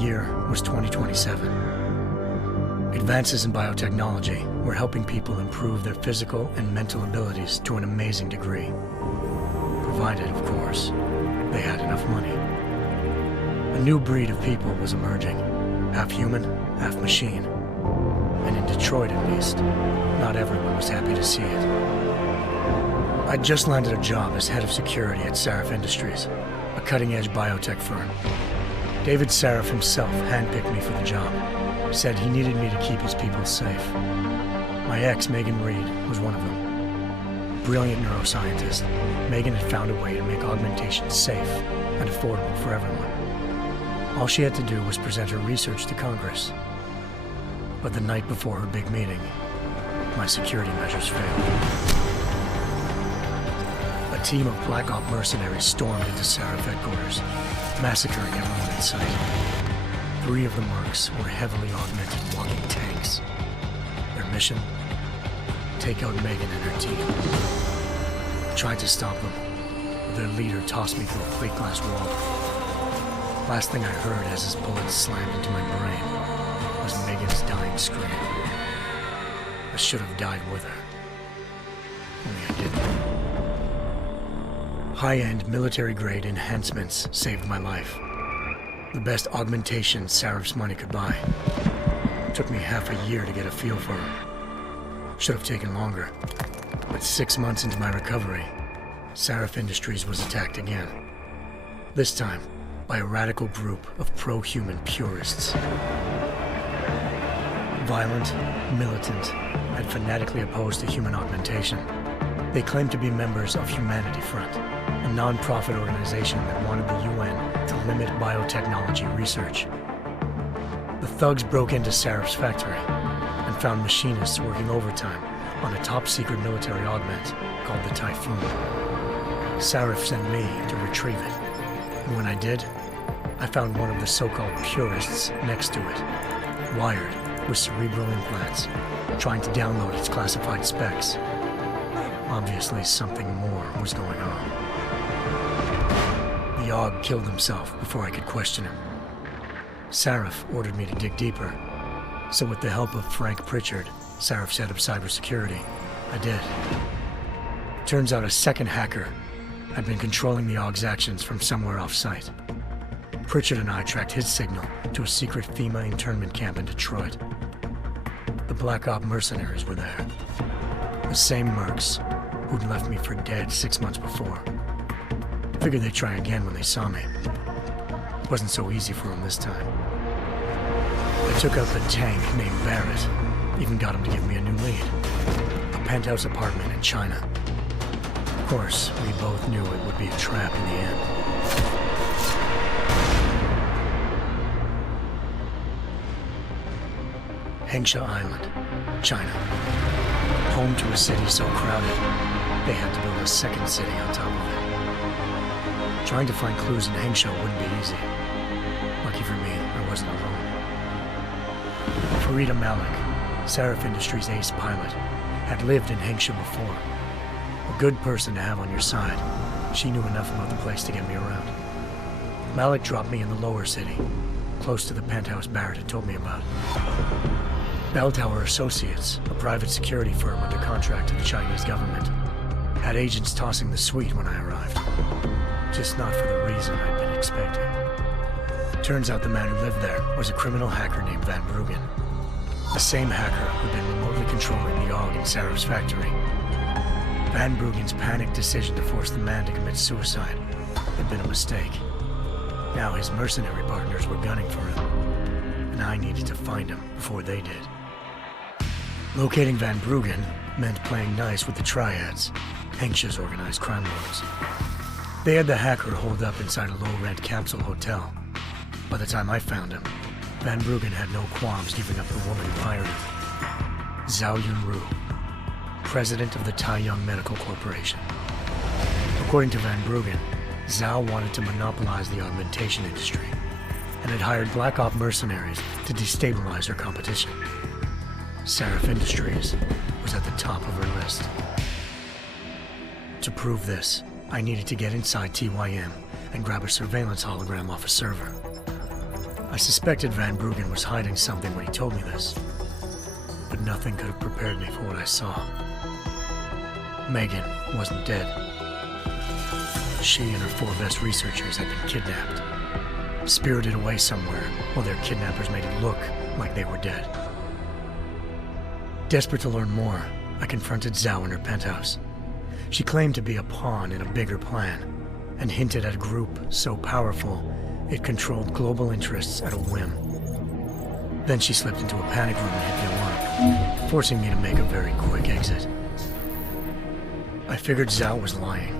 year was 2027. Advances in biotechnology were helping people improve their physical and mental abilities to an amazing degree. Provided, of course, they had enough money. A new breed of people was emerging, half human, half machine. And in Detroit, at least, not everyone was happy to see it. I'd just landed a job as head of security at Sarif Industries, a cutting-edge biotech firm. David Sarif himself handpicked me for the job, said he needed me to keep his people safe. My ex, Megan Reed, was one of them. Brilliant neuroscientist, Megan had found a way to make augmentation safe and affordable for everyone. All she had to do was present her research to Congress. But the night before her big meeting, my security measures failed. A team of Black Op mercenaries stormed into Sarif headquarters, massacring everyone in sight. 3 of the mercs were heavily augmented walking tanks. Their mission? Take out Megan and her team. I tried to stop them, but their leader tossed me through a plate glass wall. Last thing I heard as his bullets slammed into my brain was Megan's dying scream. I should have died with her. Only I didn't. High-end military-grade enhancements saved my life. The best augmentation Sarif's money could buy. It took me half a year to get a feel for her. Should have taken longer. But 6 months into my recovery, Sarif Industries was attacked again. This time, by a radical group of pro-human purists. Violent, militant, and fanatically opposed to human augmentation. They claimed to be members of Humanity Front, a non-profit organization that wanted the UN to limit biotechnology research. The thugs broke into Sarif's factory and found machinists working overtime on a top-secret military augment called the Typhoon. Sarif sent me to retrieve it, and when I did, I found one of the so-called purists next to it, wired with cerebral implants, trying to download its classified specs. Obviously, something more was going on. The AUG killed himself before I could question him. Sarif ordered me to dig deeper, so with the help of Frank Pritchard, Sarif's head of cybersecurity, I did. Turns out a second hacker had been controlling the AUG's actions from somewhere off-site. Pritchard and I tracked his signal to a secret FEMA internment camp in Detroit. The Black Op mercenaries were there. The same mercs who'd left me for dead 6 months before. Figured they'd try again when they saw me. It wasn't so easy for them this time. I took out the tank named Barrett, even got him to give me a new lead. A penthouse apartment in China. Of course, we both knew it would be a trap in the end. Hengsha Island, China. Home to a city so crowded, they had to build a second city on top of it. Trying to find clues in Hengsha wouldn't be easy. Lucky for me, I wasn't alone. Farida Malik, Sarif Industries' ace pilot, had lived in Hengsha before. A good person to have on your side. She knew enough about the place to get me around. Malik dropped me in the lower city, close to the penthouse Barrett had told me about. Bell Tower Associates, a private security firm under contract to the Chinese government, had agents tossing the suite when I arrived. Just not for the reason I'd been expecting. Turns out the man who lived there was a criminal hacker named Van Bruggen. The same hacker who'd been remotely controlling the AUG in Sarif's factory. Van Bruggen's panicked decision to force the man to commit suicide had been a mistake. Now his mercenary partners were gunning for him, and I needed to find him before they did. Locating Van Bruggen meant playing nice with the Triads, Hengsha's organized crime lords. They had the hacker holed up inside a low-rent capsule hotel. By the time I found him, Van Bruggen had no qualms giving up the woman who hired him. Zhao Yunru, president of the Taiyang Medical Corporation. According to Van Bruggen, Zhao wanted to monopolize the augmentation industry and had hired Black Op mercenaries to destabilize her competition. Sarif Industries was at the top of her list. To prove this, I needed to get inside TYM and grab a surveillance hologram off a server. I suspected Van Bruggen was hiding something when he told me this, but nothing could have prepared me for what I saw. Megan wasn't dead. She and her 4 best researchers had been kidnapped, spirited away somewhere while their kidnappers made it look like they were dead. Desperate to learn more, I confronted Zhao in her penthouse. She claimed to be a pawn in a bigger plan, and hinted at a group so powerful it controlled global interests at a whim. Then she slipped into a panic room and hit the alarm, forcing me to make a very quick exit. I figured Zhao was lying,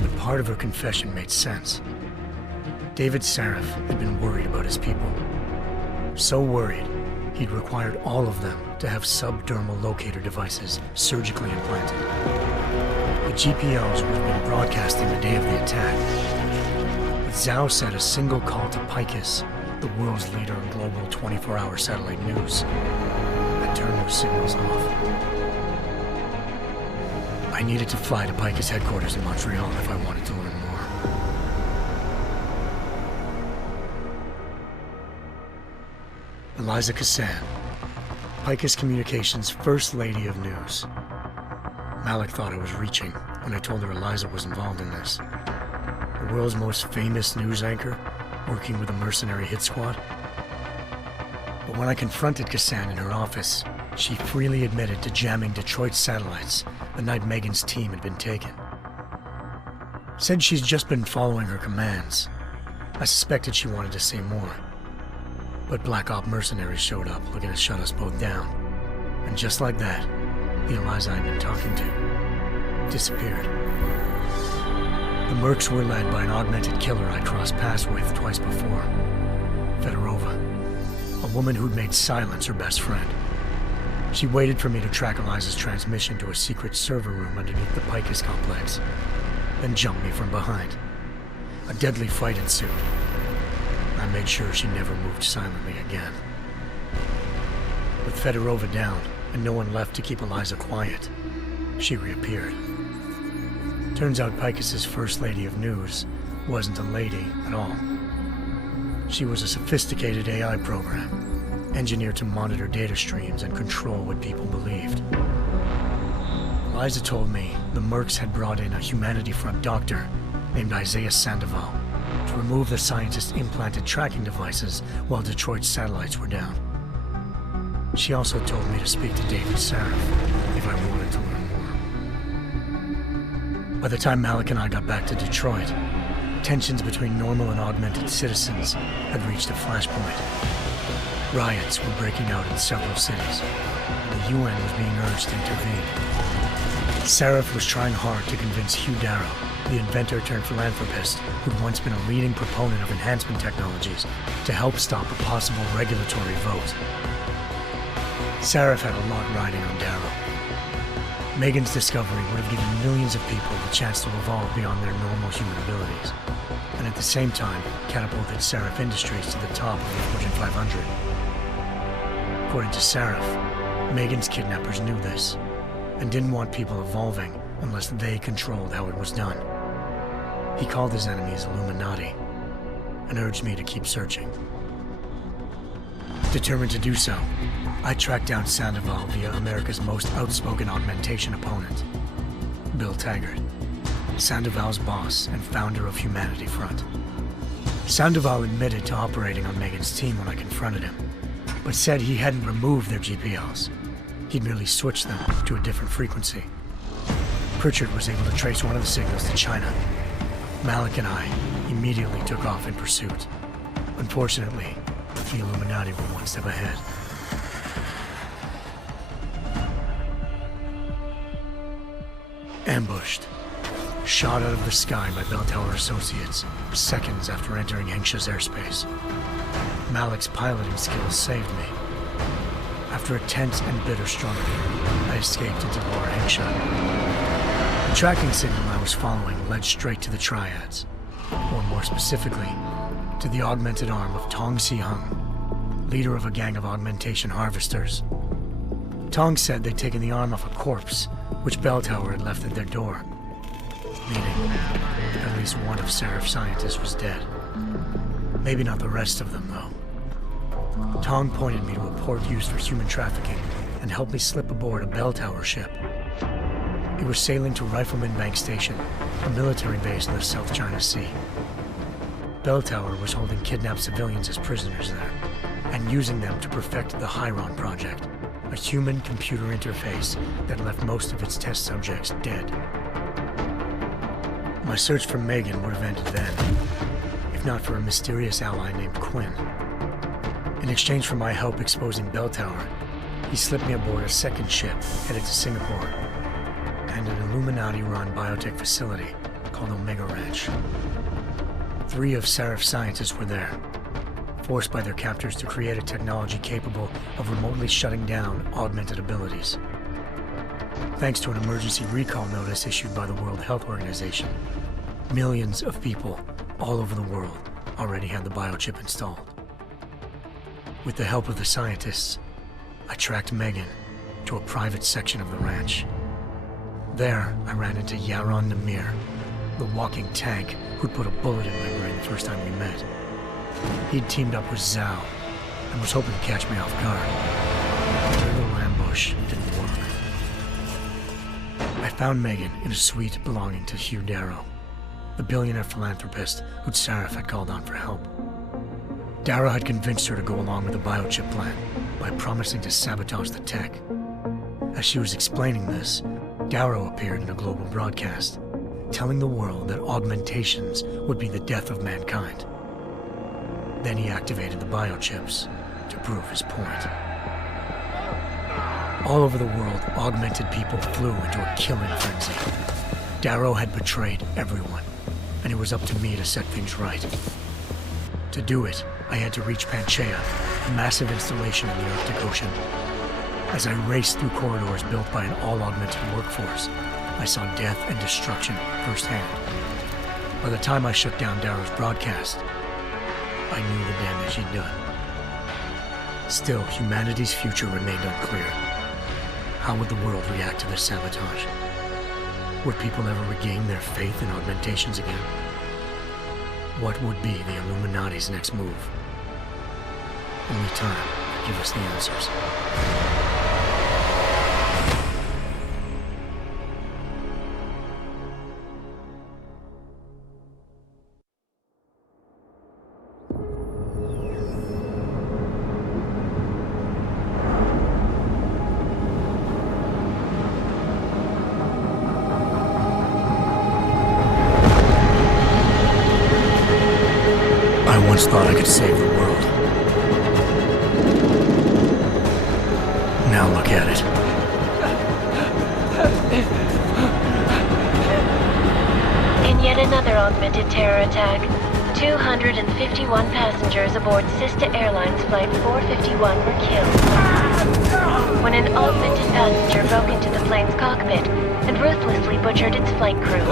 but part of her confession made sense. David Sarif had been worried about his people. So worried, he'd required all of them to have subdermal locator devices surgically implanted. The GPOs would have been broadcasting the day of the attack. But Zhao said a single call to Picus, the world's leader in global 24-hour satellite news, had turned those signals off. I needed to fly to Picus headquarters in Montreal if I wanted to learn more. Eliza Cassan, Picus Communications' First Lady of News. Malik thought I was reaching when I told her Eliza was involved in this. The world's most famous news anchor, working with a mercenary hit squad. But when I confronted Cassan in her office, she freely admitted to jamming Detroit's satellites the night Megan's team had been taken. Said she's just been following her commands. I suspected she wanted to say more. But Black Op mercenaries showed up looking to shut us both down. And just like that, the Eliza I'd been talking to disappeared. The Mercs were led by an augmented killer I crossed paths with twice before, Fedorova, a woman who'd made silence her best friend. She waited for me to track Eliza's transmission to a secret server room underneath the Picus complex, then jumped me from behind. A deadly fight ensued. I made sure she never moved silently again. With Fedorova down, and no one left to keep Eliza quiet, she reappeared. Turns out Picus's First Lady of News wasn't a lady at all. She was a sophisticated AI program, engineered to monitor data streams and control what people believed. Eliza told me the Mercs had brought in a Humanity Front doctor named Isaiah Sandoval to remove the scientist's implanted tracking devices while Detroit's satellites were down. She also told me to speak to David Sarif if I wanted to learn more. By the time Malik and I got back to Detroit, tensions between normal and augmented citizens had reached a flashpoint. Riots were breaking out in several cities, and the UN was being urged to intervene. Sarif was trying hard to convince Hugh Darrow, the inventor turned philanthropist who'd once been a leading proponent of enhancement technologies, to help stop a possible regulatory vote. Sarif had a lot riding on Darrow. Megan's discovery would have given millions of people the chance to evolve beyond their normal human abilities, and at the same time catapulted Sarif Industries to the top of the Fortune 500. According to Sarif, Megan's kidnappers knew this, and didn't want people evolving unless they controlled how it was done. He called his enemies Illuminati, and urged me to keep searching. Determined to do so, I tracked down Sandoval via America's most outspoken augmentation opponent, Bill Taggart, Sandoval's boss and founder of Humanity Front. Sandoval admitted to operating on Megan's team when I confronted him, but said he hadn't removed their GPLs. He'd merely switched them to a different frequency. Pritchard was able to trace one of the signals to China. Malik and I immediately took off in pursuit. Unfortunately, the Illuminati were one step ahead. Ambushed. Shot out of the sky by Bell Tower Associates, seconds after entering Hengsha's airspace. Malik's piloting skills saved me. After a tense and bitter struggle, I escaped into Lower Hengsha. The tracking signal I was following led straight to the Triads, or more specifically, to the augmented arm of Tong Si-hung, leader of a gang of augmentation harvesters. Tong said they'd taken the arm off a corpse, which Bell Tower had left at their door, meaning at least one of Sarif's scientists was dead. Maybe not the rest of them, though. Tong pointed me to a port used for human trafficking and helped me slip aboard a bell tower ship. It was sailing to Rifleman Bank Station, a military base in the South China Sea. Bell Tower was holding kidnapped civilians as prisoners there, and using them to perfect the Hyron Project, a human-computer interface that left most of its test subjects dead. My search for Megan would have ended then, if not for a mysterious ally named Quinn. In exchange for my help exposing Bell Tower, he slipped me aboard a second ship headed to Singapore, and an Illuminati-run biotech facility called Omega Ranch. 3 of Seraph's scientists were there, forced by their captors to create a technology capable of remotely shutting down augmented abilities. Thanks to an emergency recall notice issued by the World Health Organization, millions of people all over the world already had the biochip installed. With the help of the scientists, I tracked Megan to a private section of the ranch. There, I ran into Yaron Namir, the walking tank who'd put a bullet in my brain the first time we met. He'd teamed up with Zhao and was hoping to catch me off guard. Their little ambush didn't work. I found Megan in a suite belonging to Hugh Darrow, the billionaire philanthropist who'd Seraph had called on for help. Darrow had convinced her to go along with the biochip plan by promising to sabotage the tech. As she was explaining this, Darrow appeared in a global broadcast, telling the world that augmentations would be the death of mankind. Then he activated the biochips to prove his point. All over the world, augmented people flew into a killing frenzy. Darrow had betrayed everyone, and it was up to me to set things right. To do it, I had to reach Panchaea, a massive installation in the Arctic Ocean. As I raced through corridors built by an all-augmented workforce, I saw death and destruction firsthand. By the time I shut down Darrow's broadcast, I knew the damage he'd done. Still, humanity's future remained unclear. How would the world react to this sabotage? Would people ever regain their faith in augmentations again? What would be the Illuminati's next move? Only time could give us the answers. I once thought I could save the world. Now look at it. In yet another augmented terror attack, 251 passengers aboard Sister Airlines Flight 451 were killed when an augmented passenger broke into the plane's cockpit and ruthlessly butchered its flight crew.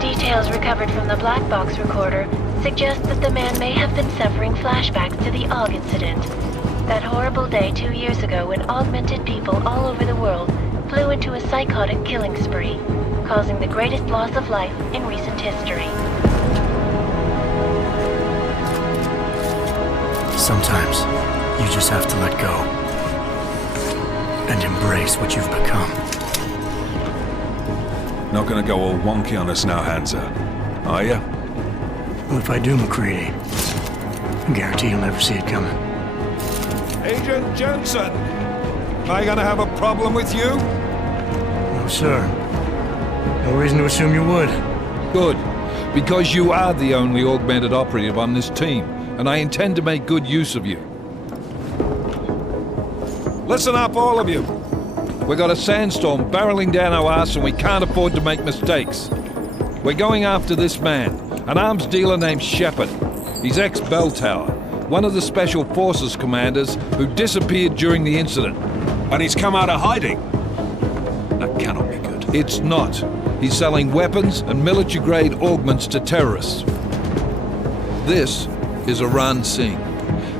Details recovered from the black box recorder suggest that the man may have been suffering flashbacks to the AUG incident. That horrible day 2 years ago when augmented people all over the world flew into a psychotic killing spree, causing the greatest loss of life in recent history. Sometimes, you just have to let go and embrace what you've become. Not gonna go all wonky on us now, Hansa, are ya? Well, if I do, McCready, I guarantee you'll never see it coming. Agent Jensen, am I gonna have a problem with you? No, sir. No reason to assume you would. Good, because you are the only augmented operative on this team, and I intend to make good use of you. Listen up, all of you. We got a sandstorm barreling down our arse and we can't afford to make mistakes. We're going after this man, an arms dealer named Shepard. He's ex-Bell Tower, one of the Special Forces commanders who disappeared during the incident. And he's come out of hiding? That cannot be good. It's not. He's selling weapons and military-grade augments to terrorists. This is Aran Singh,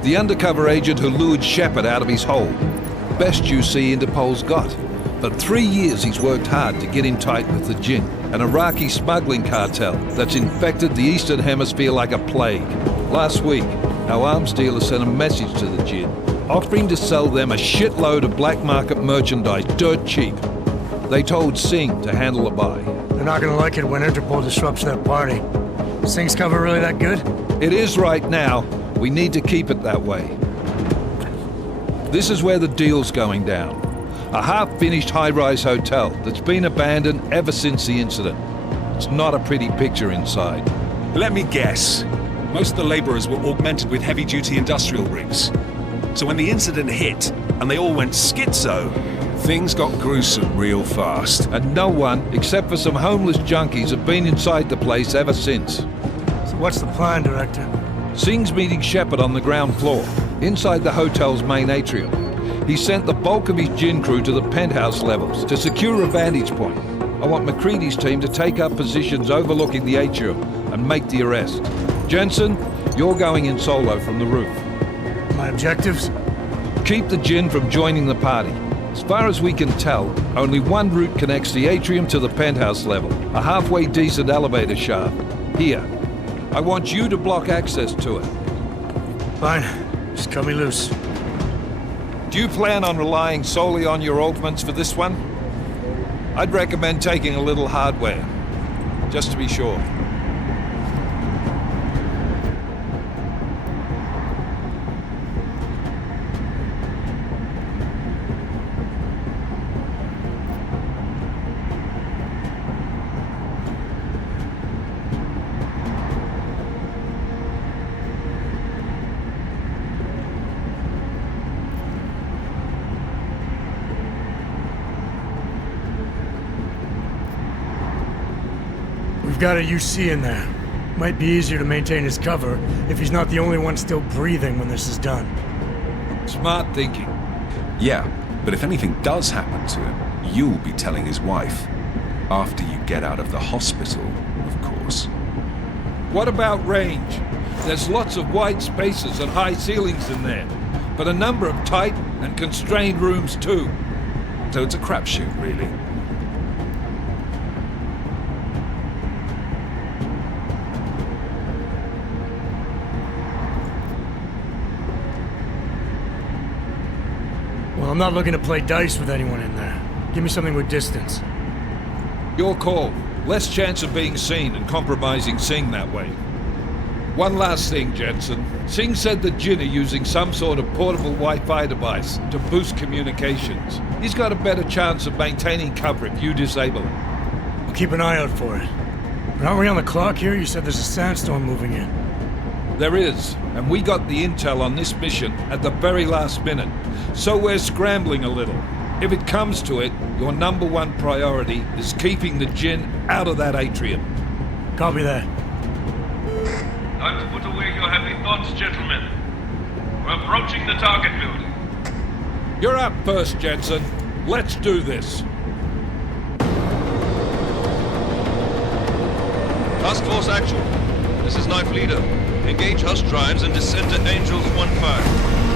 the undercover agent who lured Shepard out of his hole. best UC Interpol's got. For 3 years he's worked hard to get in tight with the Jinn, an Iraqi smuggling cartel that's infected the Eastern Hemisphere like a plague. Last week, our arms dealer sent a message to the Jinn, offering to sell them a shitload of black market merchandise dirt cheap. They told Singh to handle the buy. They're not gonna like it when Interpol disrupts that party. Sing's cover really that good? It is right now. We need to keep it that way. This is where the deal's going down. A half-finished high-rise hotel that's been abandoned ever since the incident. It's not a pretty picture inside. Let me guess. Most of the laborers were augmented with heavy-duty industrial rigs. So when the incident hit, and they all went schizo, things got gruesome real fast. And no one, except for some homeless junkies, have been inside the place ever since. So what's the plan, Director? Singh's meeting Shepard on the ground floor, inside the hotel's main atrium. He sent the bulk of his Jinn crew to the penthouse levels to secure a vantage point. I want McCready's team to take up positions overlooking the atrium and make the arrest. Jensen, you're going in solo from the roof. My objectives? Keep the Jinn from joining the party. As far as we can tell, only one route connects the atrium to the penthouse level, a halfway decent elevator shaft. Here. I want you to block access to it. Fine. Just cut me loose. Do you plan on relying solely on your augments for this one? I'd recommend taking a little hardware, just to be sure. We've got a UC in there. Might be easier to maintain his cover if he's not the only one still breathing when this is done. Smart thinking. Yeah, but if anything does happen to him, you'll be telling his wife. After you get out of the hospital, of course. What about range? There's lots of wide spaces and high ceilings in there, but a number of tight and constrained rooms too. So it's a crapshoot, really. Well, I'm not looking to play dice with anyone in there. Give me something with distance. Your call. Less chance of being seen and compromising Singh that way. One last thing, Jensen. Singh said the Jinn are using some sort of portable Wi-Fi device to boost communications. He's got a better chance of maintaining cover if you disable it. I'll keep an eye out for it. But aren't we on the clock here? You said there's a sandstorm moving in. There is, and we got the intel on this mission at the very last minute, so we're scrambling a little. If it comes to it, your number one priority is keeping the Jinn out of that atrium. Copy that. Time to put away your heavy thoughts, gentlemen. We're approaching the target building. You're up first, Jensen. Let's do this. Task Force Actual. This is Knife Leader. Engage Hush drives and descend to Angels 1-5.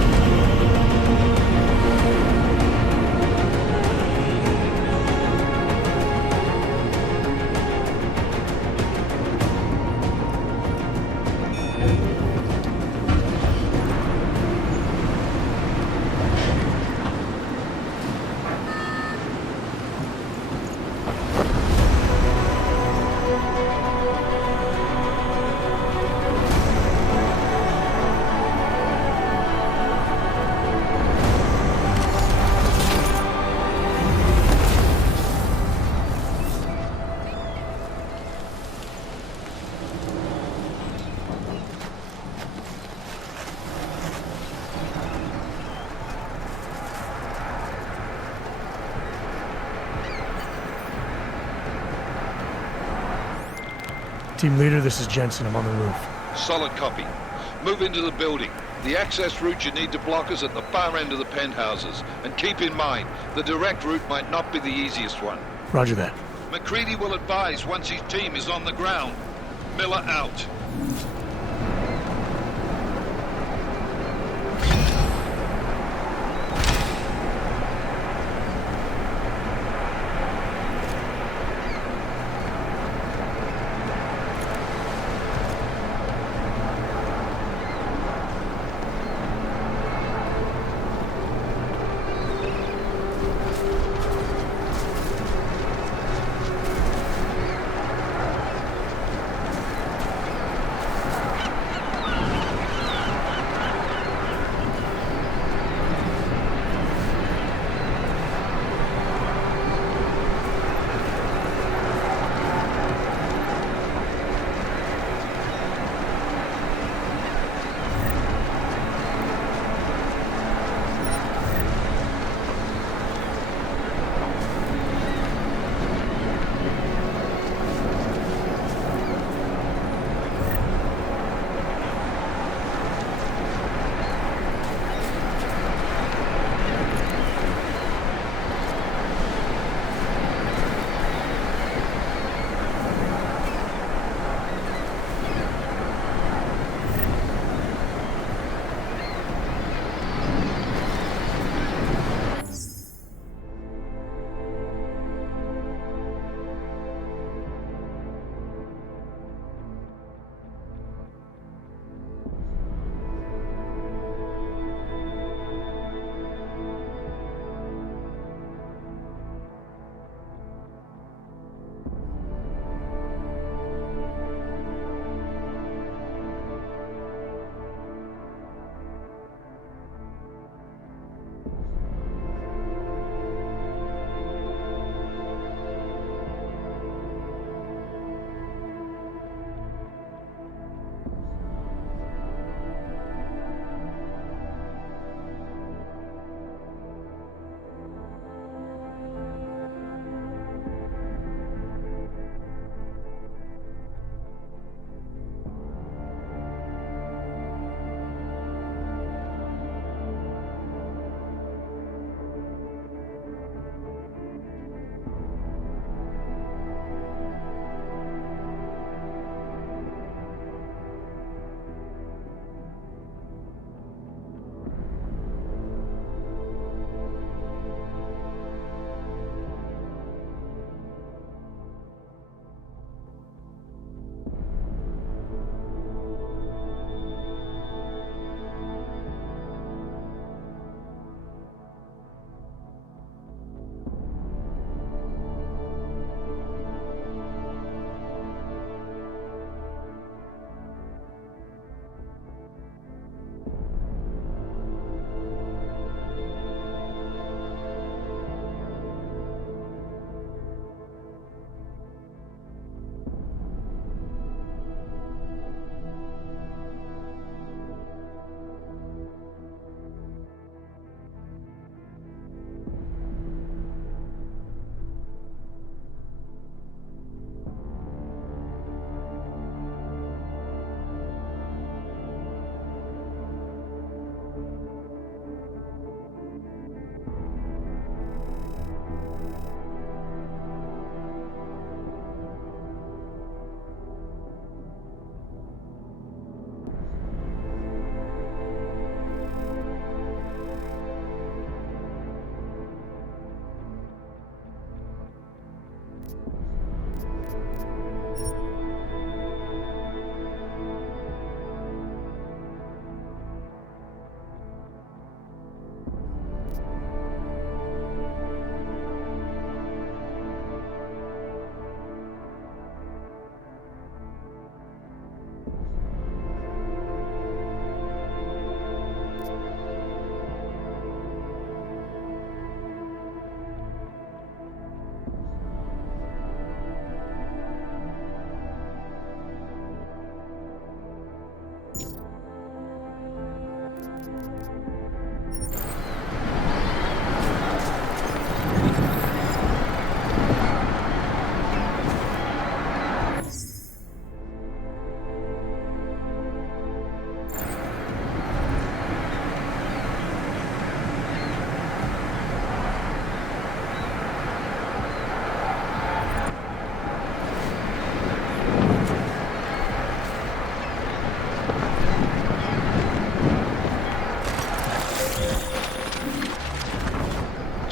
Team leader, this is Jensen. I'm on the roof. Solid copy. Move into the building. The access route you need to block is at the far end of the penthouses. And keep in mind, the direct route might not be the easiest one. Roger that. McCready will advise once his team is on the ground. Miller out.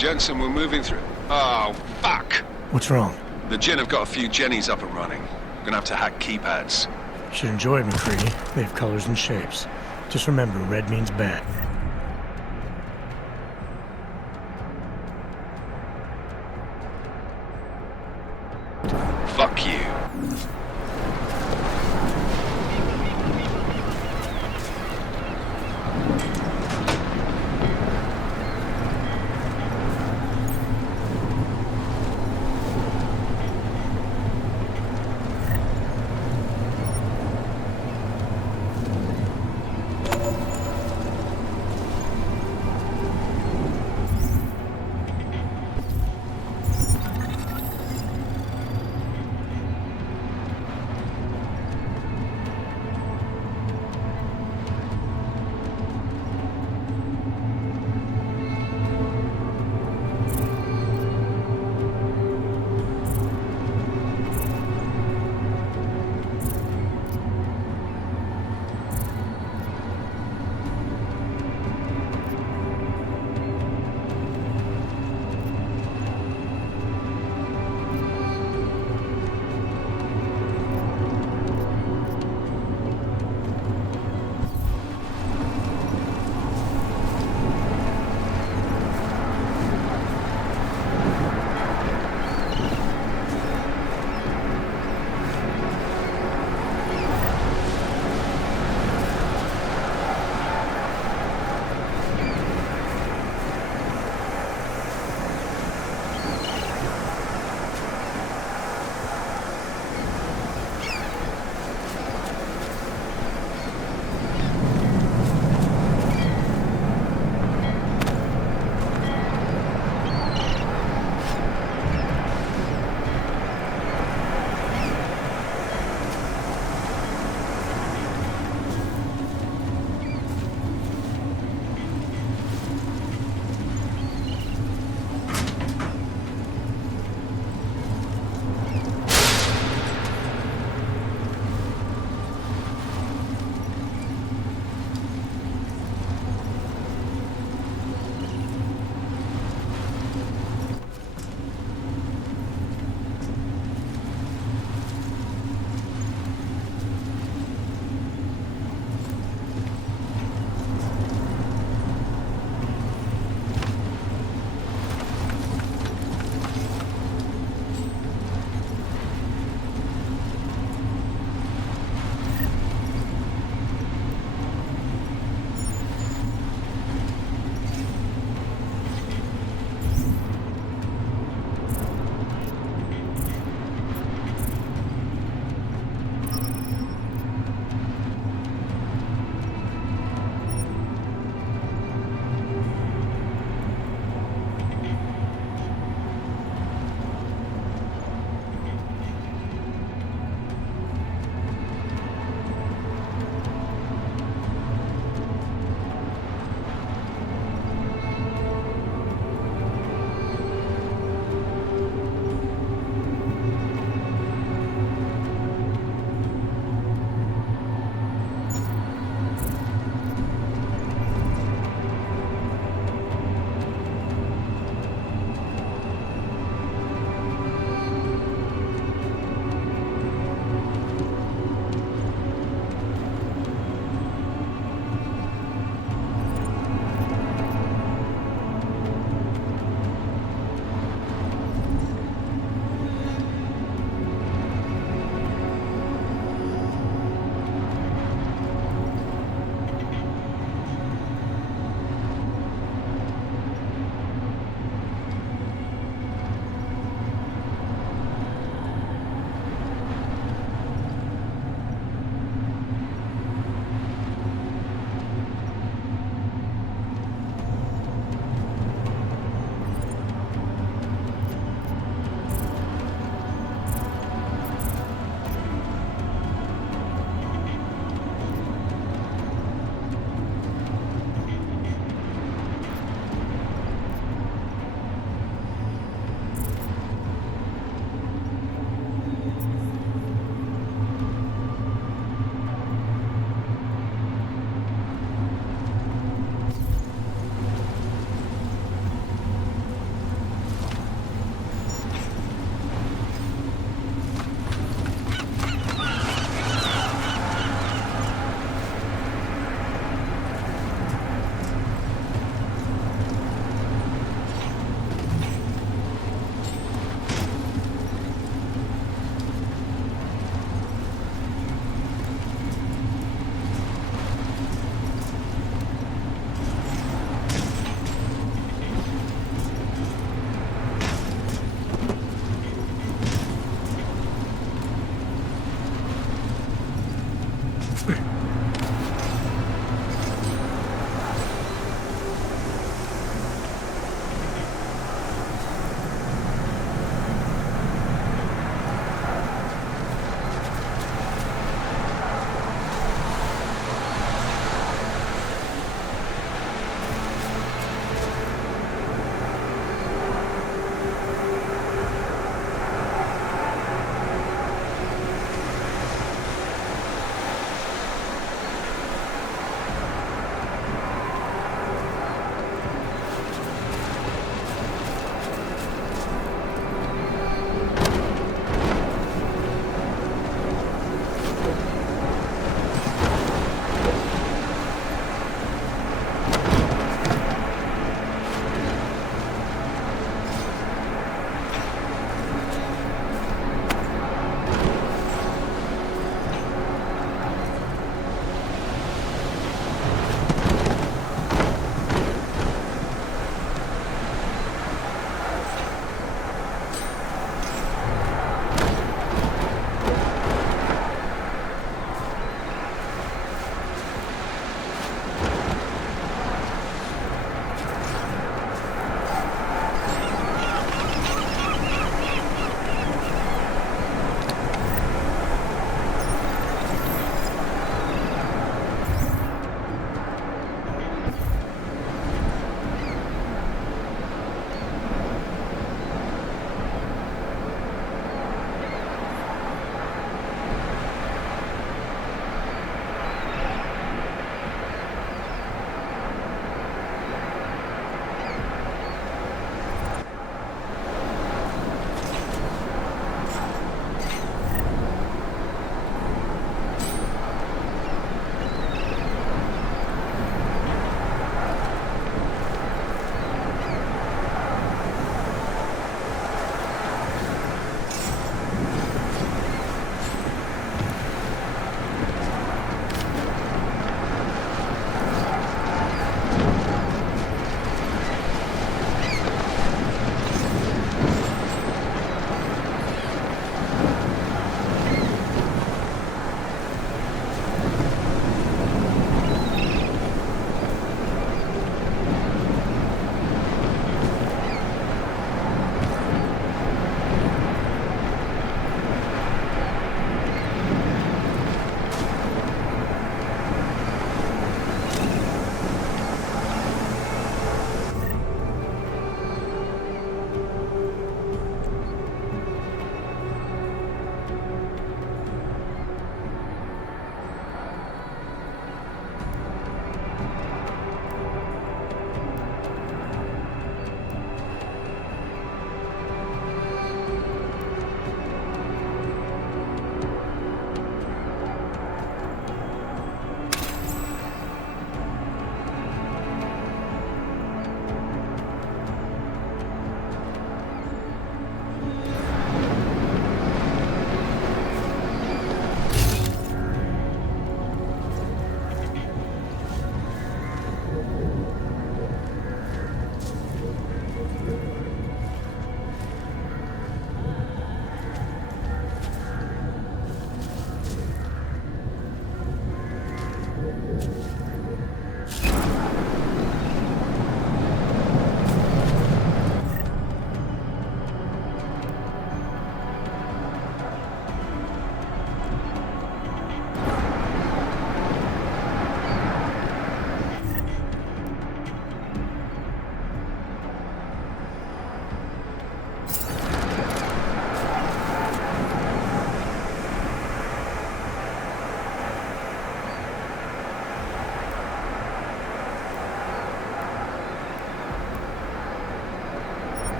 Jensen, we're moving through... Oh, fuck! What's wrong? The Jinn have got a few Jennies up and running. Gonna have to hack keypads. Should enjoy it, McCready. They have colors and shapes. Just remember, red means bad. Fuck you.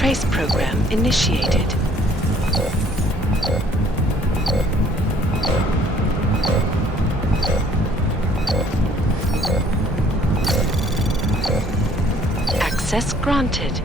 Trace program initiated. Access granted.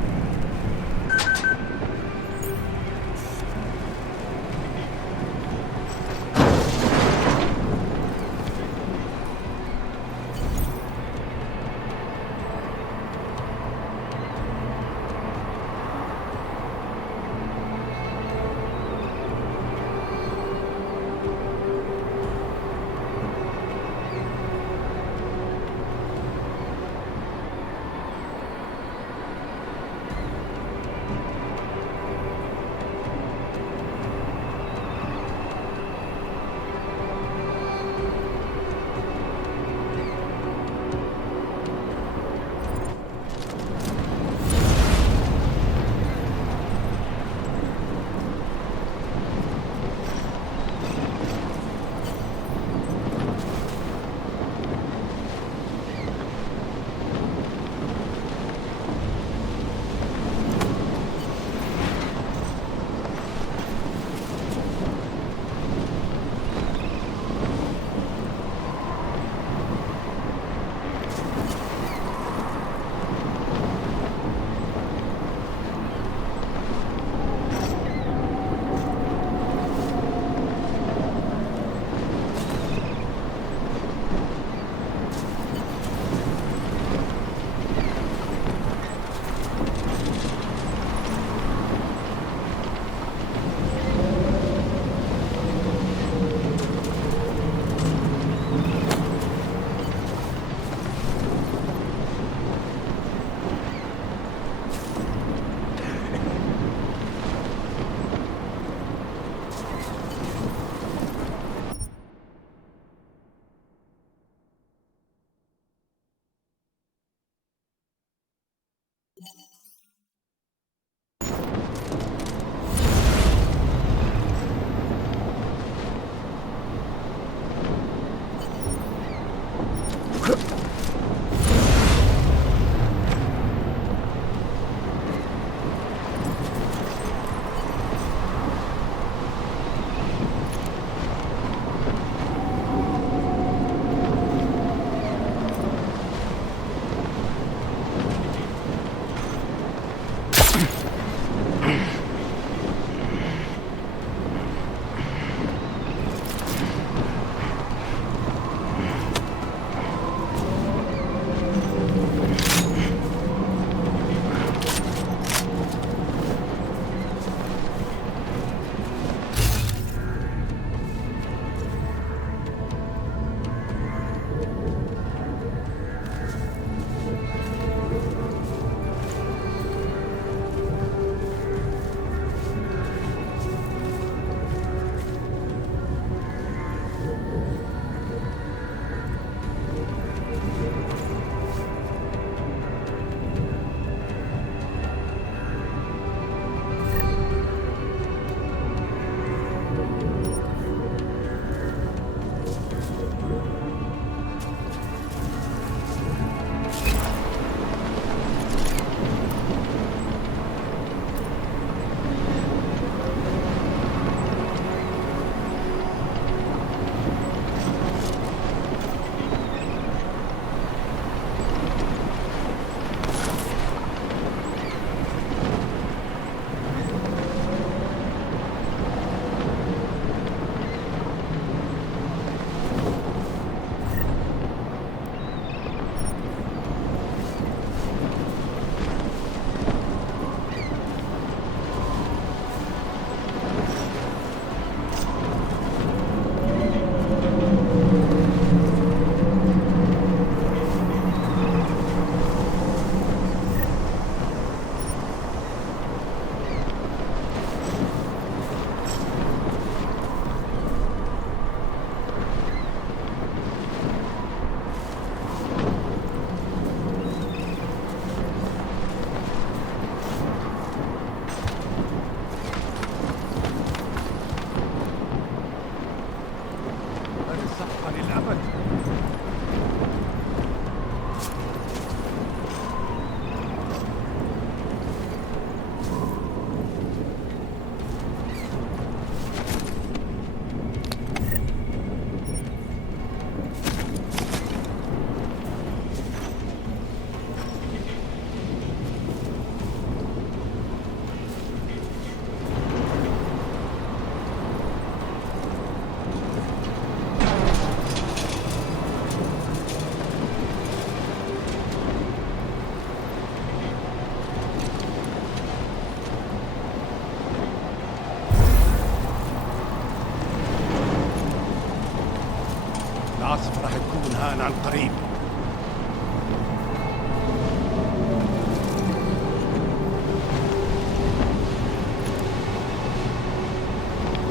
تكون هان عن قريب.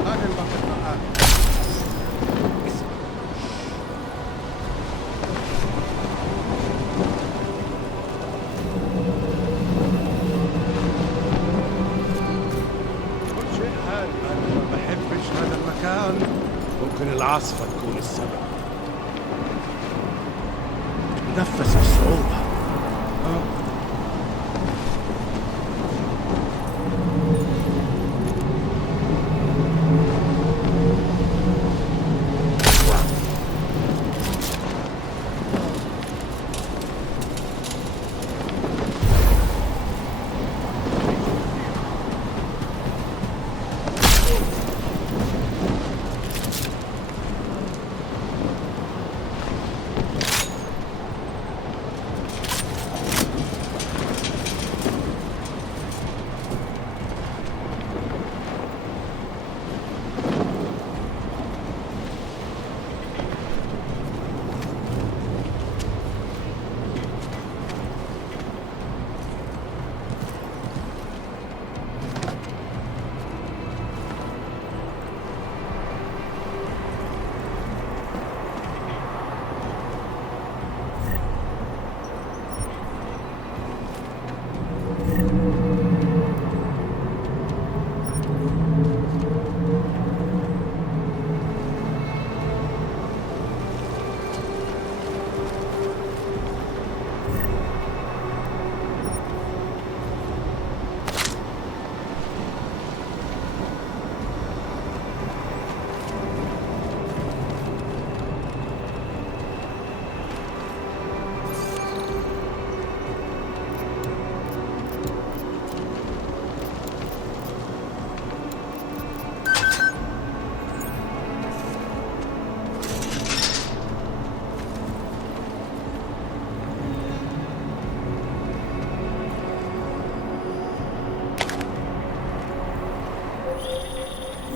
هذه المنطقة الآن. كل شيء هان، أنا ما بحبش هذا المكان. ممكن العاصفة تكون السبب. نفس بصعوبة.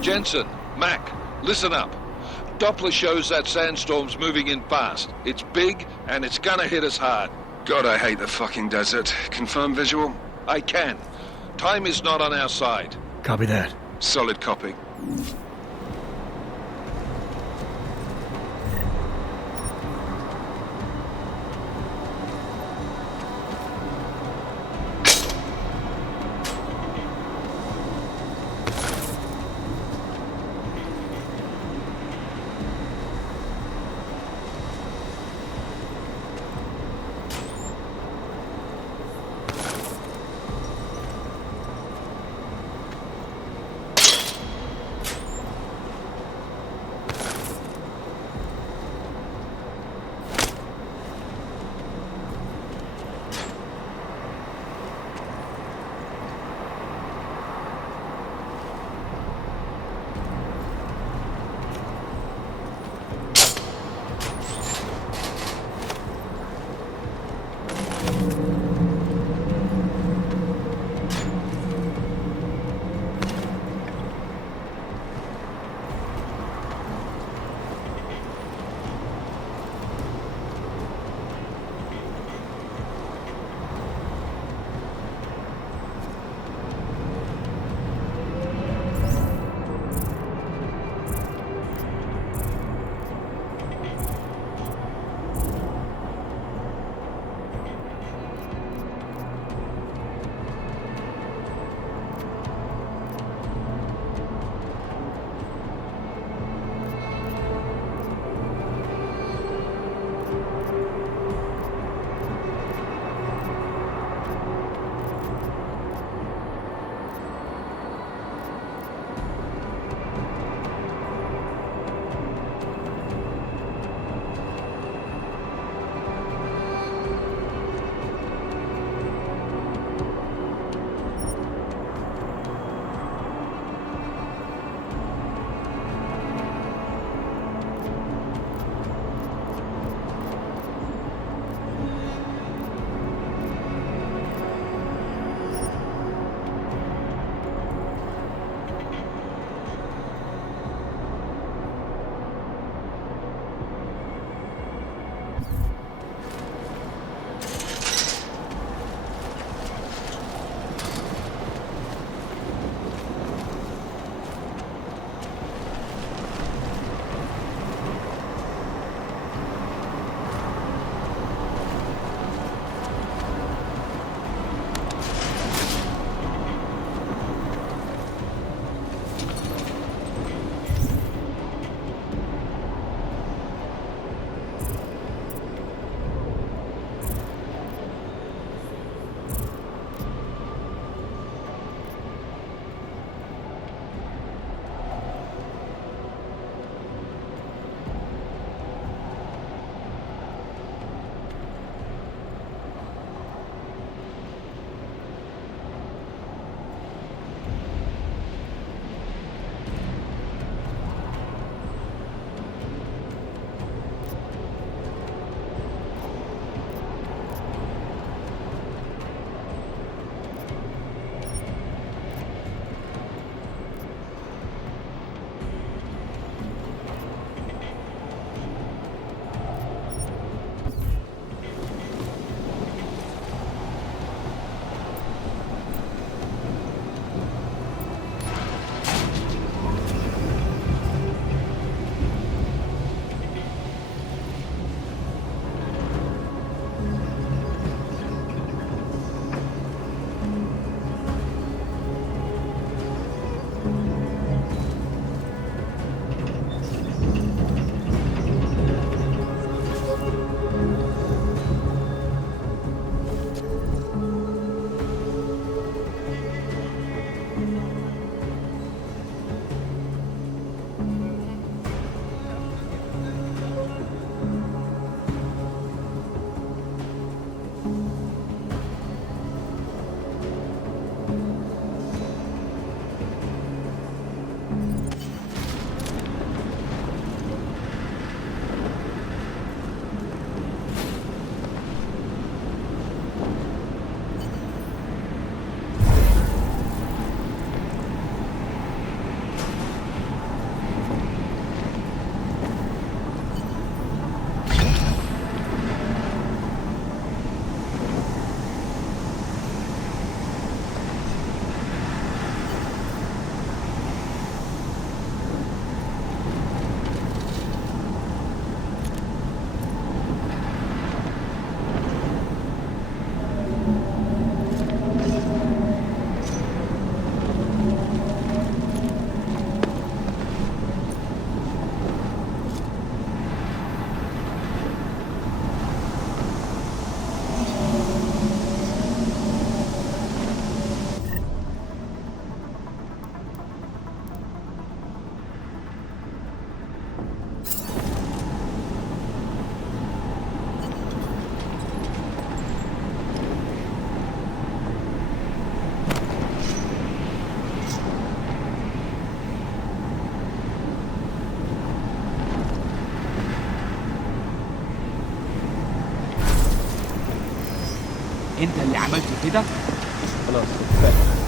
Jensen, Mac, listen up. Doppler shows that sandstorm's moving in fast. It's big, and it's gonna hit us hard. God, I hate the fucking desert. Confirm visual? I can. Time is not on our side. Copy that. Solid copy. انت اللي عملت كده؟ خلاص كفايه.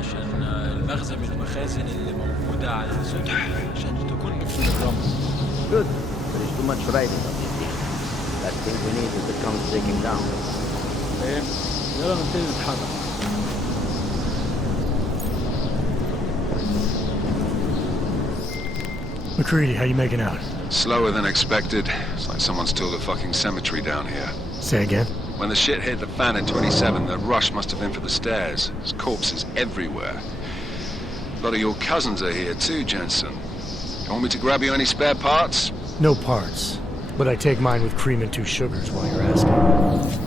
عشان المخزن من المخازن اللي موجودة على السطح عشان تكون نفس الرمل. Good. There is too much riding on this thing. Last thing we need is to come taking down. فاهم؟ يلا نبتدي نتحرك. McCready, how you making out? Slower than expected. It's like someone's tilled a fucking cemetery down here. Say again? When the shit hit the fan in 27, the rush must have been for the stairs. There's corpses everywhere. A lot of your cousins are here too, Jensen. You want me to grab you any spare parts? No parts. But I take mine with cream and 2 sugars while you're asking.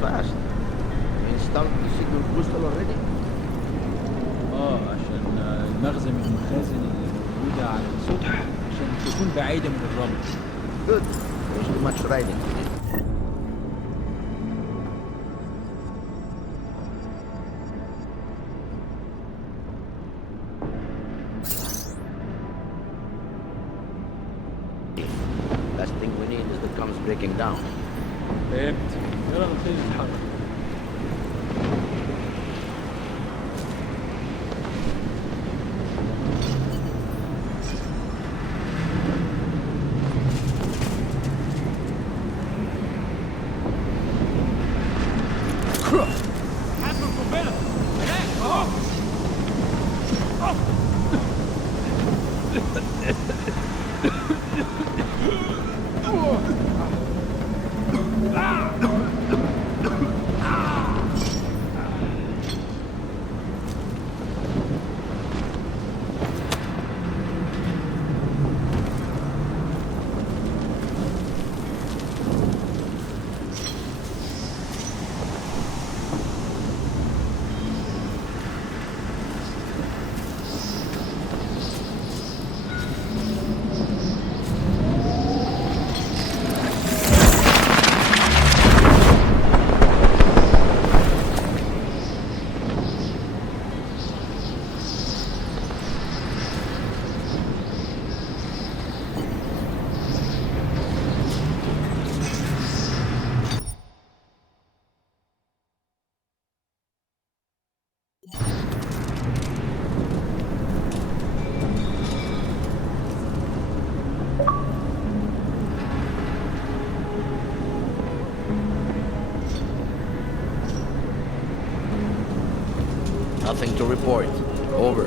Fast. You installed the signal booster already? عشان المخزن من المخازن اللي موجودة على السطح عشان تكون بعيدة من الرمل. Good. There's too much riding to this. Last thing we need is the comes breaking down. فهمت. يلا نبتدي نتحرك. Nothing to report. Over.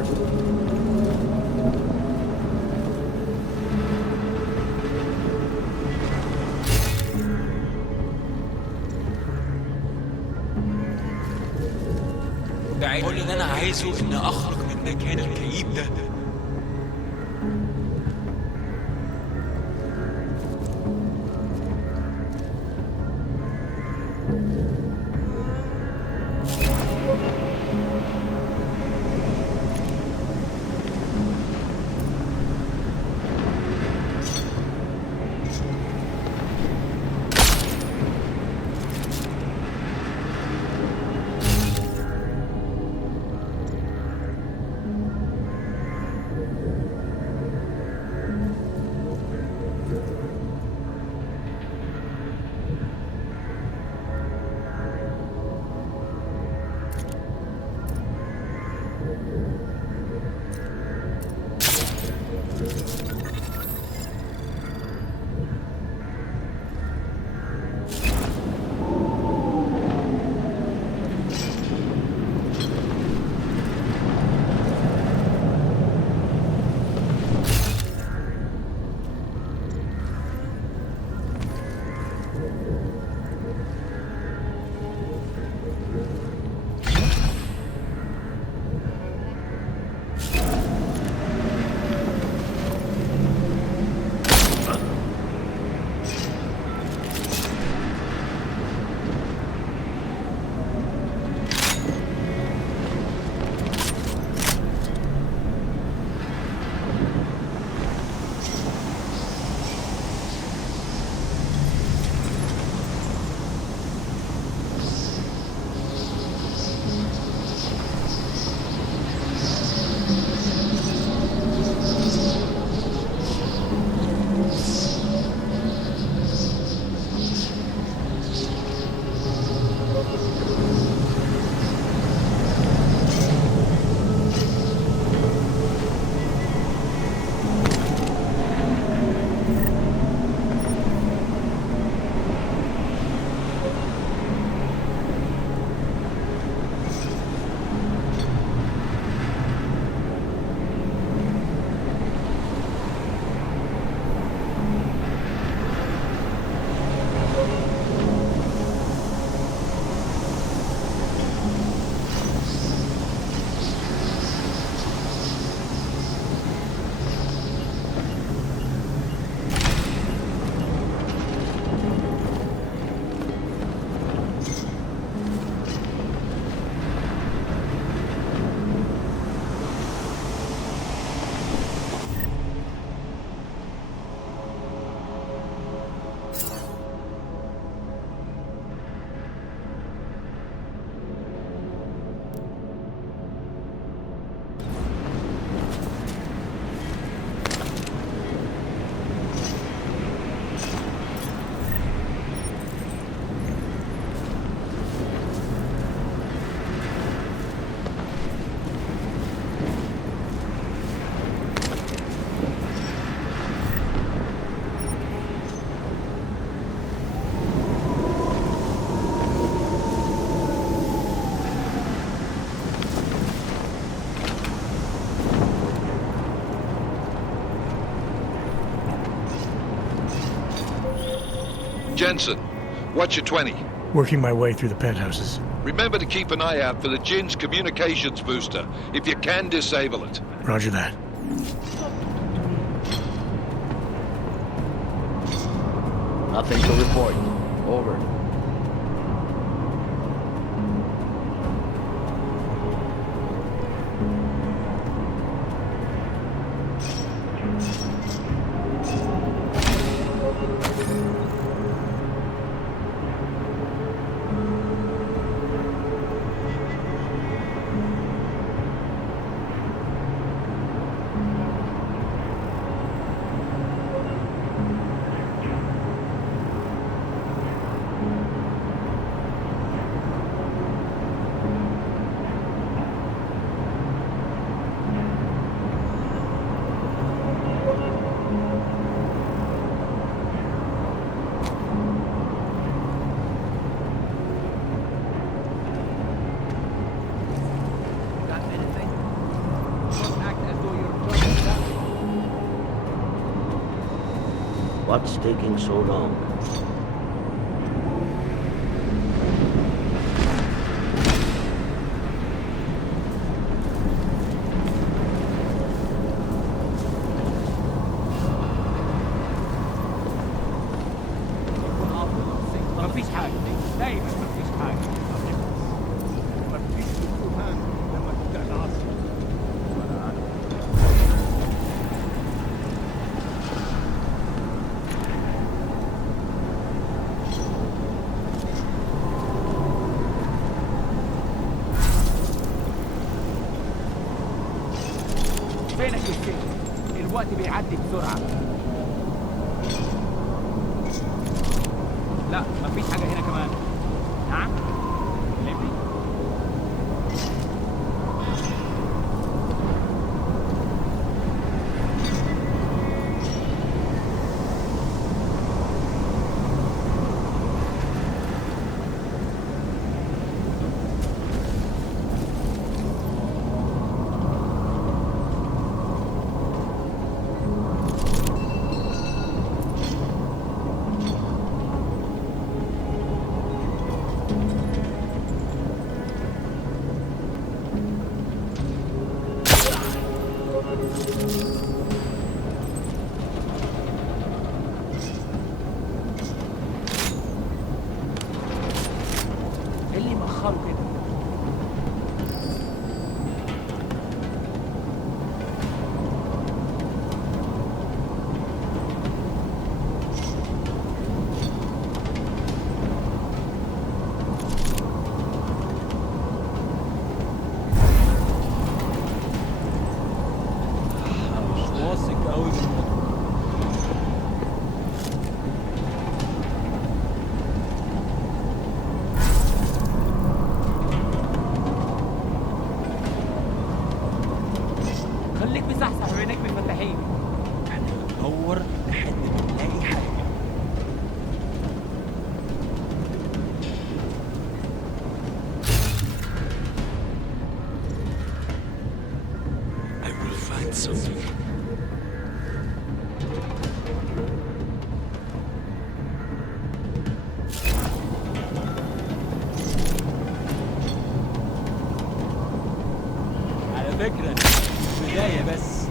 كل اللي انا عايزه اني اخرج من مكان الكئيب ده. Jensen, what's your 20? Working my way through the penthouses. Remember to keep an eye out for the Jinn's communications booster. If you can, disable it. Roger that. Nothing to report. Over. What's taking so long? مفيش حاجة دايما مفيش حاجة مفيش دخان لما تبدأ العصر فينك يا سيدي؟ الوقت بيعدي بسرعة. لا مفيش حاجة هنا كمان. نعم؟ ليبي؟ اللي مأخره كده. مش واثق قوي بالموضوع. خليك مصحصح وعينيك مفتحين. احنا بندور لحد ما نلاقي حاجة. I will find something. على فكرة بداية بس.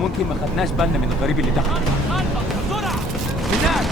ممكن ما خدناش بالنا من الغريب اللي تحت. بسرعة! هناك!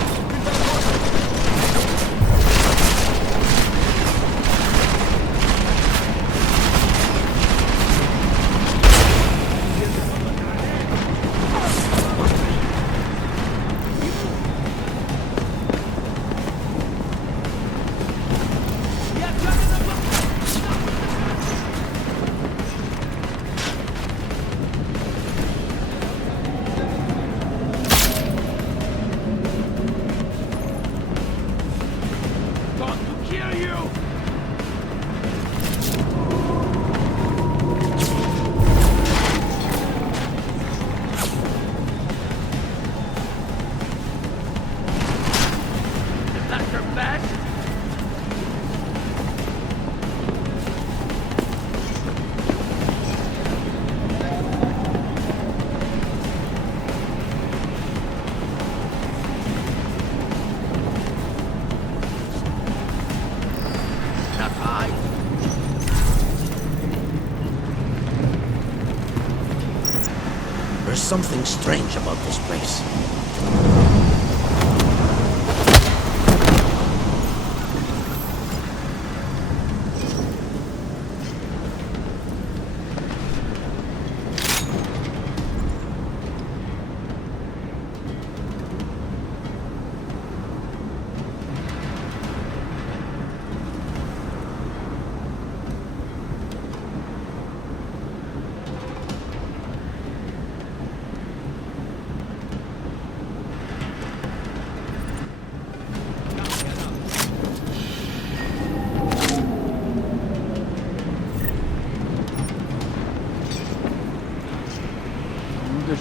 something strange about this place.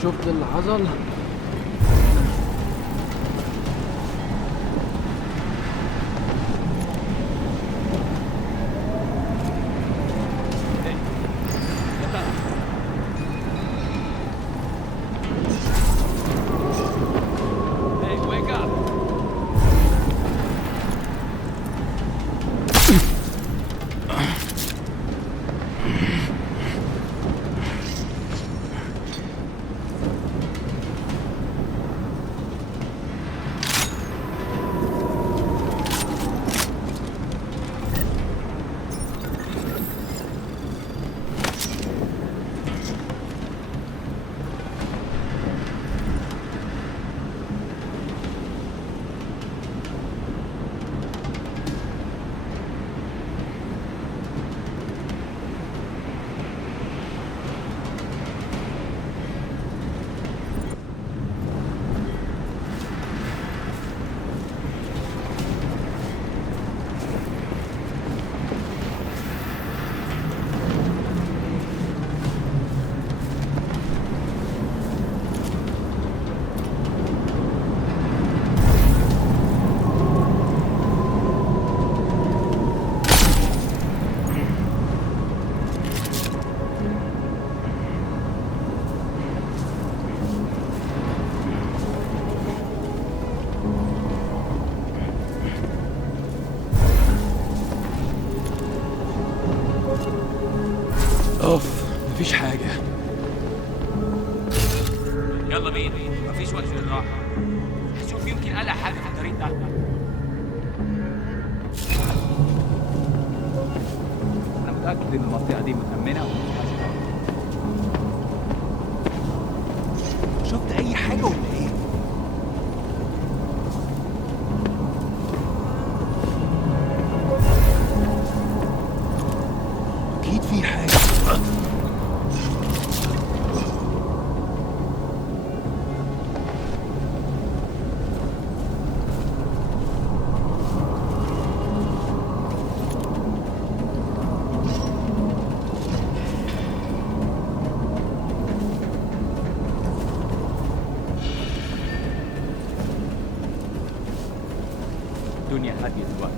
شفت اللي حصل؟ اوف مفيش حاجة. يلا بينا، مفيش وقت للراحة. شوف يمكن ألاقي حاجة في الطريق ده. أنا متأكد إن المنطقة دي متأمنة ومفيهاش حاجة. شفت أي حاجة ولا إيه؟ أكيد في حاجة. الدنيا هادية دلوقتي.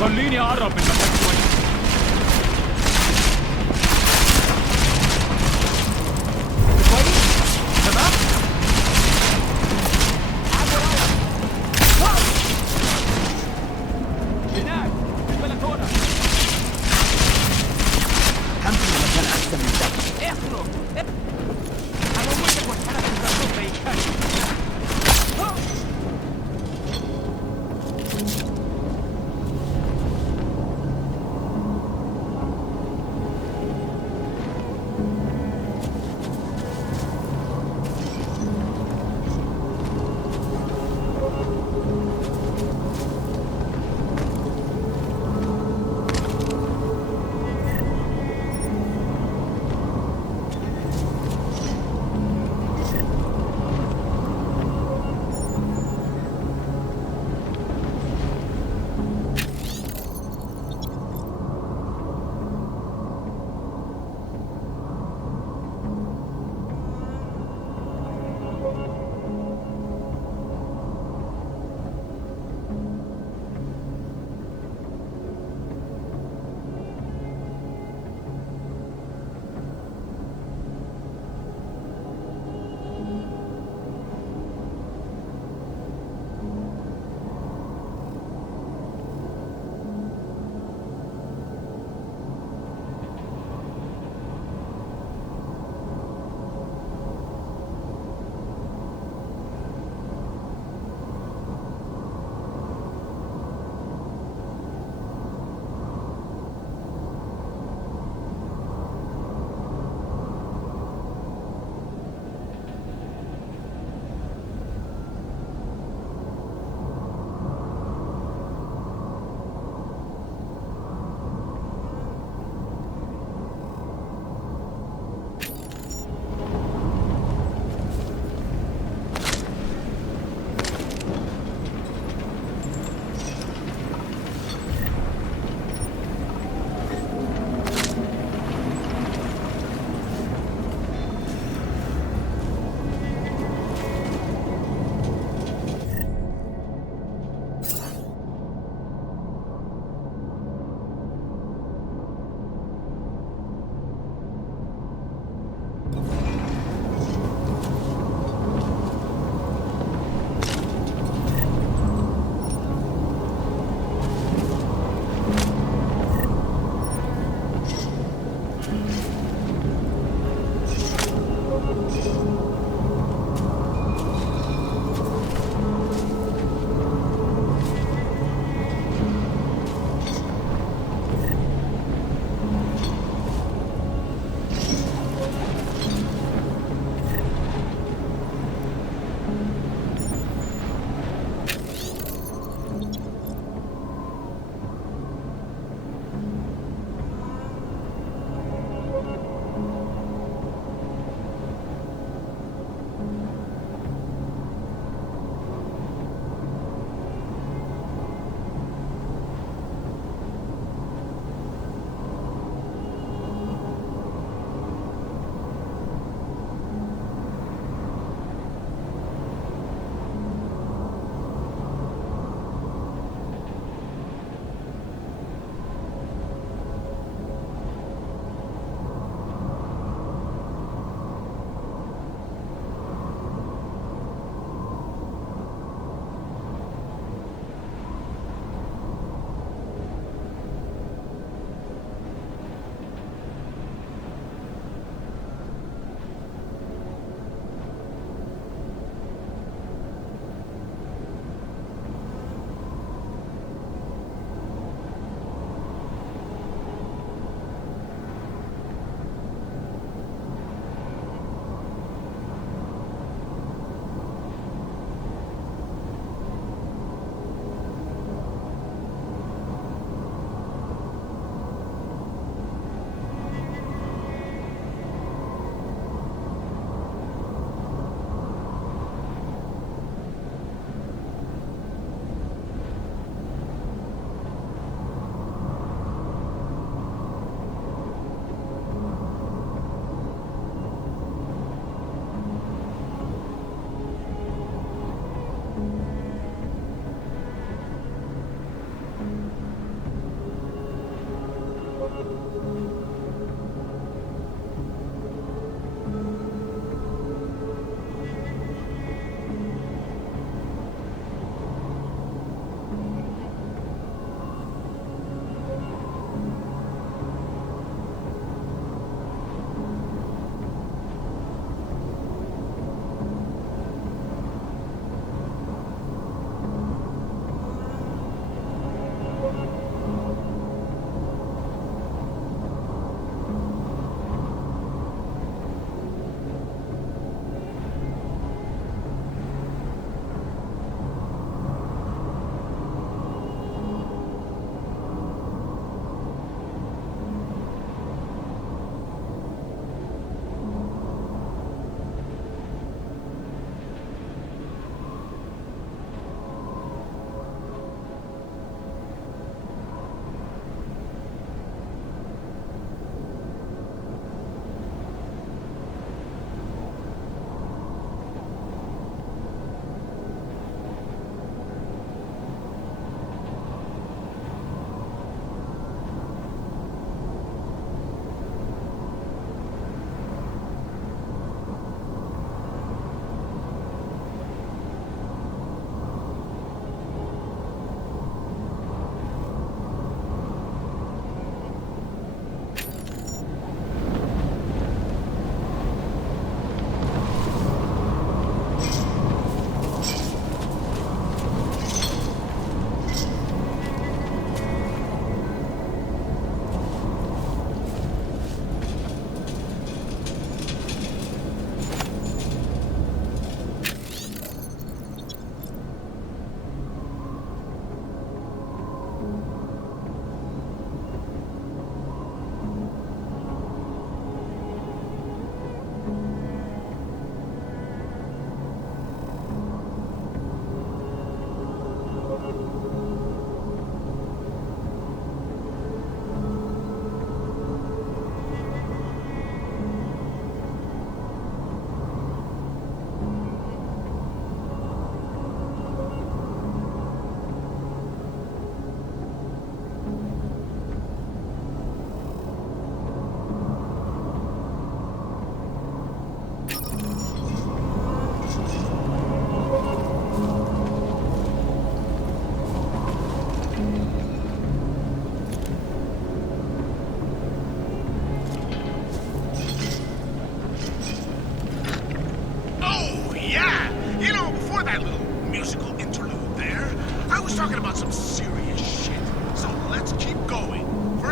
خليني اقرب من المكان شويه. كويس؟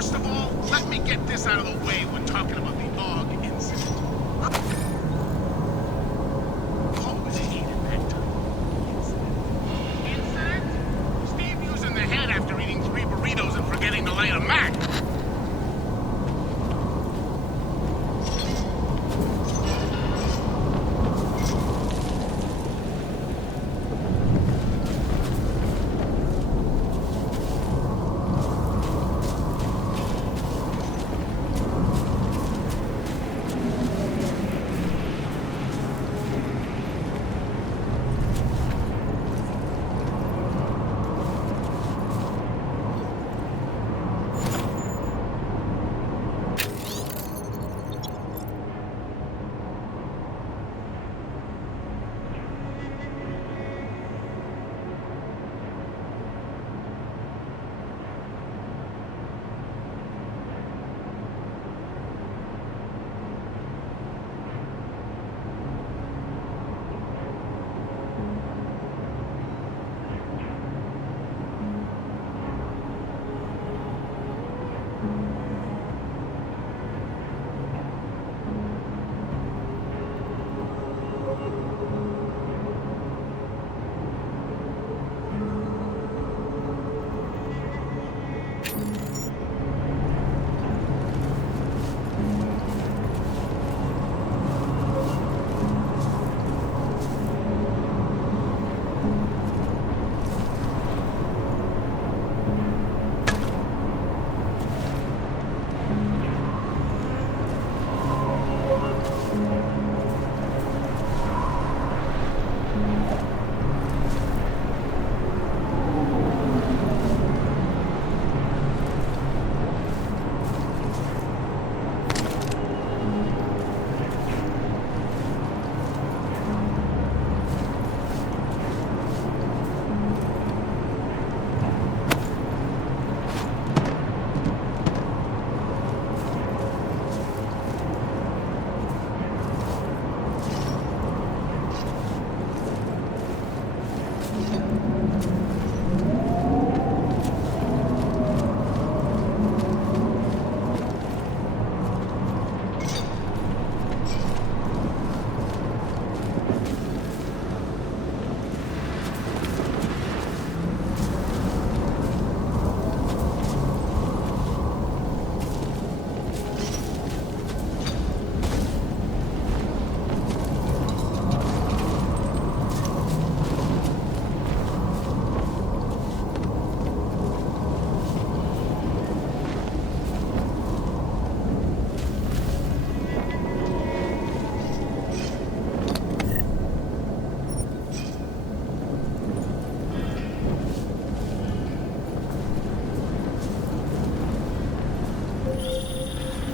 First of all, let me get this out of the way when talking about the AUG incident. What was he eating that time? Incident? Steve using the head after eating 3 burritos and forgetting to light a match.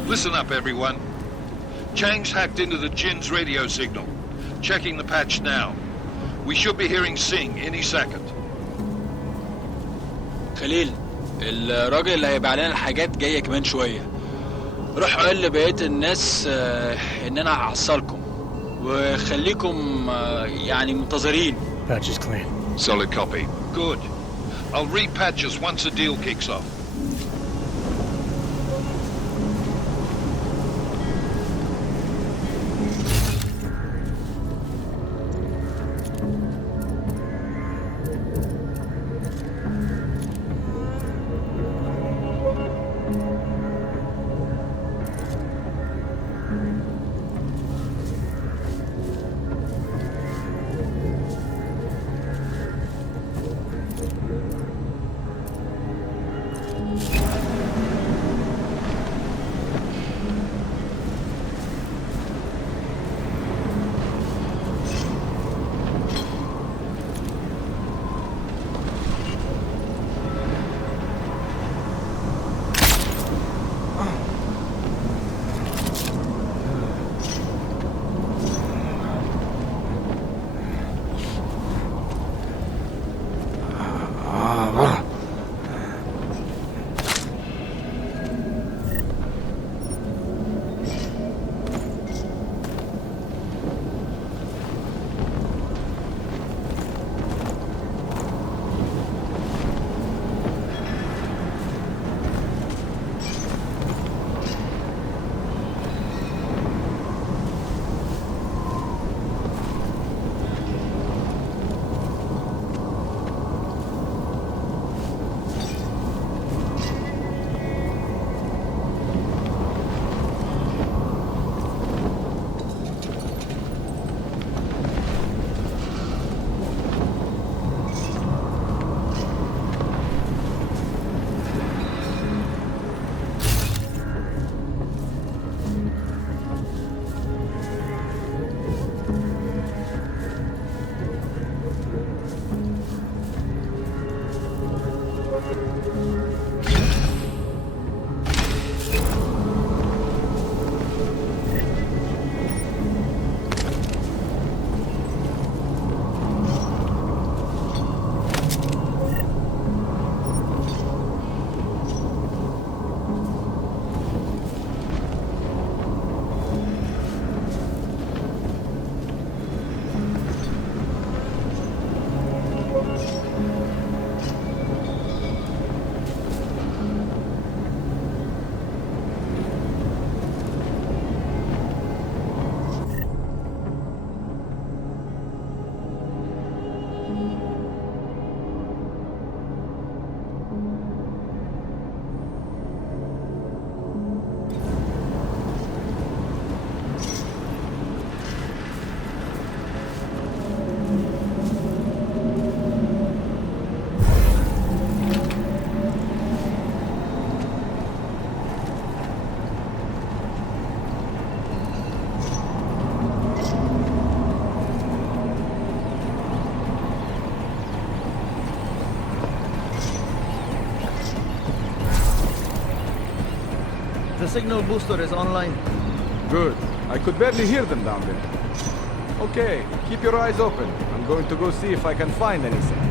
Listen up, everyone. Chang's hacked into the Jin's radio signal. Checking the patch now. We should be hearing Singh any second. خليل، الراجل اللي هيبيع لنا الحاجات جايه كمان شويه. روح قول لبقيه الناس ان انا هحصلكم وخليكم يعني منتظرين. Patch is clean. Solid copy. Good. I'll repatch us once the deal kicks off. The signal booster is online. Good. I could barely hear them down there. Okay, keep your eyes open. I'm going to go see if I can find anything.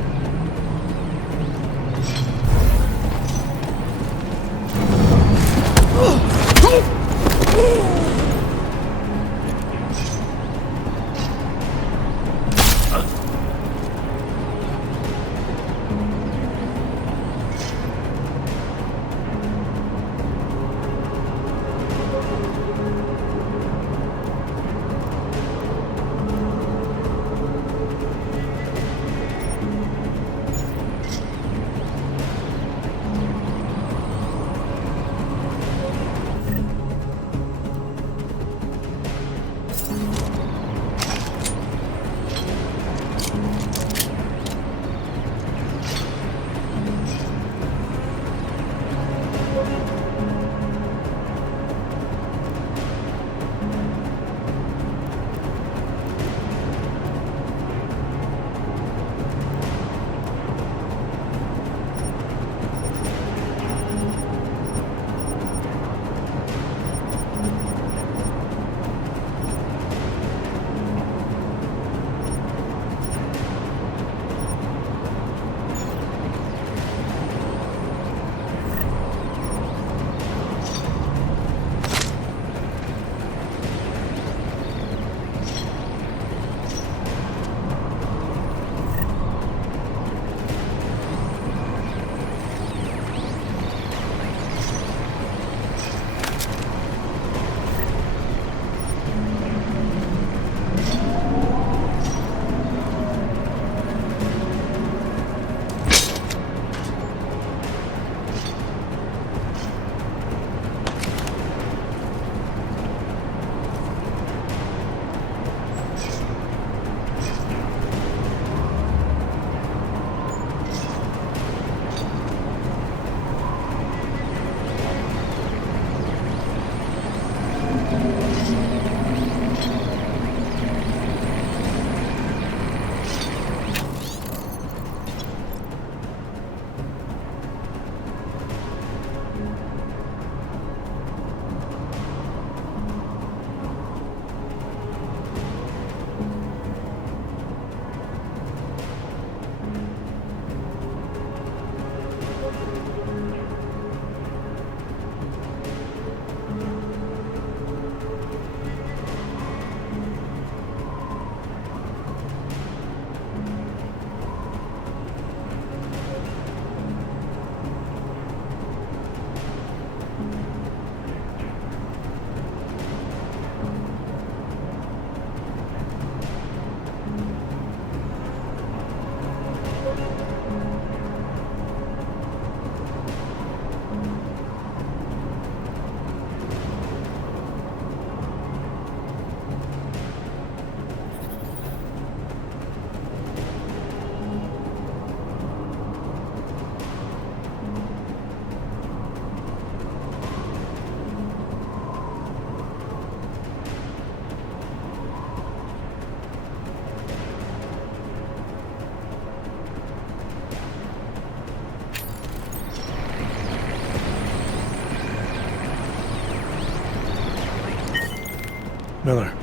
Miller,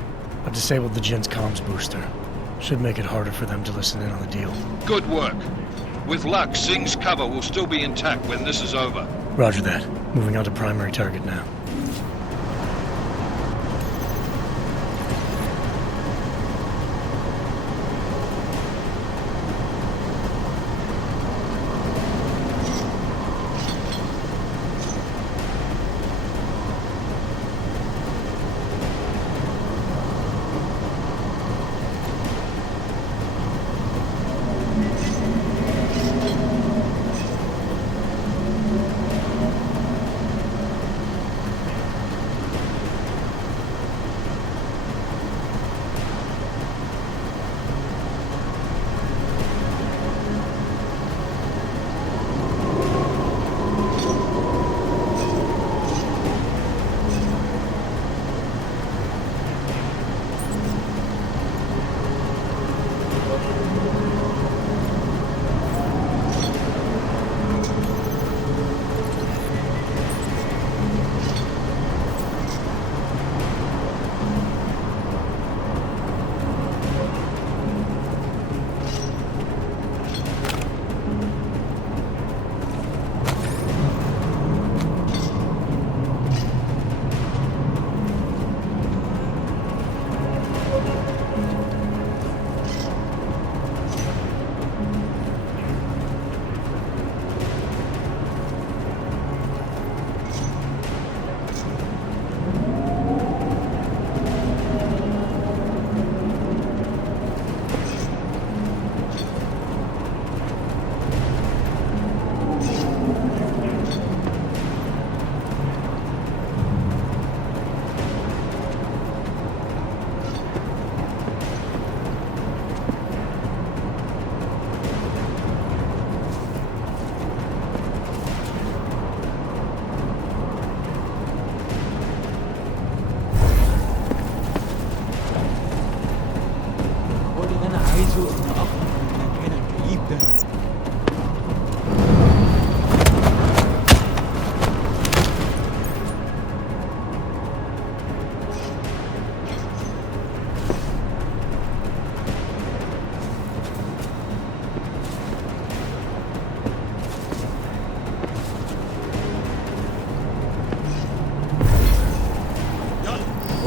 I've disabled the Gent's comms booster. Should make it harder for them to listen in on the deal. Good work. With luck, Singh's cover will still be intact when this is over. Roger that. Moving on to primary target now.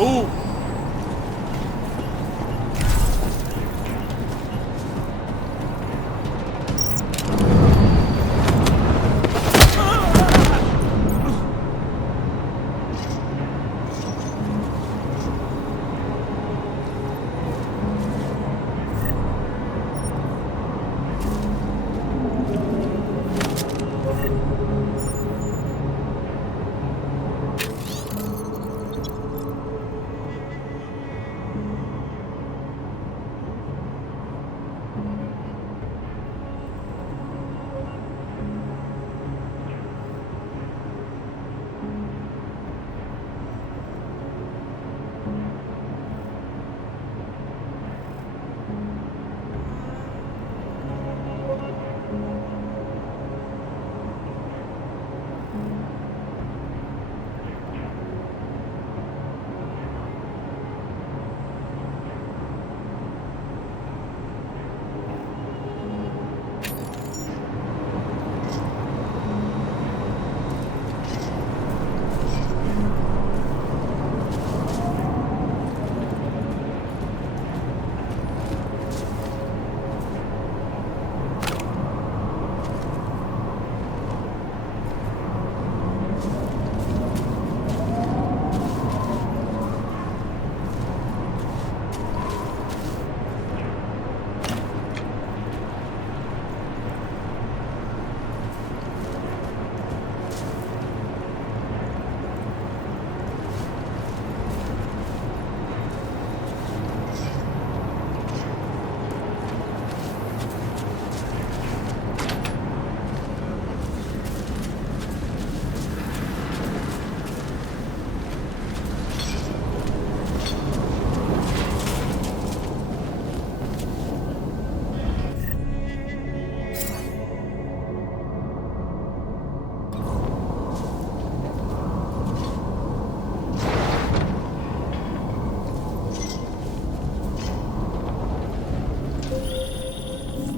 Move!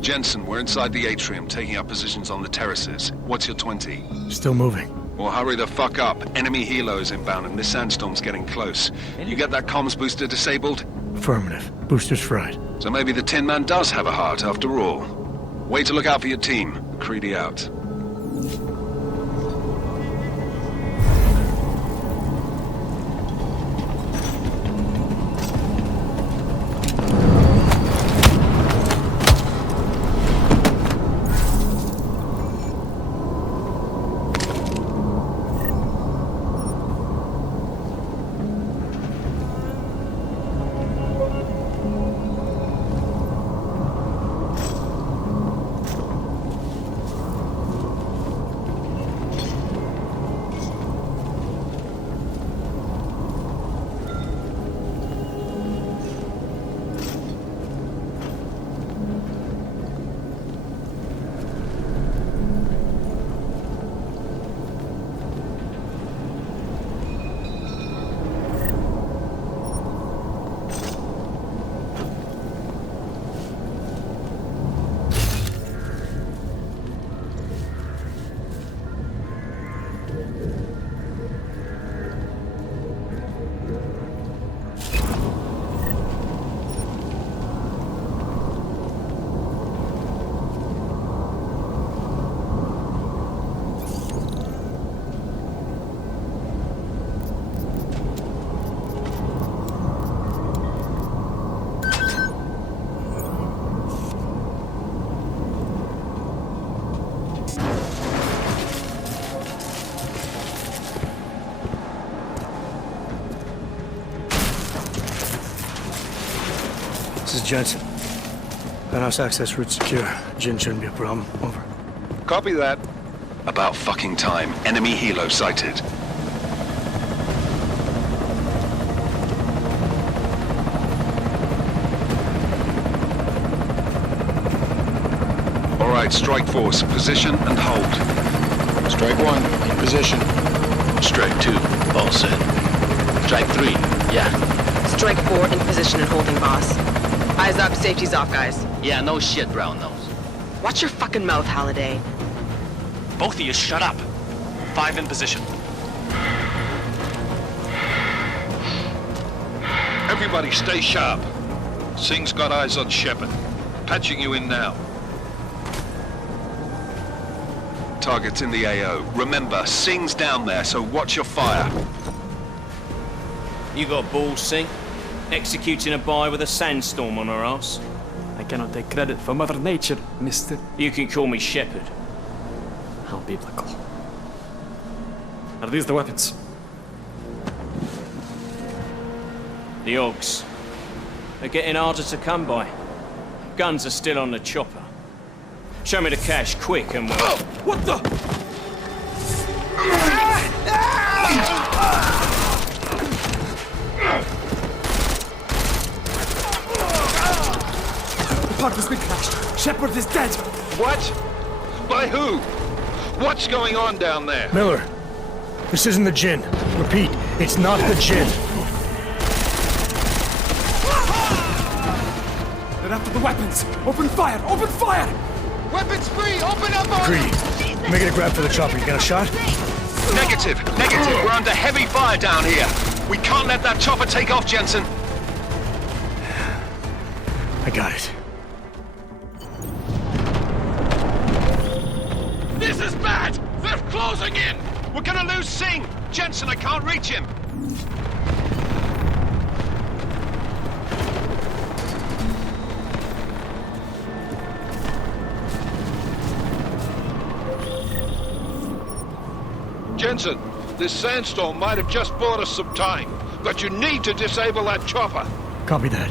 Jensen, we're inside the atrium, taking up positions on the terraces. What's your 20? Still moving. Well, hurry the fuck up. Enemy helos inbound and this sandstorm's getting close. You get that comms booster disabled? Affirmative. Booster's fried. So maybe the Tin Man does have a heart after all. Way to look out for your team. Creedy out. This is Jensen. Penthouse access route secure. Jin shouldn't be a problem. Over. Copy that. About fucking time. Enemy helo sighted. All right, strike force. Position and hold. Strike one, in position. Strike two, all set. Strike three, yeah. Strike 4 in position and holding, boss. Eyes up, safety's off, guys. Yeah, no shit, brown nose. Watch your fucking mouth, Halliday. Both of you, shut up. 5 in position. Everybody stay sharp. Singh's got eyes on Shepard. Patching you in now. Target's in the AO. Remember, Singh's down there, so watch your fire. You got balls, Singh? Executing a buy with a sandstorm on her ass? I cannot take credit for Mother Nature, mister. You can call me Shepard. How biblical. Are these the weapons? The Ogs. They're getting harder to come by. Guns are still on the chopper. Show me the cash, quick, and we'll... Oh, what the? The part has been crashed. Shepard is dead. What? By who? What's going on down there? Miller, this isn't the Jinn. Repeat, it's not the Jinn. They're after the weapons. Open fire! Open fire! Weapons free! Open up on Agreed. Making a grab for the chopper. You got a shot? Negative. We're under heavy fire down here. We can't let that chopper take off, Jensen. I got it. This is bad! They're closing in! We're gonna lose Singh! Jensen, I can't reach him! Jensen, this sandstorm might have just bought us some time, but you need to disable that chopper. Copy that.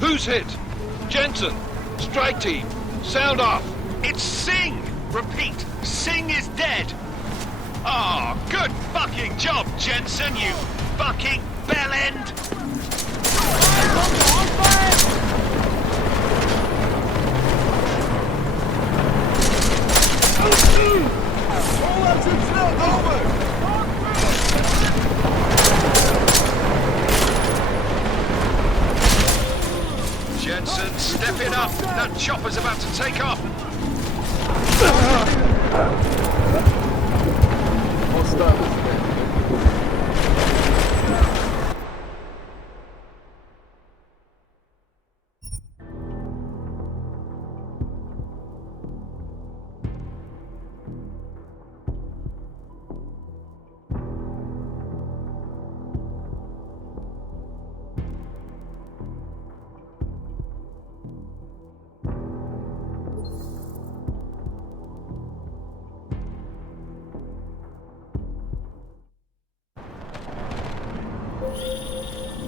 Who's hit? Jensen, strike team, sound off. It's Singh! Repeat, Singh is dead! Oh, good fucking job, Jensen, you fucking bellend! Jensen, step it up! That chopper's about to take off!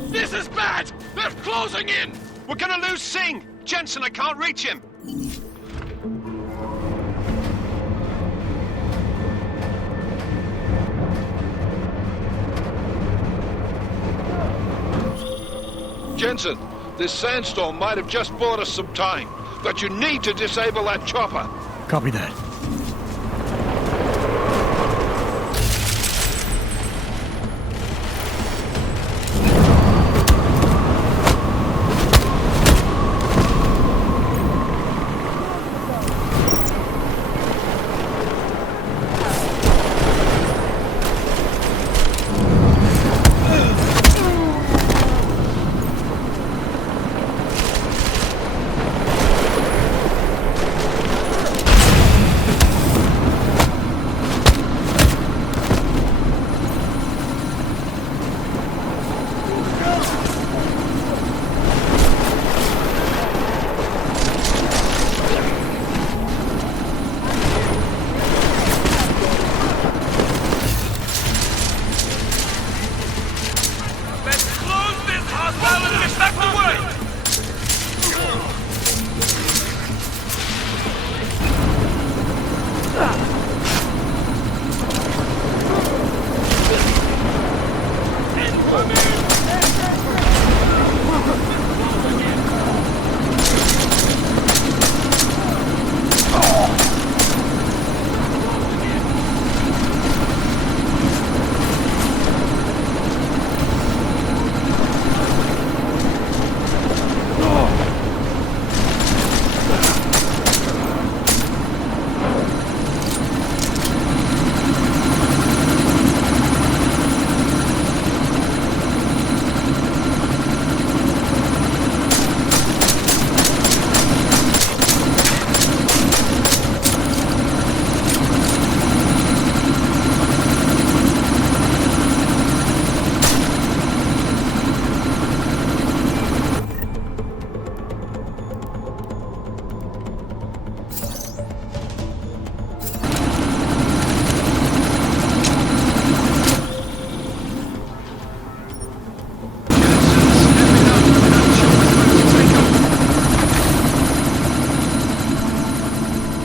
This is bad! They're closing in! We're gonna lose Singh! Jensen, I can't reach him! Jensen, this sandstorm might have just bought us some time, but you need to disable that chopper. Copy that.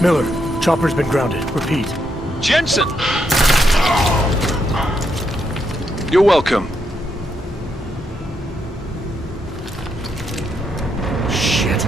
Miller, chopper's been grounded. Repeat. Jensen! You're welcome. Shit.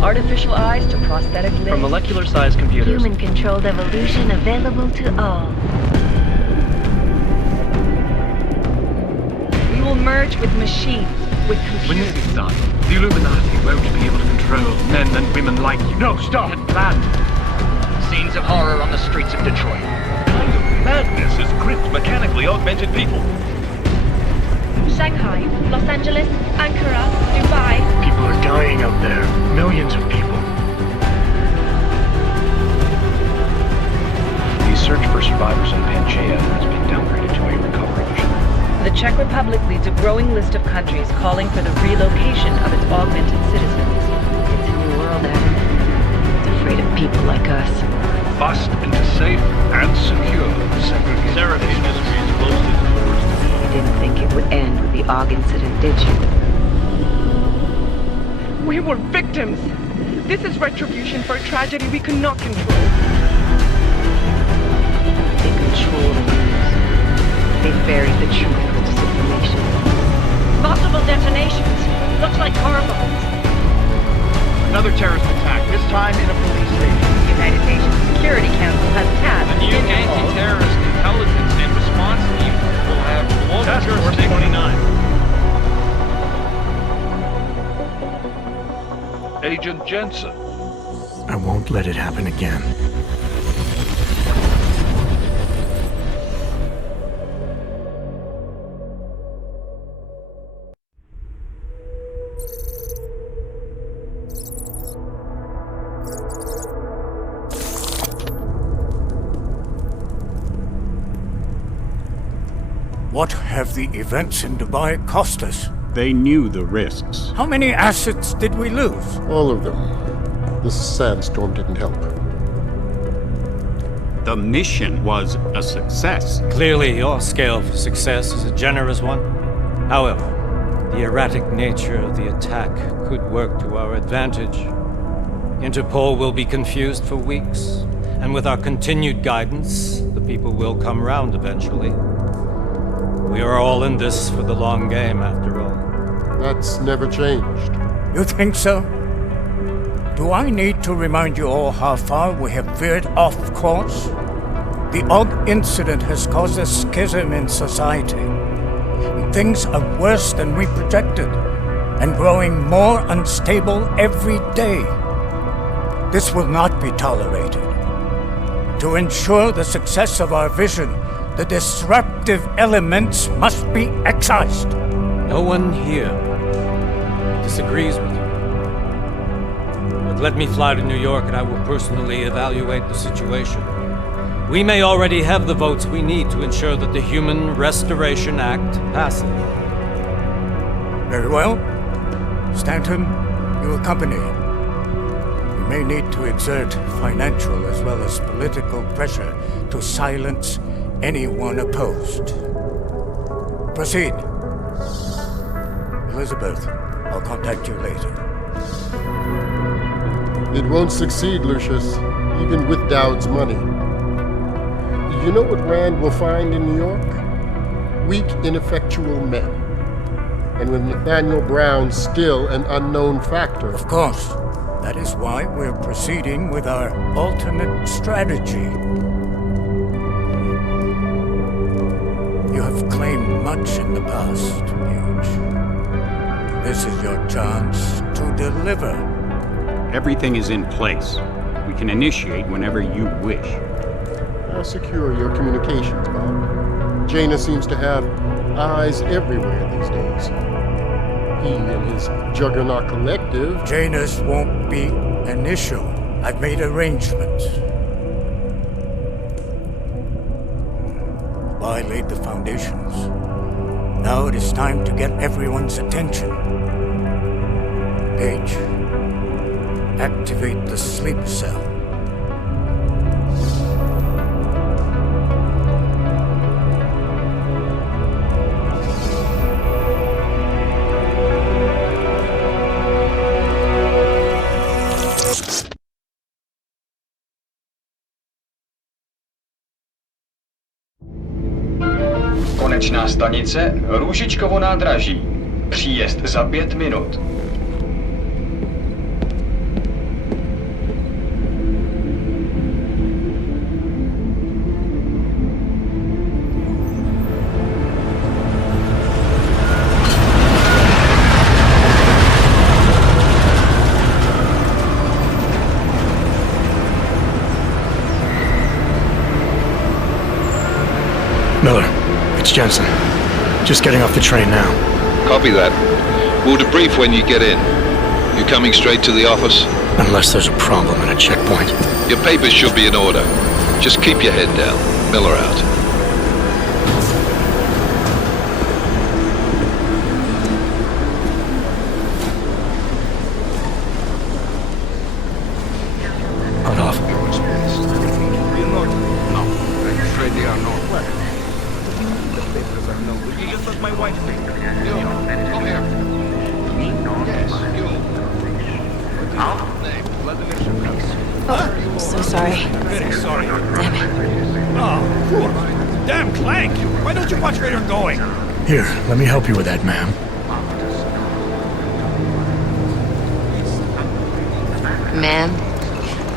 Artificial eyes to prosthetic limbs. From molecular-sized computers. Human-controlled evolution available to all. We will merge with machines, with computers. When this is done, the Illuminati won't be able to control men and women like you. No, stop! Plan. Scenes of horror on the streets of Detroit. Kind of madness has gripped mechanically augmented people. Shanghai, Los Angeles, Ankara, Dubai. People are dying out there. Millions of people. The search for survivors in Pangaea has been downgraded to a recovery mission. The Czech Republic leads a growing list of countries calling for the relocation of its augmented citizens. It's a new world, Adam. It's afraid of people like us. Bust into safe and secure segregation. Seraphim Industries closely towards the You didn't think it would end with the AUG incident, did you? We were victims. This is retribution for a tragedy we cannot control. They control the news. They buried the truth with disinformation. Possible detonations. Looks like car bombs. Another terrorist attack, this time in a police station. The United Nations Security Council has tasked The new anti-terrorist intelligence and response team will have global Task Force jurisdiction. 29. Agent Jensen. I won't let it happen again. What have the events in Dubai cost us? They knew the risks. How many assets did we lose? All of them. This sandstorm didn't help. The mission was a success. Clearly, your scale for success is a generous one. However, the erratic nature of the attack could work to our advantage. Interpol will be confused for weeks, and with our continued guidance, the people will come round eventually. We are all in this for the long game, after all. That's never changed. You think so? Do I need to remind you all how far we have veered off course? The AUG incident has caused a schism in society. Things are worse than we projected, and growing more unstable every day. This will not be tolerated. To ensure the success of our vision, the disruptive elements must be excised. No one here disagrees with you. But let me fly to New York and I will personally evaluate the situation. We may already have the votes we need to ensure that the Human Restoration Act passes. Very well. Stanton, you accompany him. We may need to exert financial as well as political pressure to silence anyone opposed. Proceed. Elizabeth, I'll contact you later. It won't succeed, Lucius, even with Dowd's money. You know what Rand will find in New York? Weak, ineffectual men. And with Nathaniel Brown still an unknown factor. Of course. That is why we're proceeding with our alternate strategy. You have claimed much in the past, Paige. This is your chance to deliver. Everything is in place. We can initiate whenever you wish. How secure are your communications, Bob? Jaina seems to have eyes everywhere these days. He and his Juggernaut Collective... Jaina's won't be an issue. I've made arrangements. Dubai laid the foundations. Now it is time to get everyone's attention. Page, activate the sleep cell. Konečná stanice Růžičkovo nádraží. Příjezd za 5 minut. Miller, it's Jensen. Just getting off the train now. Copy that. We'll debrief when you get in. You coming straight to the office? Unless there's a problem at a checkpoint. Your papers should be in order. Just keep your head down. Miller out. Out off. No, I'm afraid they are not. The papers are no good. You just let my wife think. You, come here. Yes, you. Name, Vladimir Shevkov. Oh, so sorry. Very sorry. Damn it. Oh, poor. Damn Clank! Why don't you watch where you're going? Here, let me help you with that, ma'am. Ma'am?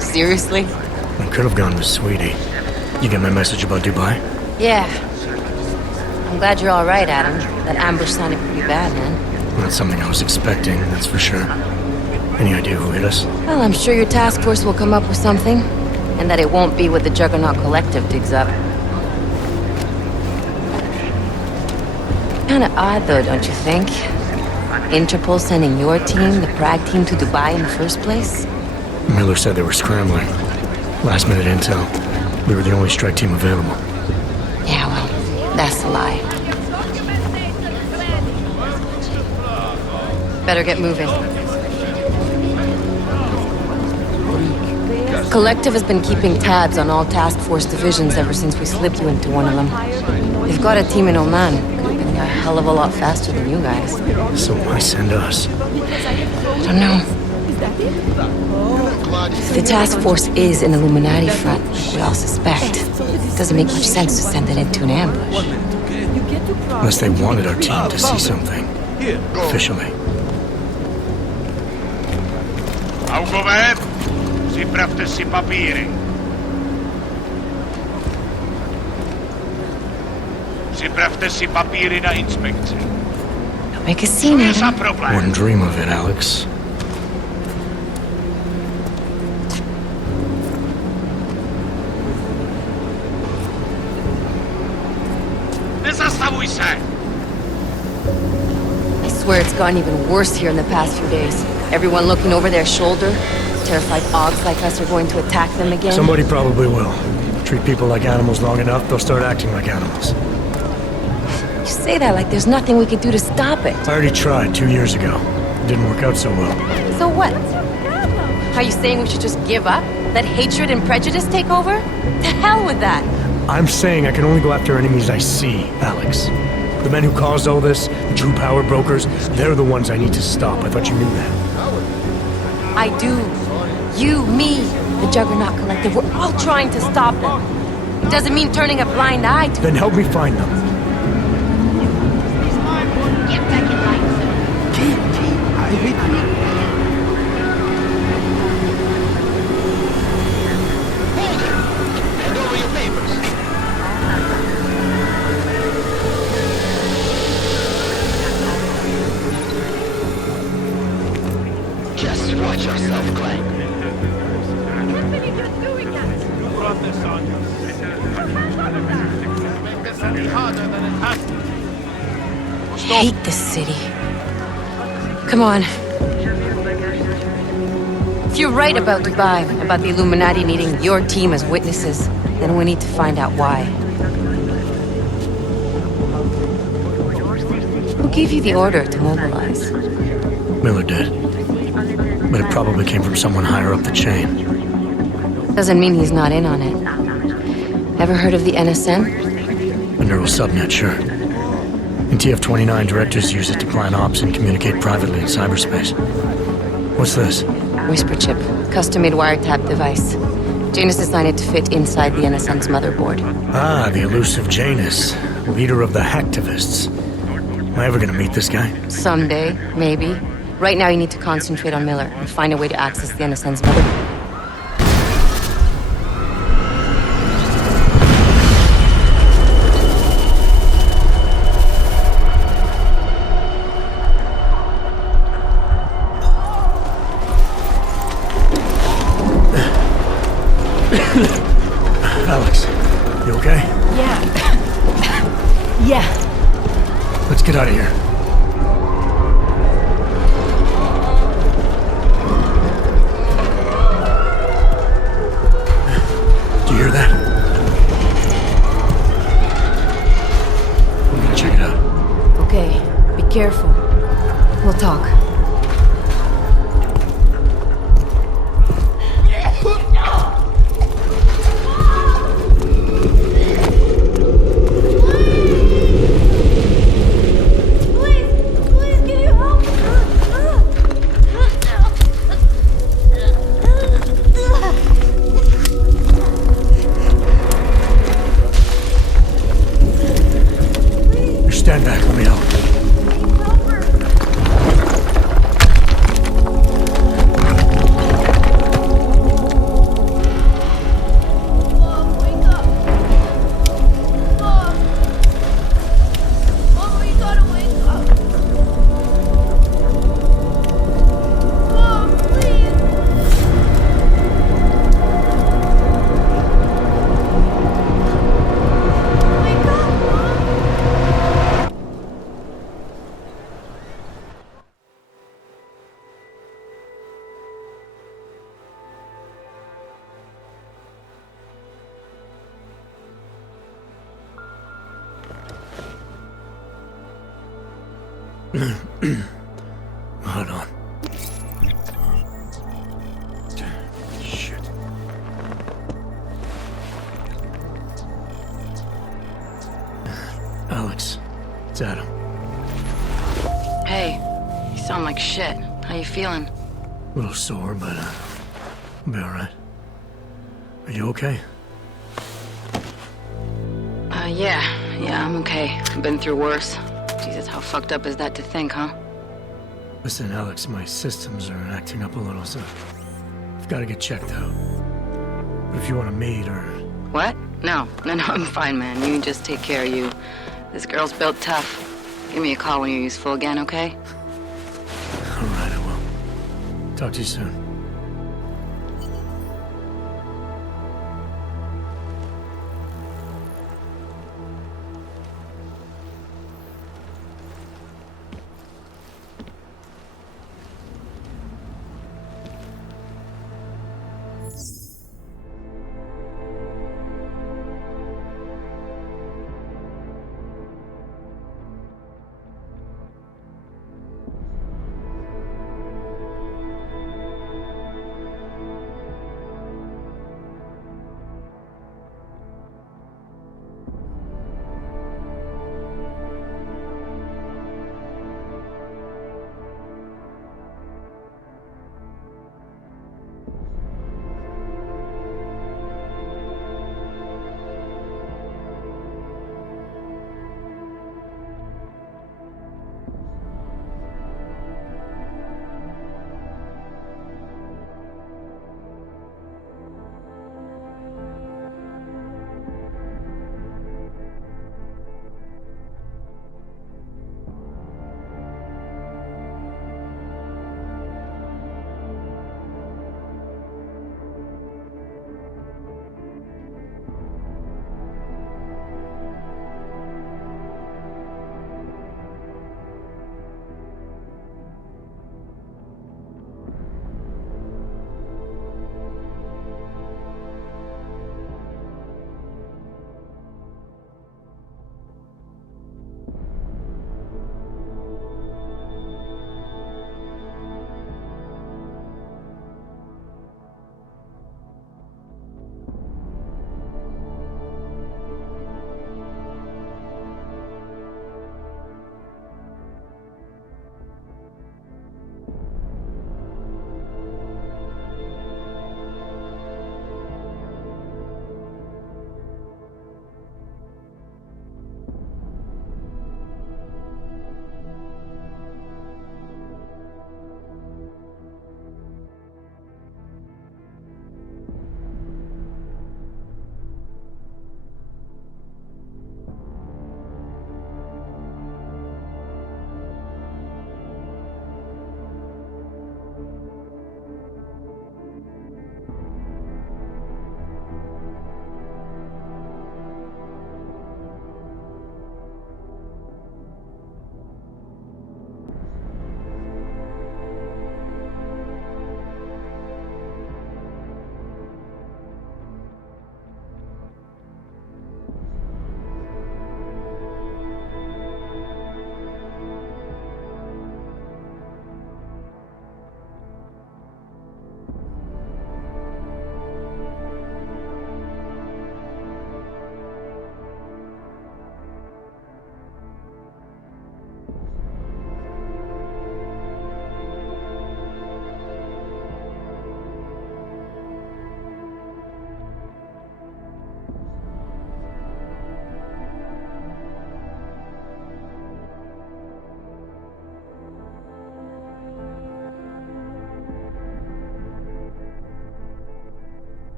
Seriously? I could have gone with Sweetie. You get my message about Dubai? Yeah. I'm glad you're all right, Adam. That ambush sounded pretty bad, man. Not something I was expecting, that's for sure. Any idea who hit us? Well, I'm sure your task force will come up with something. And that it won't be what the Juggernaut Collective digs up. Kinda odd, though, don't you think? Interpol sending your team, the Prague team, to Dubai in the first place? Miller said they were scrambling. Last minute intel. We were the only strike team available. Yeah, well, that's a lie. Better get moving. Collective has been keeping tabs on all task force divisions ever since we slipped you into one of them. They've got a team in Oman. Could have been a hell of a lot faster than you guys. So why send us? I don't know. If the task force is an Illuminati front, we all suspect, it doesn't make much sense to send it into an ambush. Unless they wanted our team to see something. Officially. Augové, připravte si papíry. Připravte si papíry na inspekci. Don't make a scene, Adam. Wouldn't dream of it, Alex. Nezastavuj se! I swear it's gotten even worse here in the past few days. Everyone looking over their shoulder. Terrified Augs like us are going to attack them again. Somebody probably will. Treat people like animals long enough, they'll start acting like animals. You say that like there's nothing we could do to stop it. I already tried 2 years ago. It didn't work out so well. So what? Are you saying we should just give up? Let hatred and prejudice take over? To hell with that! I'm saying I can only go after enemies I see, Alex. The men who caused all this, the true power brokers, they're the ones I need to stop. I thought you knew that. I do. You, me, the Juggernaut Collective, we're all trying to stop them. It doesn't mean turning a blind eye to Then help me find them. Get back in line, Hand over your papers. Just watch yourself, Clank. Brought this on you. Make this any harder than it has to. I hate this city. Come on. If you're right about Dubai, about the Illuminati needing your team as witnesses, then we need to find out why. gave you the order to mobilize? Miller did. But it probably came from someone higher up the chain. Doesn't mean he's not in on it. Ever heard of the NSN? A neural subnet, sure. In TF-29, directors use it to plan ops and communicate privately in cyberspace. What's this? Whisper chip. Custom-made wiretap device. Janus designed it to fit inside the NSN's motherboard. Ah, the elusive Janus. Leader of the hacktivists. Am I ever gonna meet this guy? Someday, maybe. Right now you need to concentrate on Miller and find a way to access the NSN's motherboard. Alex, you okay? Yeah. Yeah. Let's get out of here. Do you hear that? I'm gonna check it out. Okay, be careful. We'll talk. Stand back, let me help. Hold on. Shit. Alex, it's Adam. Hey, you sound like shit. How you feeling? A little sore, but I'll be alright. Are you okay? Yeah, I'm okay. I've been through worse. Jesus, how fucked up is that to think, huh? Listen, Alex, my systems are acting up a little, so I've got to get checked out. But if you want to meet or... What? No, I'm fine, man. You just take care of you. This girl's built tough. Give me a call when you're useful again, okay? Alright, I will. Talk to you soon.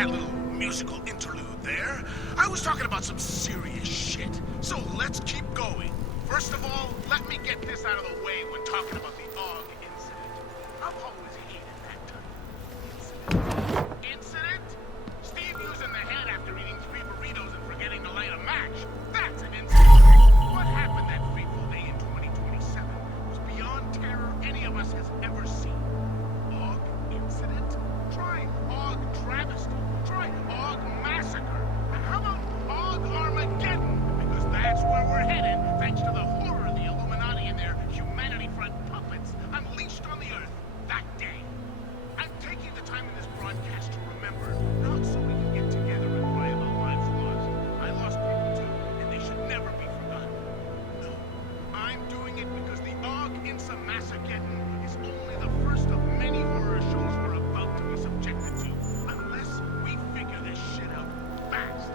that little musical interlude there. I was talking about some serious shit. So let's keep going. First of all, let me get this out of the way when talking about the AUG incident. I've always hated that term. Incident? Steve using the head after eating 3 burritos and forgetting to light a match. That's an incident. What happened that fateful day in 2027 was beyond terror any of us has ever seen. AUG incident? Try AUG travesty. Try AUG massacre. And how about AUG Armageddon? Because that's where we're headed, thanks to the horror of the Illuminati and their humanity front puppets unleashed on the Earth that day. I'm taking the time in this broadcast to remember, not so we can get together and cry about lives lost. I lost people too, and they should never be forgotten. No, I'm doing it because the AUG Insa Massageddon is only the first of many horror shows we're about to be subjected to, unless we figure this shit out. Fast.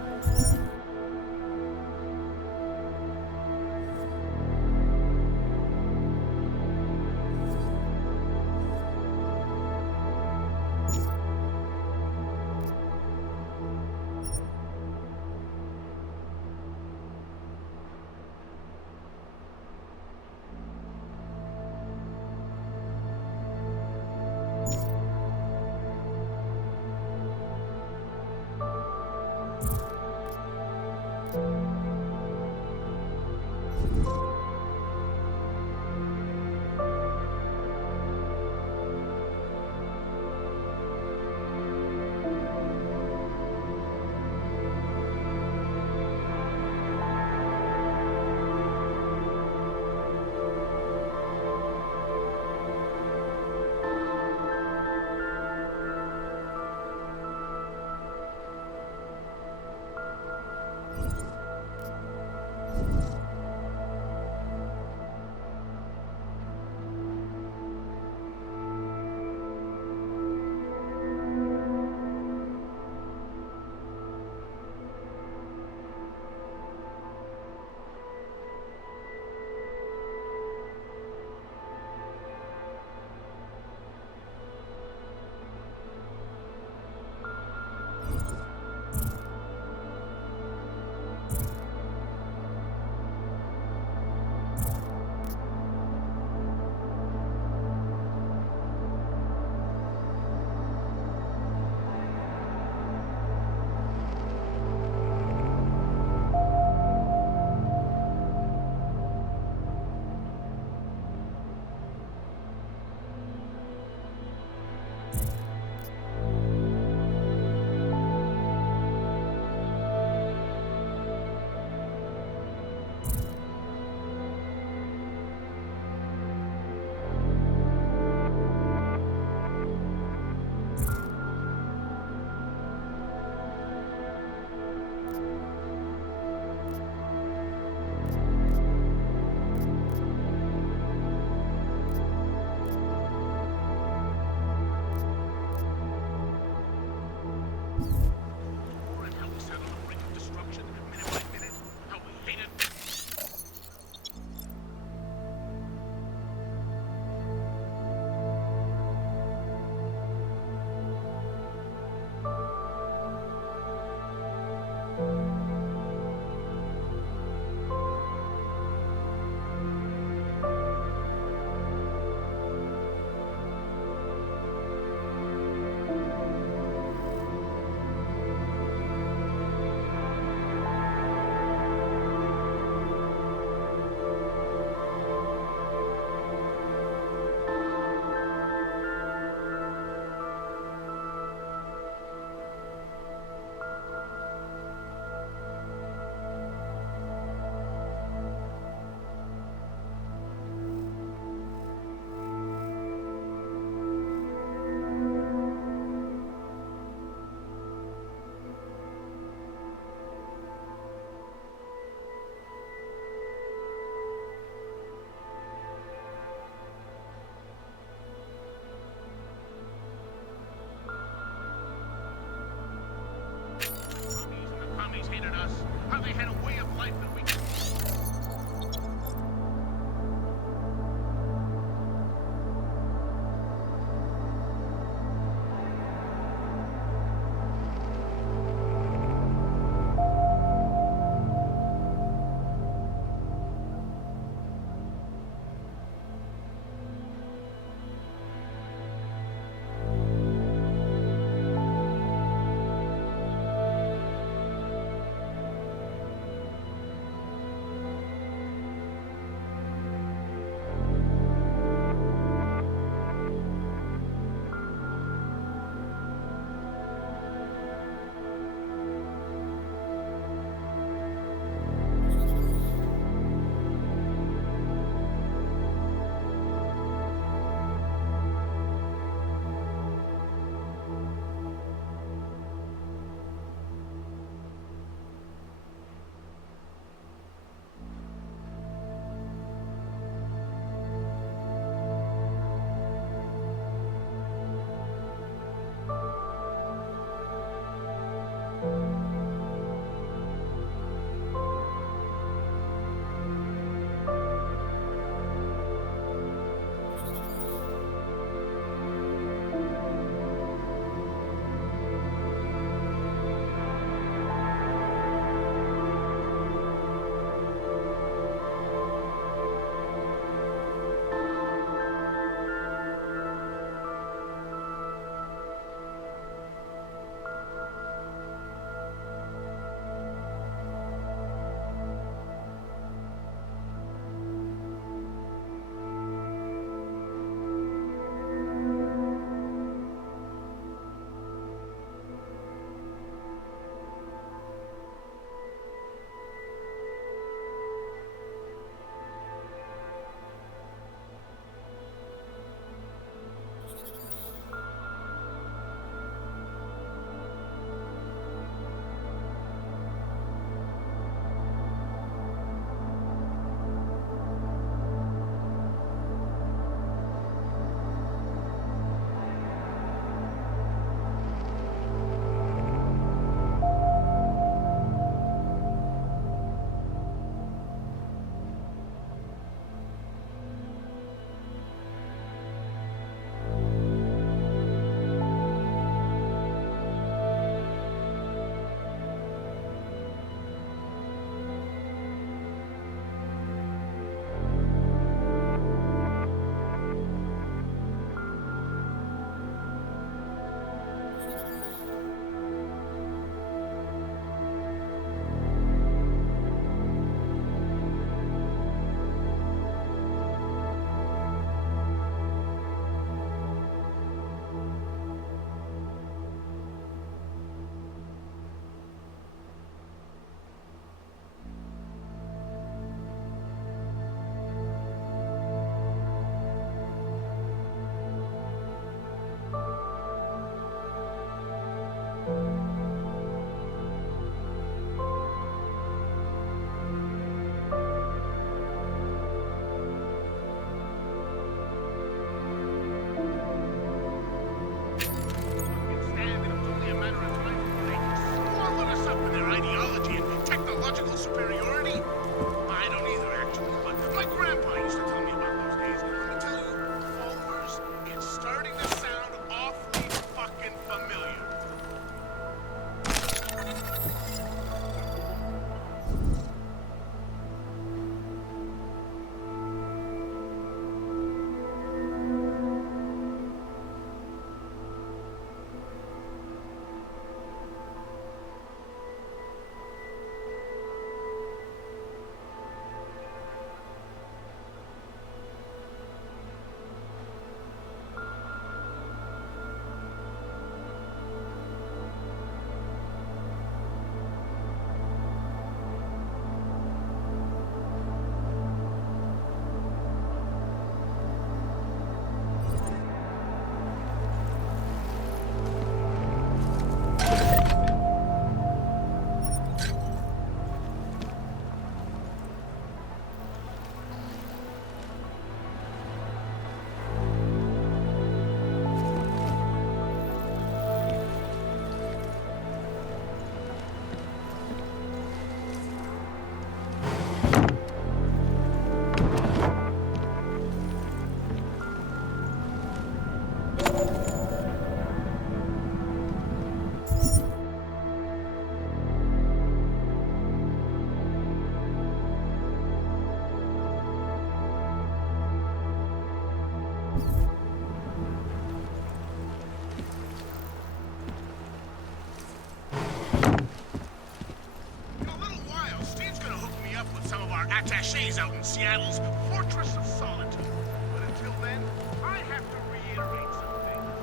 out in Seattle's Fortress of Solitude. But until then, I have to reiterate some things.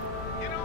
You know...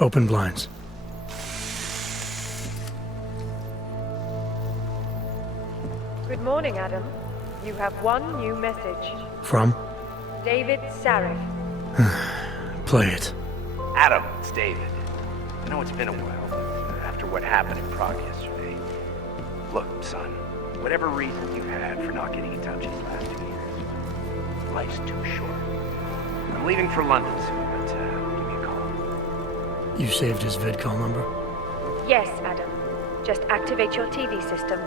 Open blinds. Good morning, Adam. You have one new message. From? David Sarif. Play it. Adam, it's David. I know it's been a while, after what happened in Prague yesterday. Look, son, whatever reasons you had for not getting in touch these last 2 years, life's too short. I'm leaving for London soon, but give me a call. You saved his vidcall number? Yes, Adam. Just activate your TV system.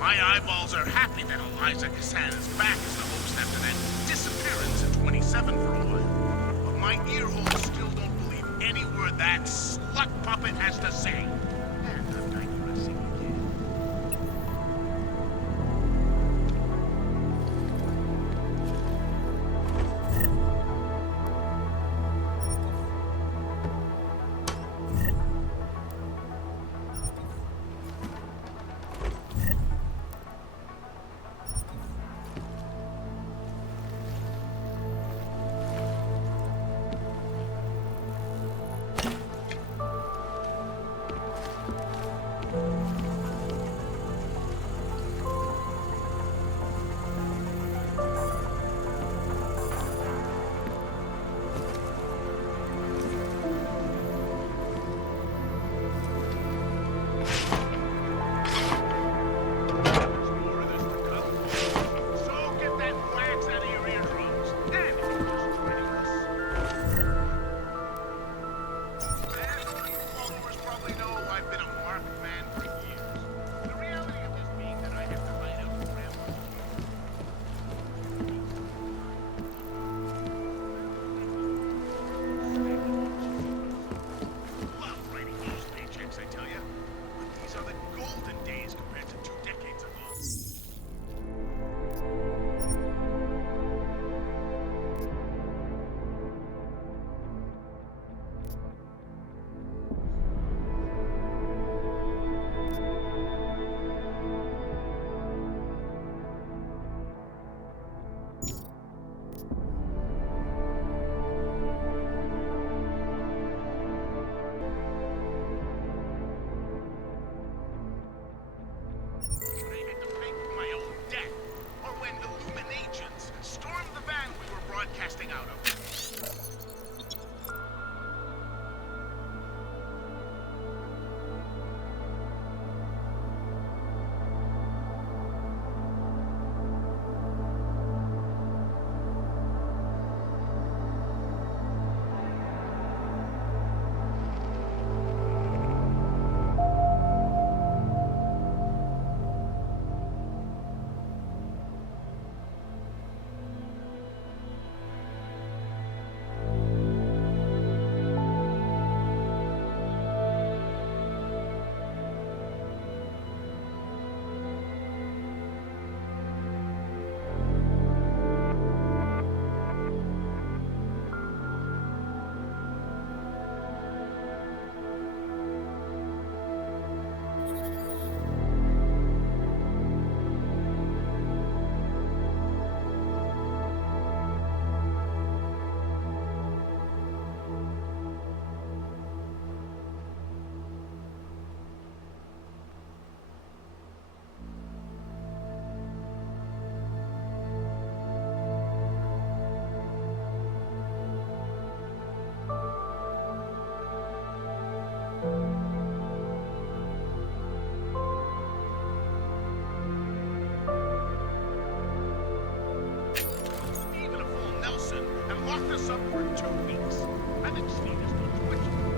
My eyeballs are happy that Eliza Cassan is back as the host after that disappearance in 27 for a while. But my ear holes still don't believe any word that slut puppet has to say. And I'm digressing again. locked us up for 2 weeks. I think Steve is done twitching.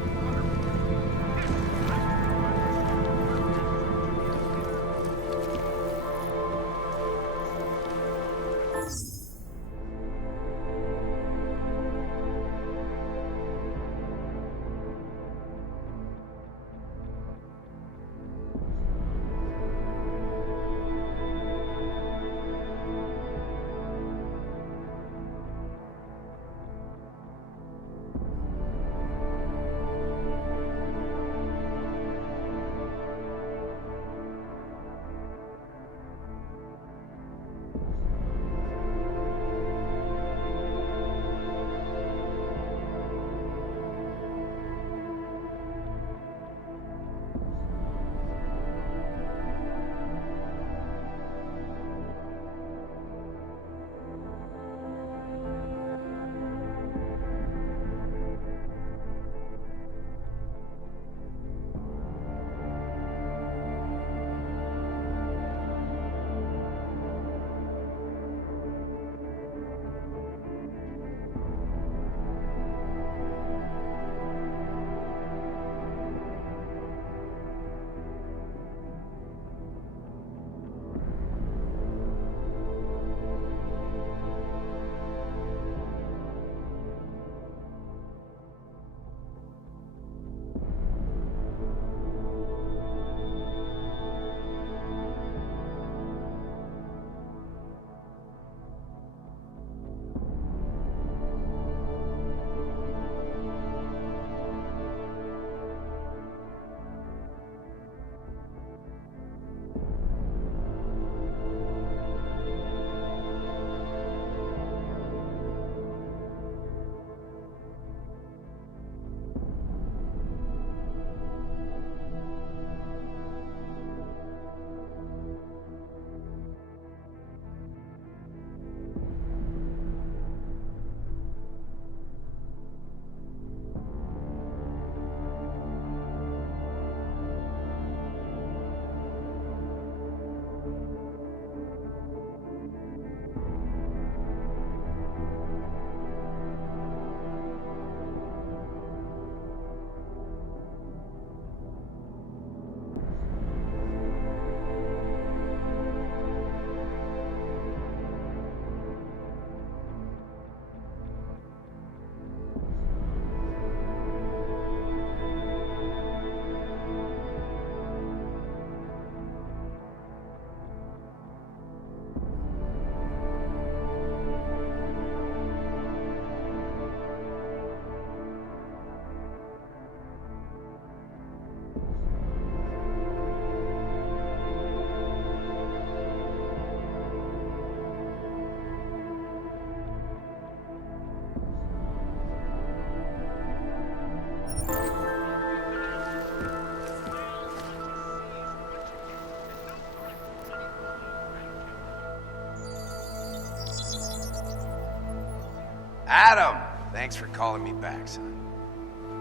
Adam! Thanks for calling me back, son.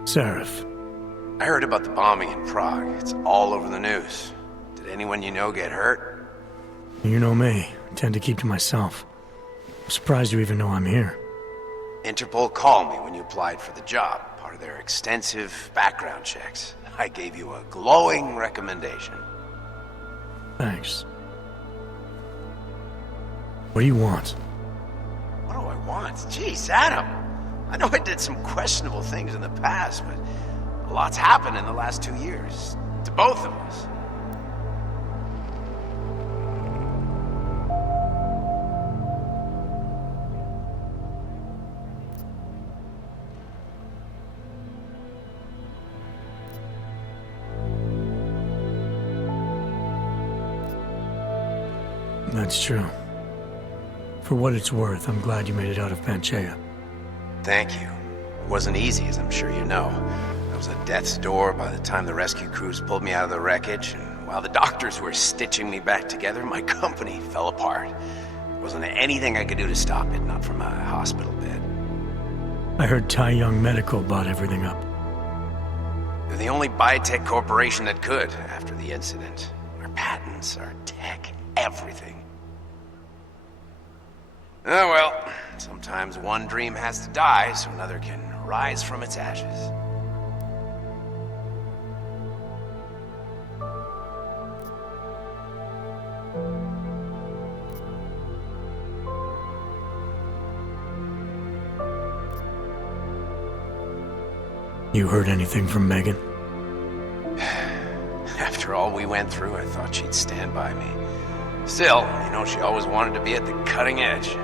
Seraph. I heard about the bombing in Prague. It's all over the news. Did anyone you know get hurt? You know me. I tend to keep to myself. I'm surprised you even know I'm here. Interpol called me when you applied for the job, part of their extensive background checks. I gave you a glowing recommendation. Thanks. What do you want? What do I want? Jeez, Adam! I know I did some questionable things in the past, but a lot's happened in the last 2 years. To both of us. That's true. For what it's worth, I'm glad you made it out of Panchea. Thank you. It wasn't easy, as I'm sure you know. I was at death's door by the time the rescue crews pulled me out of the wreckage, and while the doctors were stitching me back together, my company fell apart. There wasn't anything I could do to stop it, not from a hospital bed. I heard Tai Young Medical bought everything up. They're the only biotech corporation that could, after the incident. Our patents, our tech, everything. Oh well, sometimes one dream has to die so another can rise from its ashes. You heard anything from Megan? After all we went through, I thought she'd stand by me. Still, you know, she always wanted to be at the cutting edge.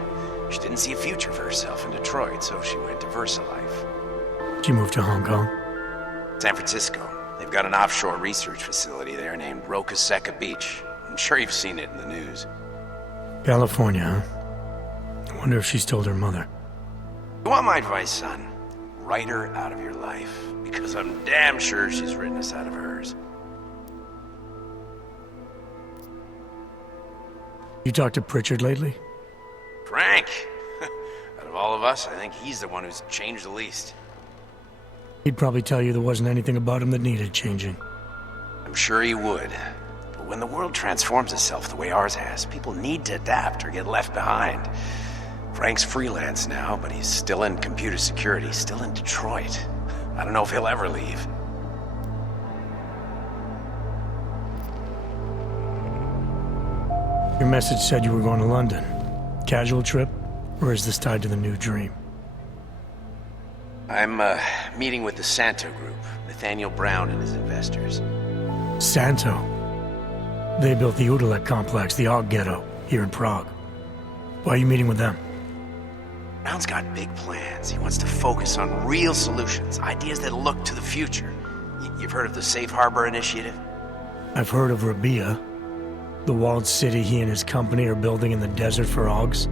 She didn't see a future for herself in Detroit, so she went to VersaLife. She moved to Hong Kong? San Francisco. They've got an offshore research facility there named Roca Seca Beach. I'm sure you've seen it in the news. California, huh? I wonder if she's told her mother. You want my advice, son? Write her out of your life, because I'm damn sure she's written us out of hers. You talked to Pritchard lately? Frank! Out of all of us, I think he's the one who's changed the least. He'd probably tell you there wasn't anything about him that needed changing. I'm sure he would. But when the world transforms itself the way ours has, people need to adapt or get left behind. Frank's freelance now, but he's still in computer security, still in Detroit. I don't know if he'll ever leave. Your message said you were going to London. Casual trip? Or is this tied to the new dream? I'm meeting with the Santo Group, Nathaniel Brown and his investors. Santo? They built the Udalek complex, the Og Ghetto, here in Prague. Why are you meeting with them? Brown's got big plans. He wants to focus on real solutions, ideas that look to the future. You've heard of the Safe Harbor Initiative? I've heard of Rabia, the walled city he and his company are building in the desert for Augs.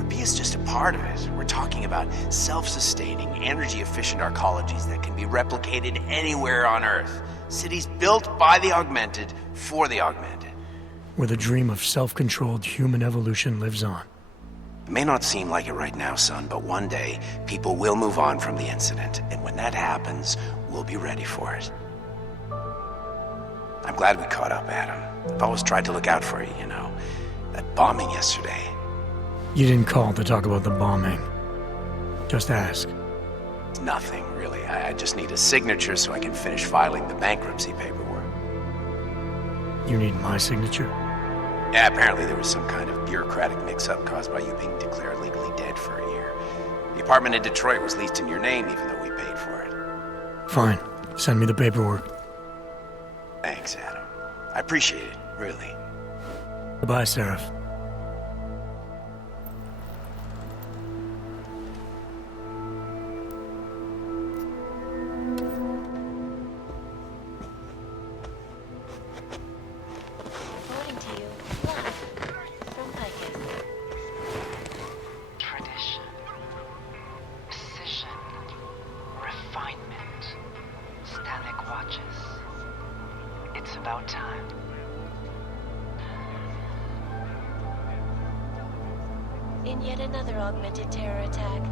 Rabia's just a part of it. We're talking about self-sustaining, energy-efficient arcologies that can be replicated anywhere on Earth. Cities built by the augmented, for the augmented. Where the dream of self-controlled human evolution lives on. It may not seem like it right now, son, but one day, people will move on from the incident. And when that happens, we'll be ready for it. I'm glad we caught up, Adam. I've always tried to look out for you, you know. That bombing yesterday. You didn't call to talk about the bombing. Just ask. It's nothing, really. I just need a signature so I can finish filing the bankruptcy paperwork. You need my signature? Yeah, apparently there was some kind of bureaucratic mix-up caused by you being declared legally dead for a year. The apartment in Detroit was leased in your name, even though we paid for it. Fine. Send me the paperwork. Thanks, Adam. I appreciate it, really. Goodbye, Seraph. Tradition, precision, refinement. Stanek watches. It's about time. In yet another augmented terror attack,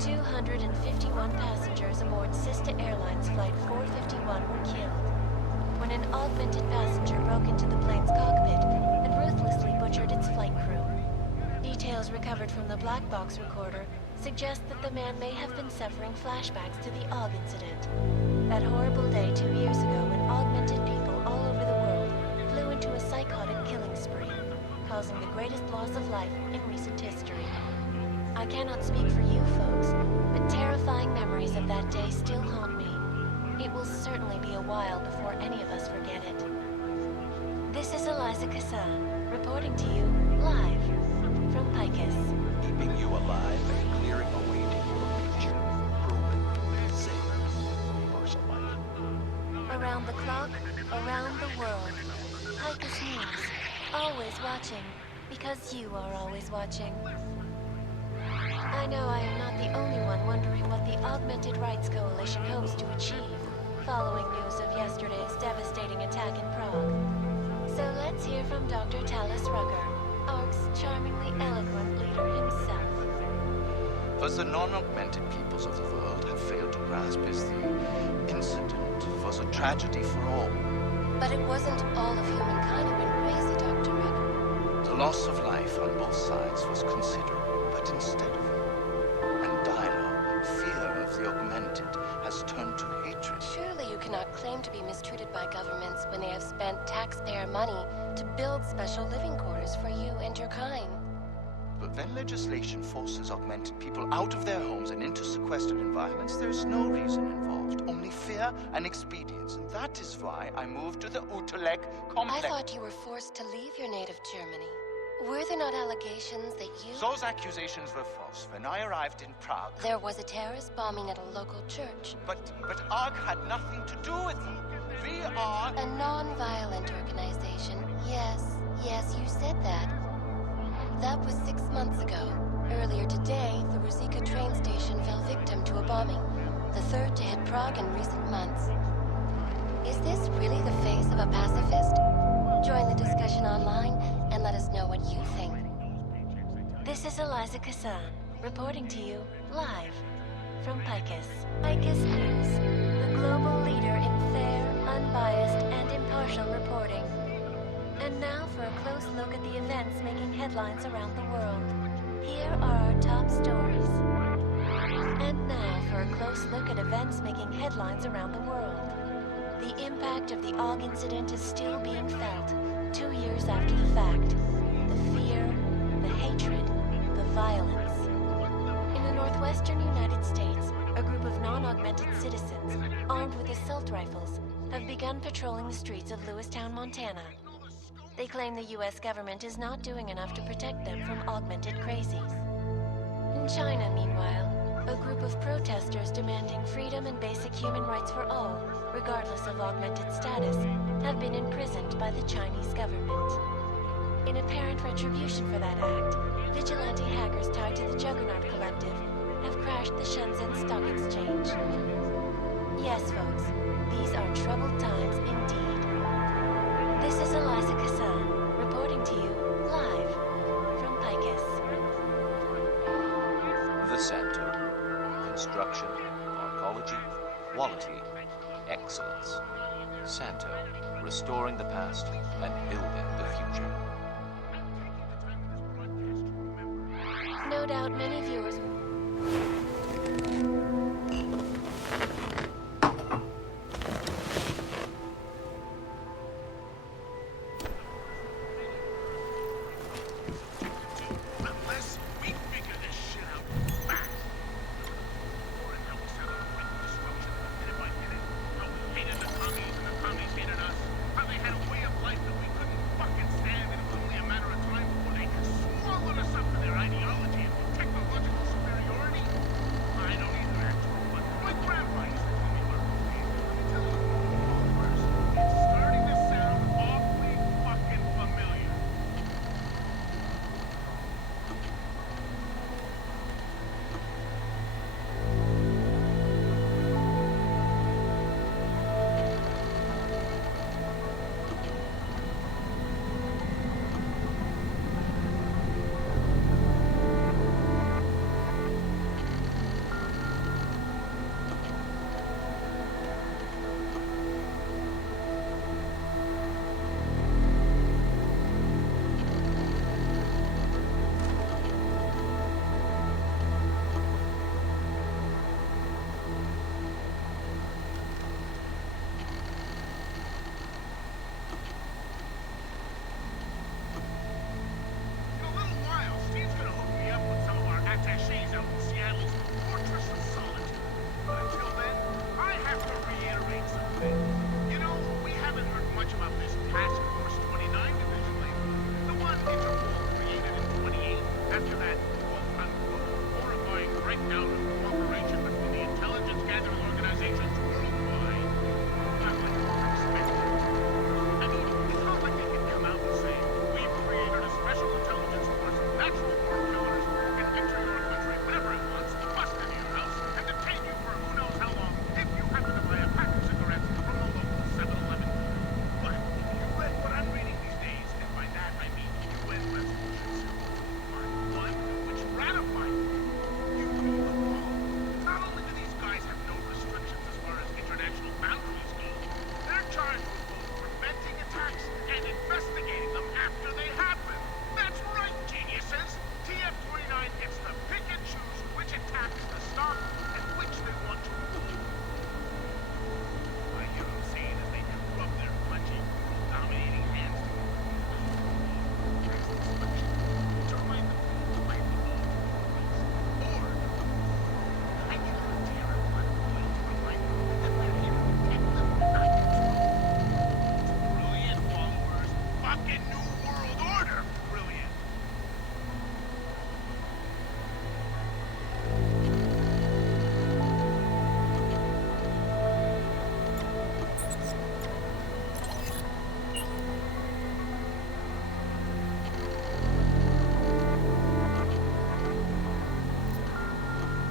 251 passengers aboard Sista Airlines Flight 451 were killed when an augmented passenger broke into the plane's cockpit and ruthlessly butchered its flight crew. Details recovered from the black box recorder suggest that the man may have been suffering flashbacks to the AUG incident. That horrible day 2 years ago when augmented people all over the world flew into a psychotic killing spree, causing the greatest loss of life in recent history. I cannot speak for you folks, but terrifying memories of that day still haunt me. It will certainly be a while before any of us forget it. This is Eliza Cassan, reporting to you live from Picus. Keeping you alive and clearing a way to your future. Proven, safe, universal life. Around the clock, around the world. Picus News. Always watching, because you are always watching. I know I am not the only one wondering what the Augmented Rights Coalition hopes to achieve, following news of yesterday's devastating attack in Prague. So let's hear from Dr. Talis Rucker, ARC's charmingly eloquent leader himself. As the non-augmented peoples of the world have failed to grasp is the incident was a tragedy for all. But it wasn't all of humankind who went crazy, Dr. Rucker. The loss of life on both sides was considerable, but instead of dialogue, fear of the augmented has turned to hatred. Surely you cannot claim to be mistreated by governments when they have spent taxpayer money to build special living quarters for you and your kind. But when legislation forces augmented people out of their homes and into sequestered environments, there's no reason involved, only fear and expedience. And that is why I moved to the Utrecht complex. I thought you were forced to leave your native Germany. Were there not allegations that you... Those accusations were false. When I arrived in Prague... There was a terrorist bombing at a local church. But ARG had nothing to do with it. We are... A non-violent organization. Yes, you said that. That was 6 months ago. Earlier today, the Ruzicka train station fell victim to a bombing. The third to hit Prague in recent months. Is this really the face of a pacifist? Join the discussion online and let us know what you think. This is Eliza Cassan, reporting to you live from Picus. Picus News, the global leader in fair, unbiased, and impartial reporting. And now for a close look at the events making headlines around the world. Here are our top stories. And now for a close look at events making headlines around the world. The impact of the AUG incident is still being felt, 2 years after the fact. The fear, the hatred, the violence. In the northwestern United States, a group of non-augmented citizens, armed with assault rifles, have begun patrolling the streets of Lewistown, Montana. They claim the US government is not doing enough to protect them from augmented crazies. In China, meanwhile, a group of protesters demanding freedom and basic human rights for all, regardless of augmented status, have been imprisoned by the Chinese government. In apparent retribution for that act, vigilante hackers tied to the Juggernaut Collective have crashed the Shenzhen Stock Exchange. Yes, folks, these are troubled times indeed. This is Eliza Cassan, reporting to you live from Picus. The Center. Construction, oncology, quality, excellence. Santo, restoring the past and building the future. No doubt many viewers... Swallowed us up for their ideology and technological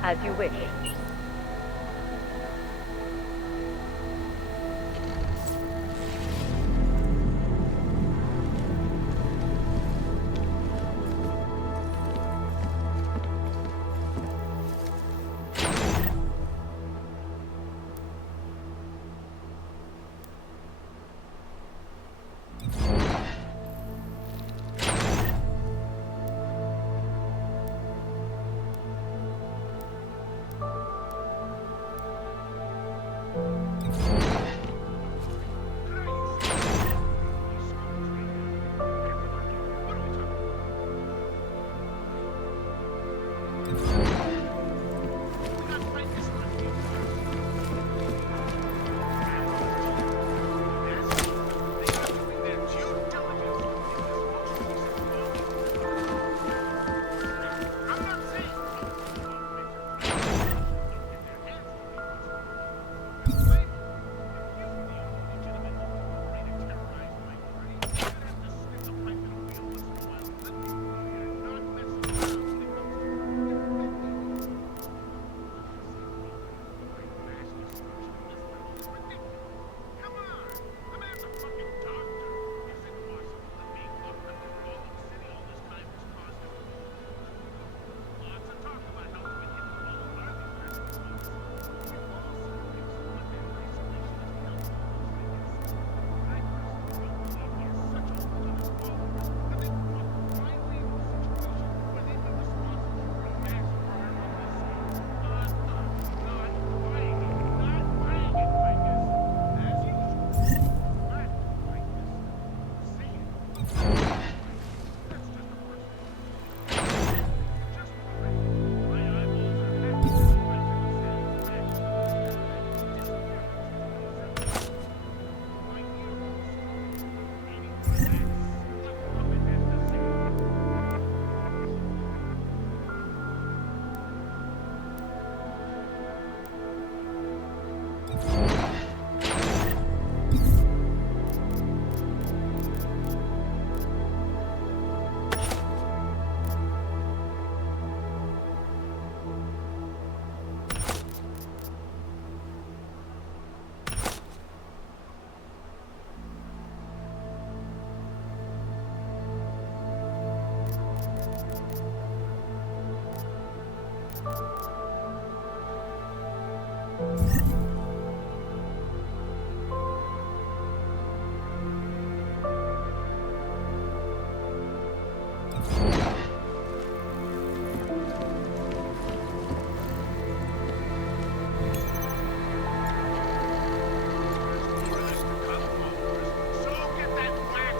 As you wish.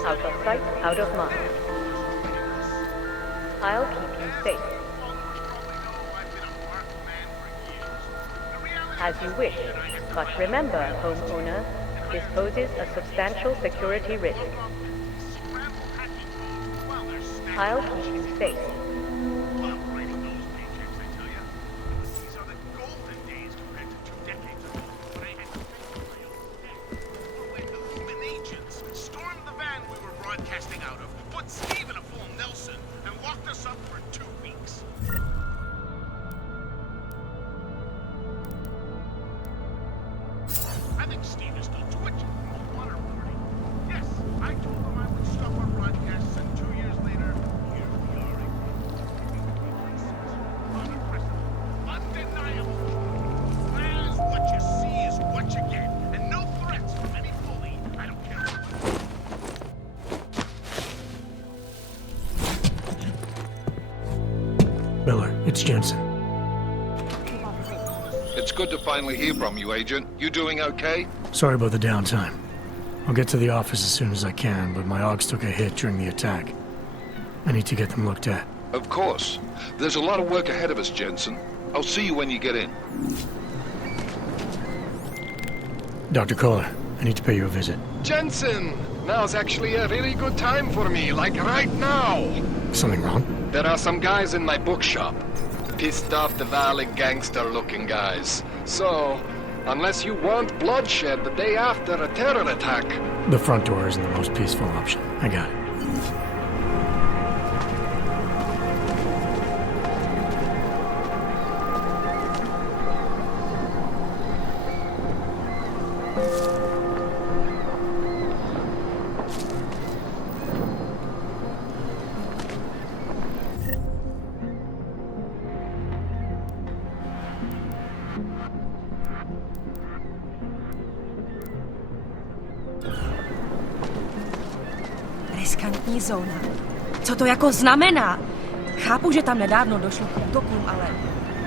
Out of sight, out of mind. I'll keep you safe. As you wish, but remember, homeowner, this poses a substantial security risk. I'll keep you safe. Miller, it's Jensen. It's good to finally hear from you, Agent. You doing okay? Sorry about the downtime. I'll get to the office as soon as I can, but my Augs took a hit during the attack. I need to get them looked at. Of course. There's a lot of work ahead of us, Jensen. I'll see you when you get in. Dr. Kohler, I need to pay you a visit. Jensen! Now's actually a really good time for me, like right now! Something wrong? There are some guys in my bookshop. Pissed off the Valley gangster-looking guys. So, unless you want bloodshed the day after a terror attack... The front door isn't the most peaceful option. I got it. konfliktní zóna. Co to jako znamená? Chápu, že tam nedávno došlo k útokům, ale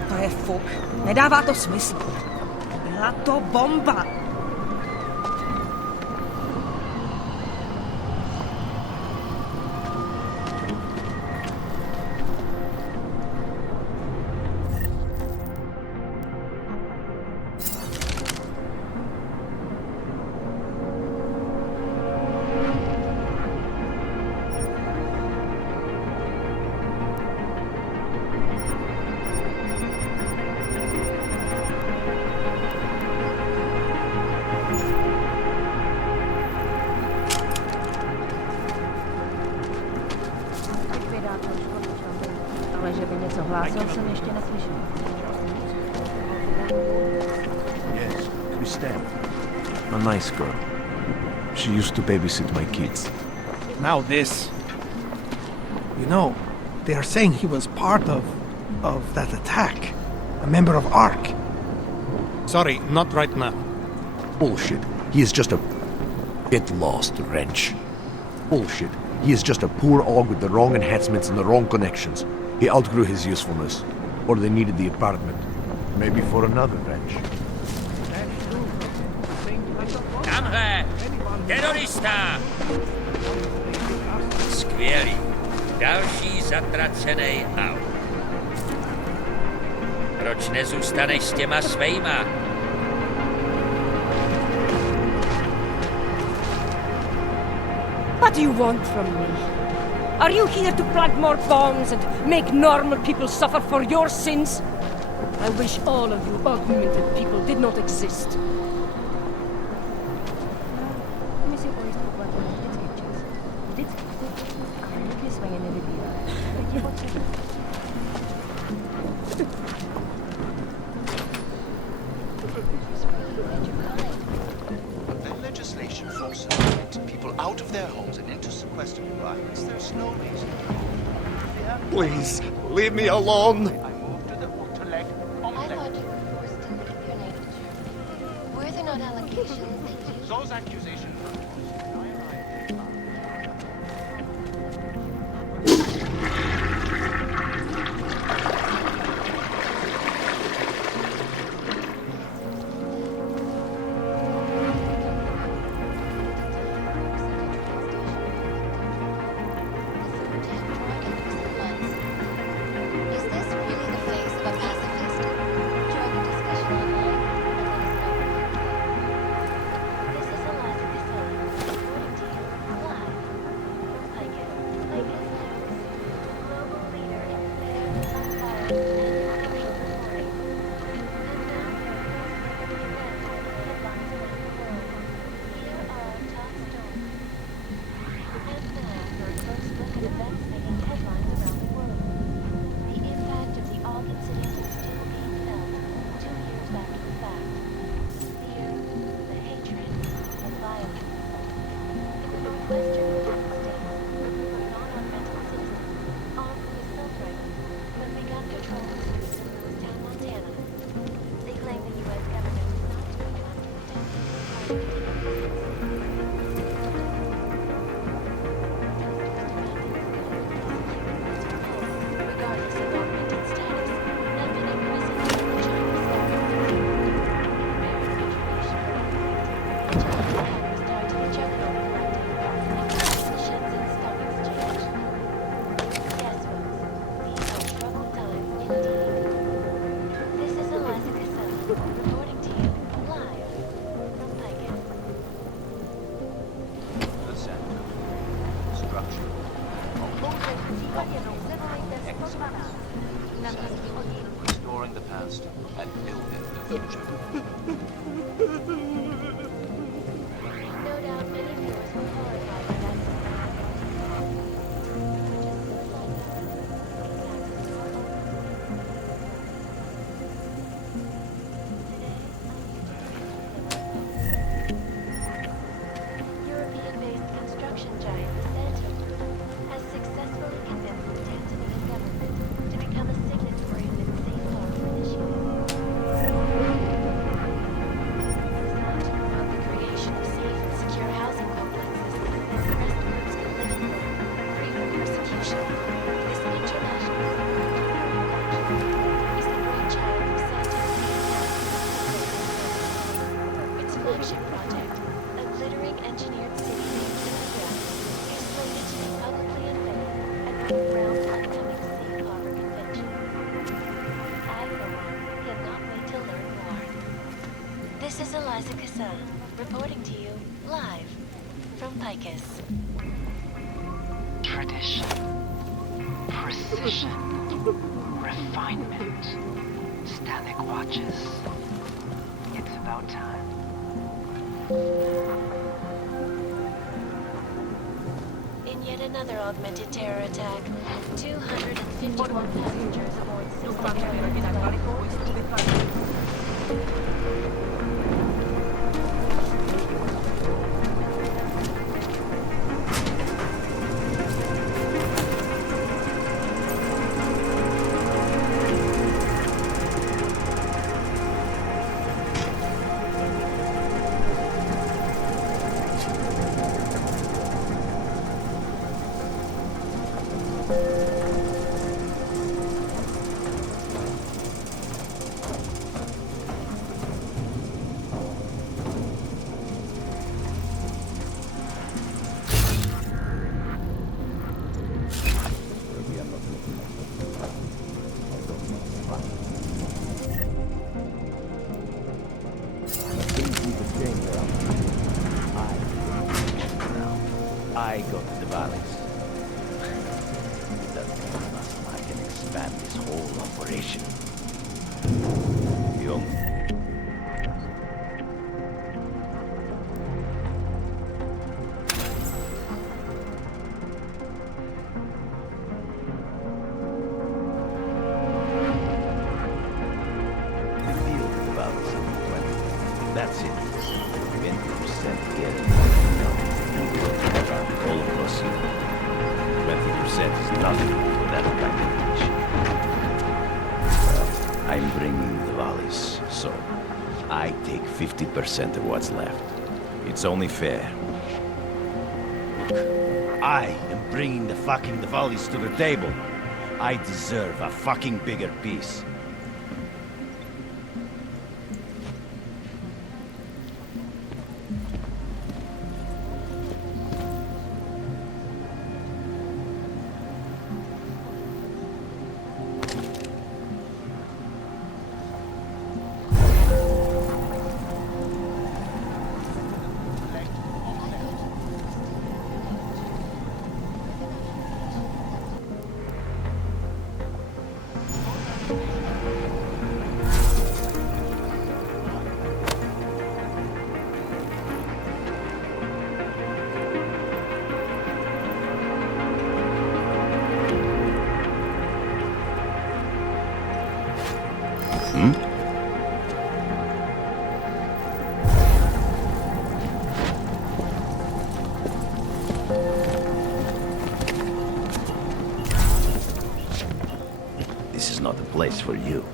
to je fuk. Nedává to smysl. Byla to bomba. Ale že by něco hlásil, jsem ještě neslyšel. Yes, Christelle. A nice girl. She used to babysit my kids. Now this. You know, they are saying he was part of that attack. A member of ARC. Sorry, not right now. Bullshit. He is just a... Get lost, wrench. Bullshit. He is just a poor og with the wrong enhancements and the wrong connections. He outgrew his usefulness. Or they needed the apartment. Maybe for another wrench. Tamhle! Terorista! Skvělý. Další zatracený aut. Proč nezůstaneš s těma svejma? What do you want from me? Are you here to plant more bombs and make normal people suffer for your sins? I wish all of you augmented people did not exist. The legislation forces people out of their homes and into sequestered environments. There's no reason. Please, leave me alone. I moved to the Utrecht I thought you were still in your native Germany. Were there not allegations that you... Those accusations were false. Is this really the face of a pacifist? Join the discussion online and let us know. This is Eliza Cassell, reporting to you live from Pike. Pike is now global leader in fans, unbiased, and impartial reporting. And now, for a headlines around the world. Here are our top stories. And now, for a close look at events making headlines around the world. The impact of the AUG incident is still being felt 2 years after the fact. Fear, the hatred, and violence. In the northwestern United States, a group of non-augmented citizens, armed with assault rifles, have begun patrolling streets in Lewistown, Montana. They claim the U.S. government is not doing enough to protect regardless of augmented status, have been increasingly from China's bearing information. The Chinese hackers tied to the juggernaut collective and the Shenzhen Stock Exchange. Yes, folks, these are troubled times indeed. This is Eliza Cassell, reporting to you live from Pike. The center. Structure. Restoring the past and building the future. No doubt many viewers were horrified by that. European-based construction giant Santo has successfully convinced the Tanzanian government to become a signatory of its Safe Harbor initiative. Designed to promote the creation of safe and secure housing complexes Eliza Kassan, reporting to you live from Picus. Tradition, precision, refinement. Static watches. It's about time. In yet another augmented terror attack, 251 passengers aboard 60 airlines. I go to the valleys. It doesn't mean nothing. I can expand this whole operation. Young. The deal with the valleys is 20. That's it. 20% get it. All across you. 20% is nothing for that kind of niche. I'm bringing the valleys, so I take 50% of what's left. It's only fair. I am bringing the valleys to the table. I deserve a fucking bigger piece. This is not the place for you.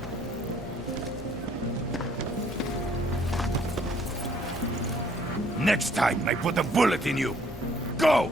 Next time, I put a bullet in you. Go!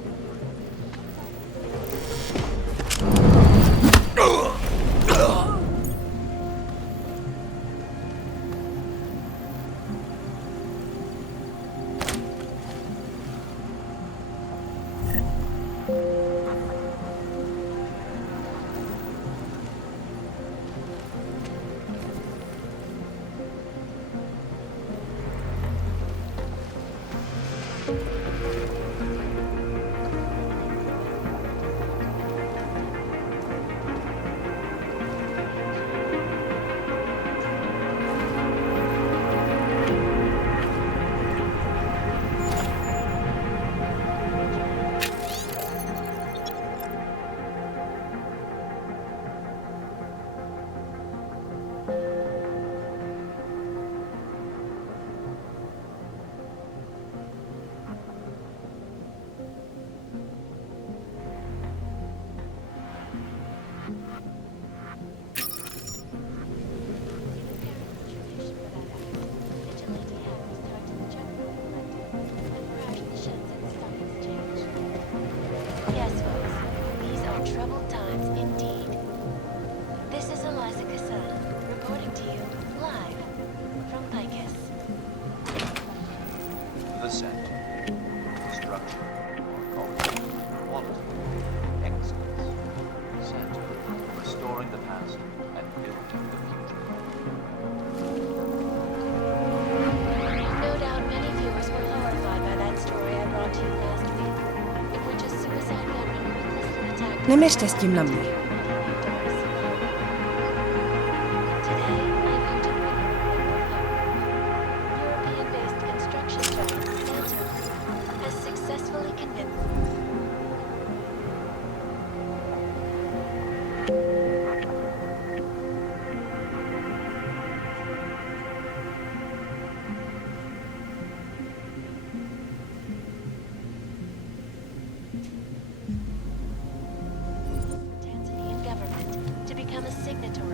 Yes, folks, these are troubled times indeed. This is Eliza Kassan, reporting to you live from Picus. The center. Structure. Culture. Quality. Excellence. Center. Restoring the past and building the future. No doubt Neměřte s tím na mě.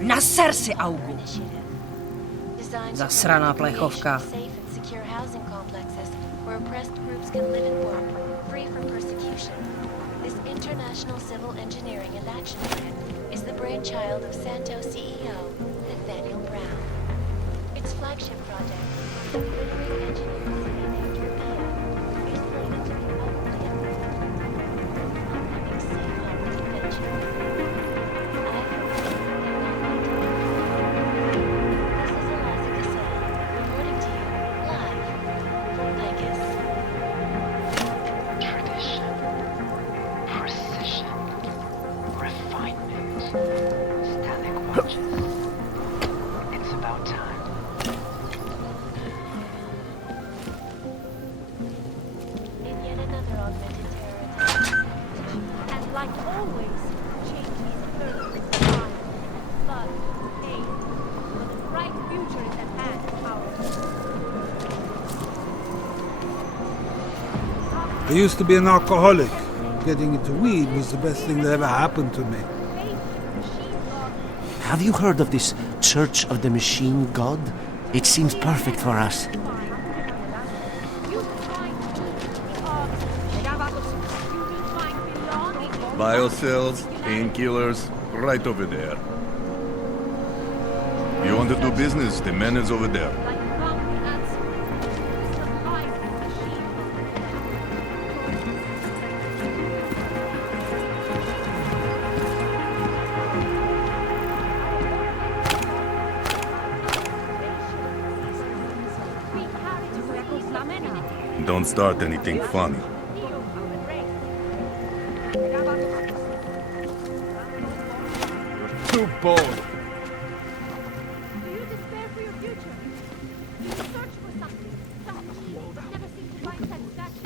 Naser si, Augu! Zasraná plechovka. This international civil engineering and action plan is the brainchild of Santo CEO Nathaniel Brown. Its flagship project, the glittering engineering city named Rupia, is slated to be publicly unveiled. Upcoming safe harbor convention. I used to be an alcoholic. Getting into weed was the best thing that ever happened to me. Have you heard of this Church of the Machine God? It seems perfect for us. Biocells, painkillers, right over there. You want to do business, the man is over there. Don't start anything funny. Too bold.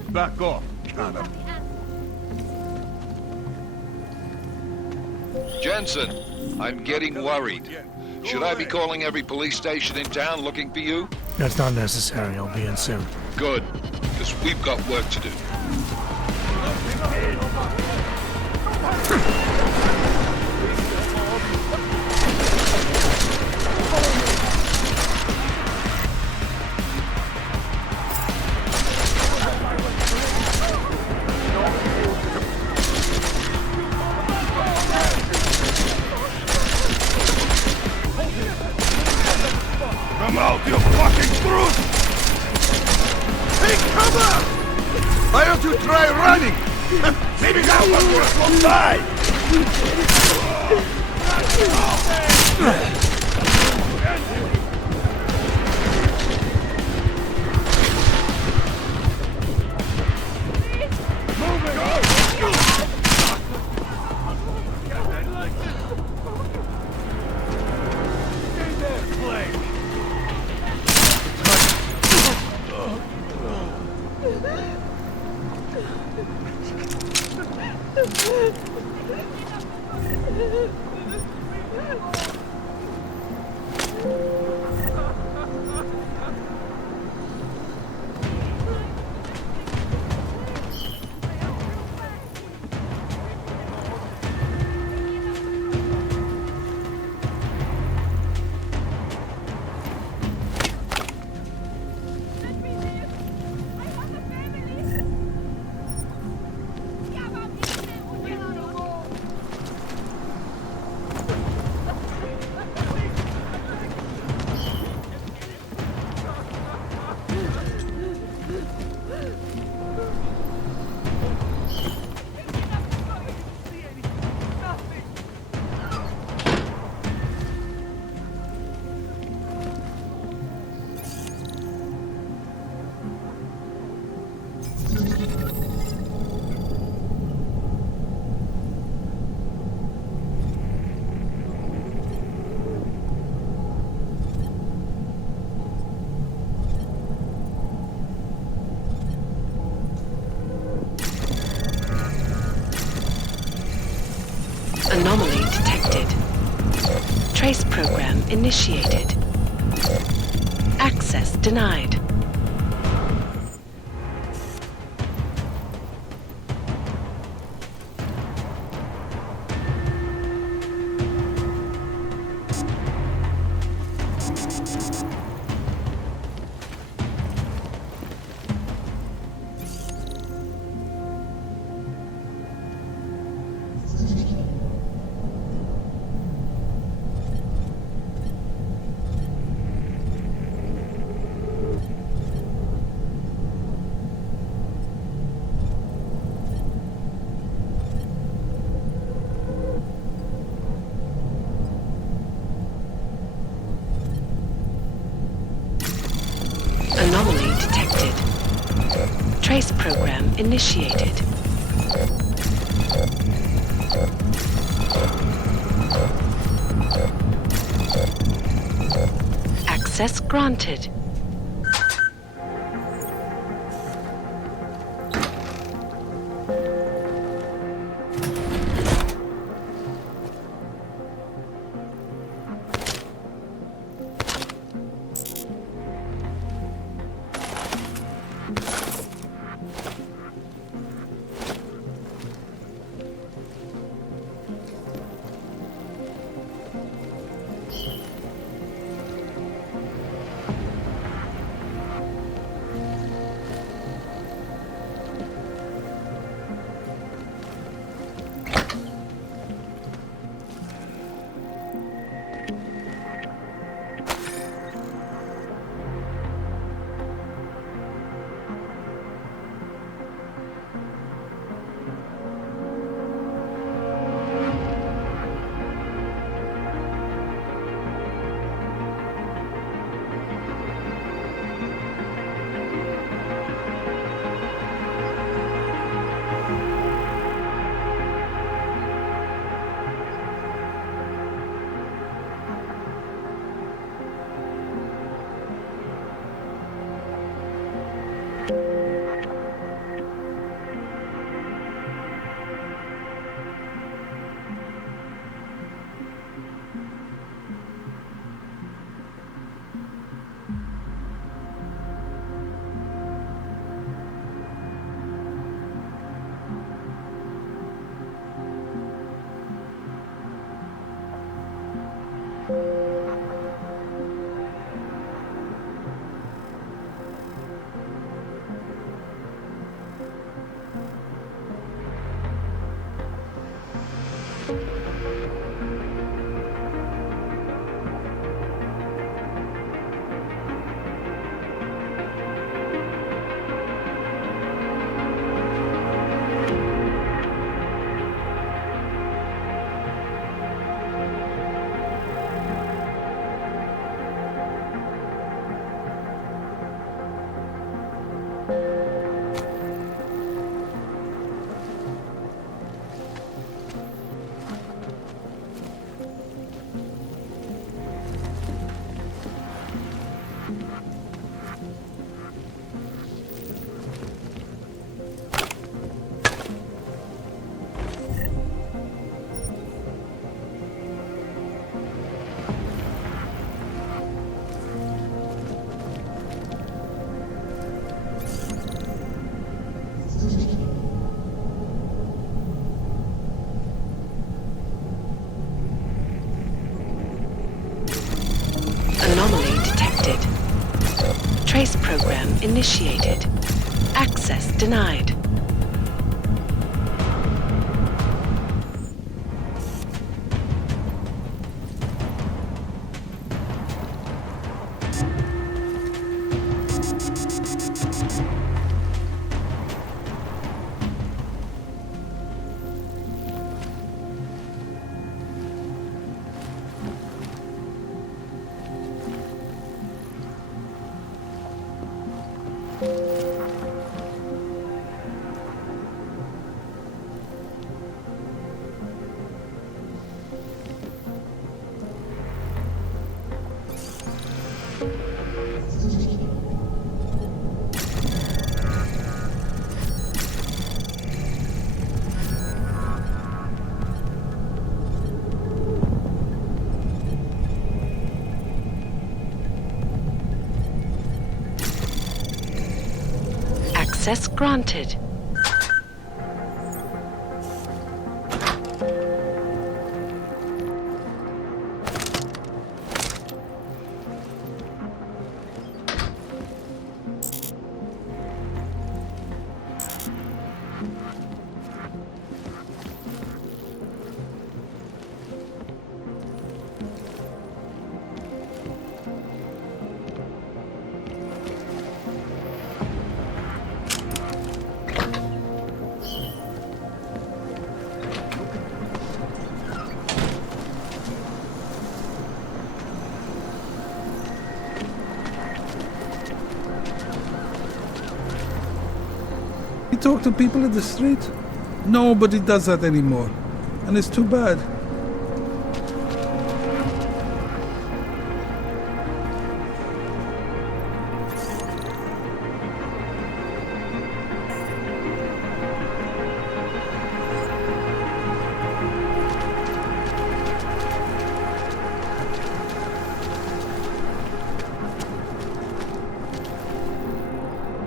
Back off, Connor. Jensen, I'm getting worried. Should I be calling every police station in town looking for you? That's not necessary. I'll be in soon. Good, because we've got work to do. Come out, you fucking brute! Take cover! Why don't you try running? Maybe that one will die! Trace program initiated. Access denied. Anomaly detected. Trace program initiated. Access granted. Anomaly detected. Trace program initiated. Access denied. Access granted. You talk to people in the street? Nobody does that anymore. And it's too bad.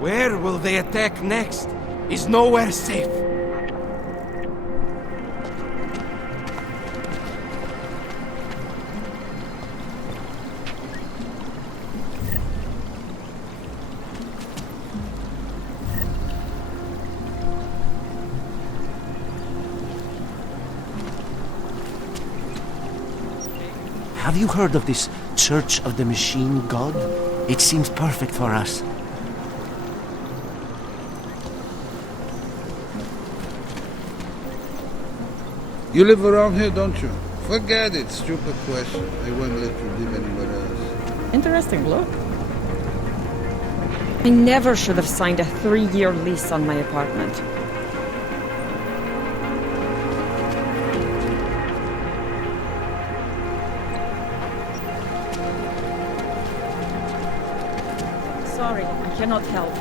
Where will they attack next? Is nowhere safe. Have you heard of this Church of the Machine God? It seems perfect for us. You live around here, don't you? Forget it. Stupid question. I won't let you live anywhere else. Interesting look. I never should have signed a 3-year lease on my apartment. Sorry, I cannot help.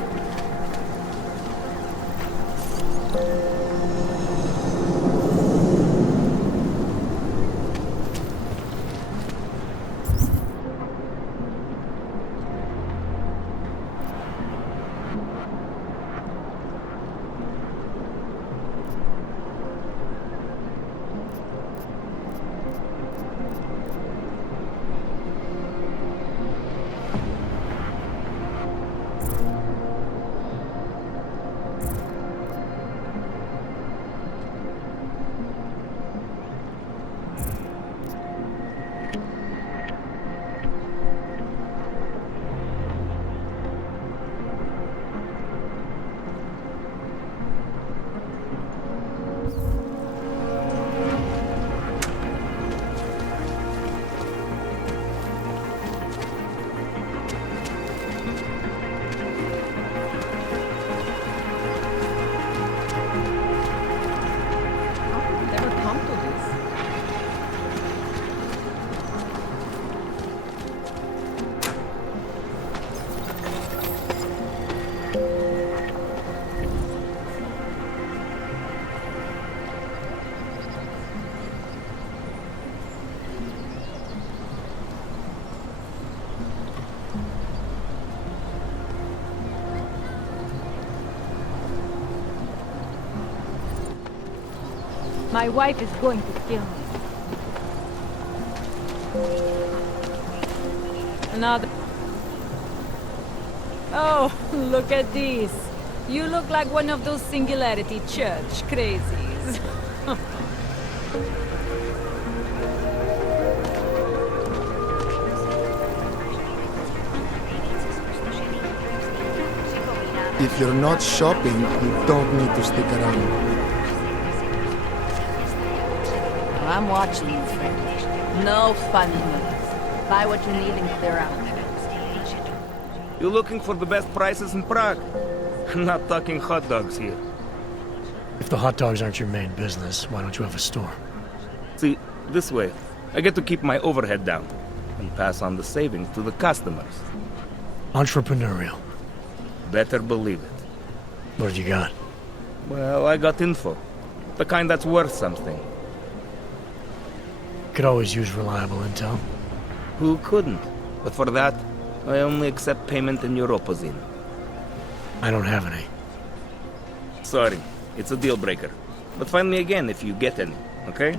My wife is going to kill me. Another. Oh, look at this. You look like one of those Singularity Church crazies. If you're not shopping, you don't need to stick around. I'm watching you, friend. No funny moves. Buy what you need and clear out. You're looking for the best prices in Prague? I'm not talking hot dogs here. If the hot dogs aren't your main business, why don't you have a store? See, this way, I get to keep my overhead down and pass on the savings to the customers. Entrepreneurial. Better believe it. What you got? Well, I got info. The kind that's worth something. Could always use reliable intel. Who couldn't? But for that, I only accept payment in Europozine. I don't have any. Sorry, it's a deal breaker. But find me again if you get any, okay?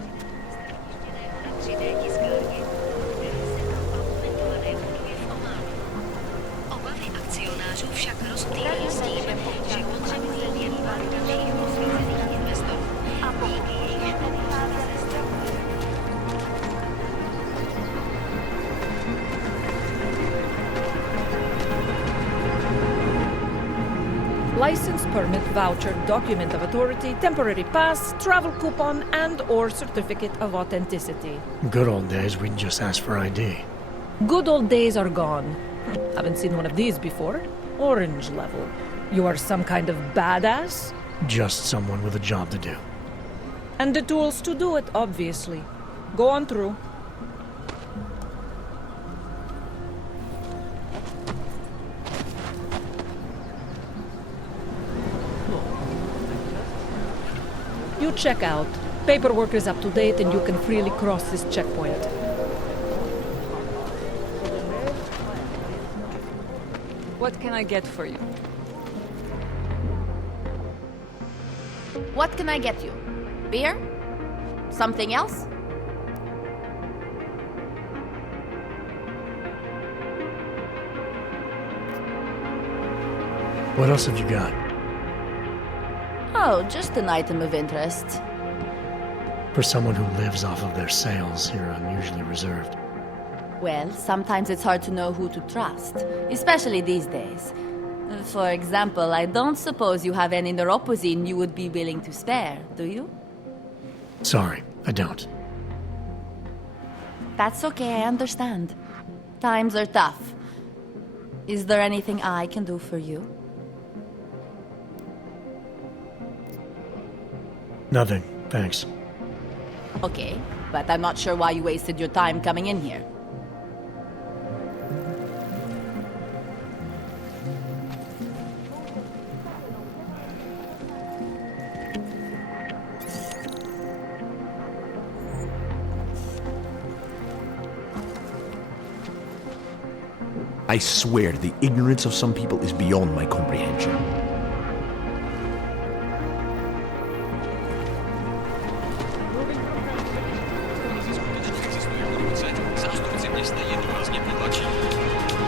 Obavy akcionářů však rozptýlí s tím, že potřebuje jen pár dalších osvícených investorů a díky jejich vychází ze strachu. License, permit, voucher, document of authority, temporary pass, travel coupon, and/or certificate of authenticity. Good old days, we'd just ask for ID. Good old days are gone. Haven't seen one of these before. Orange level. You are some kind of badass? Just someone with a job to do. And the tools to do it, obviously. Go on through. You check out. Paperwork is up to date and you can freely cross this checkpoint. What can I get for you? What can I get you? Beer? Something else? What else have you got? Oh, just an item of interest. For someone who lives off of their sales, you're unusually reserved. Well, sometimes it's hard to know who to trust, especially these days. For example, I don't suppose you have any neuropozyne you would be willing to spare, do you? Sorry, I don't. That's okay, I understand. Times are tough. Is there anything I can do for you? Nothing, thanks. Okay, but I'm not sure why you wasted your time coming in here. I swear the ignorance of some people is beyond my comprehension.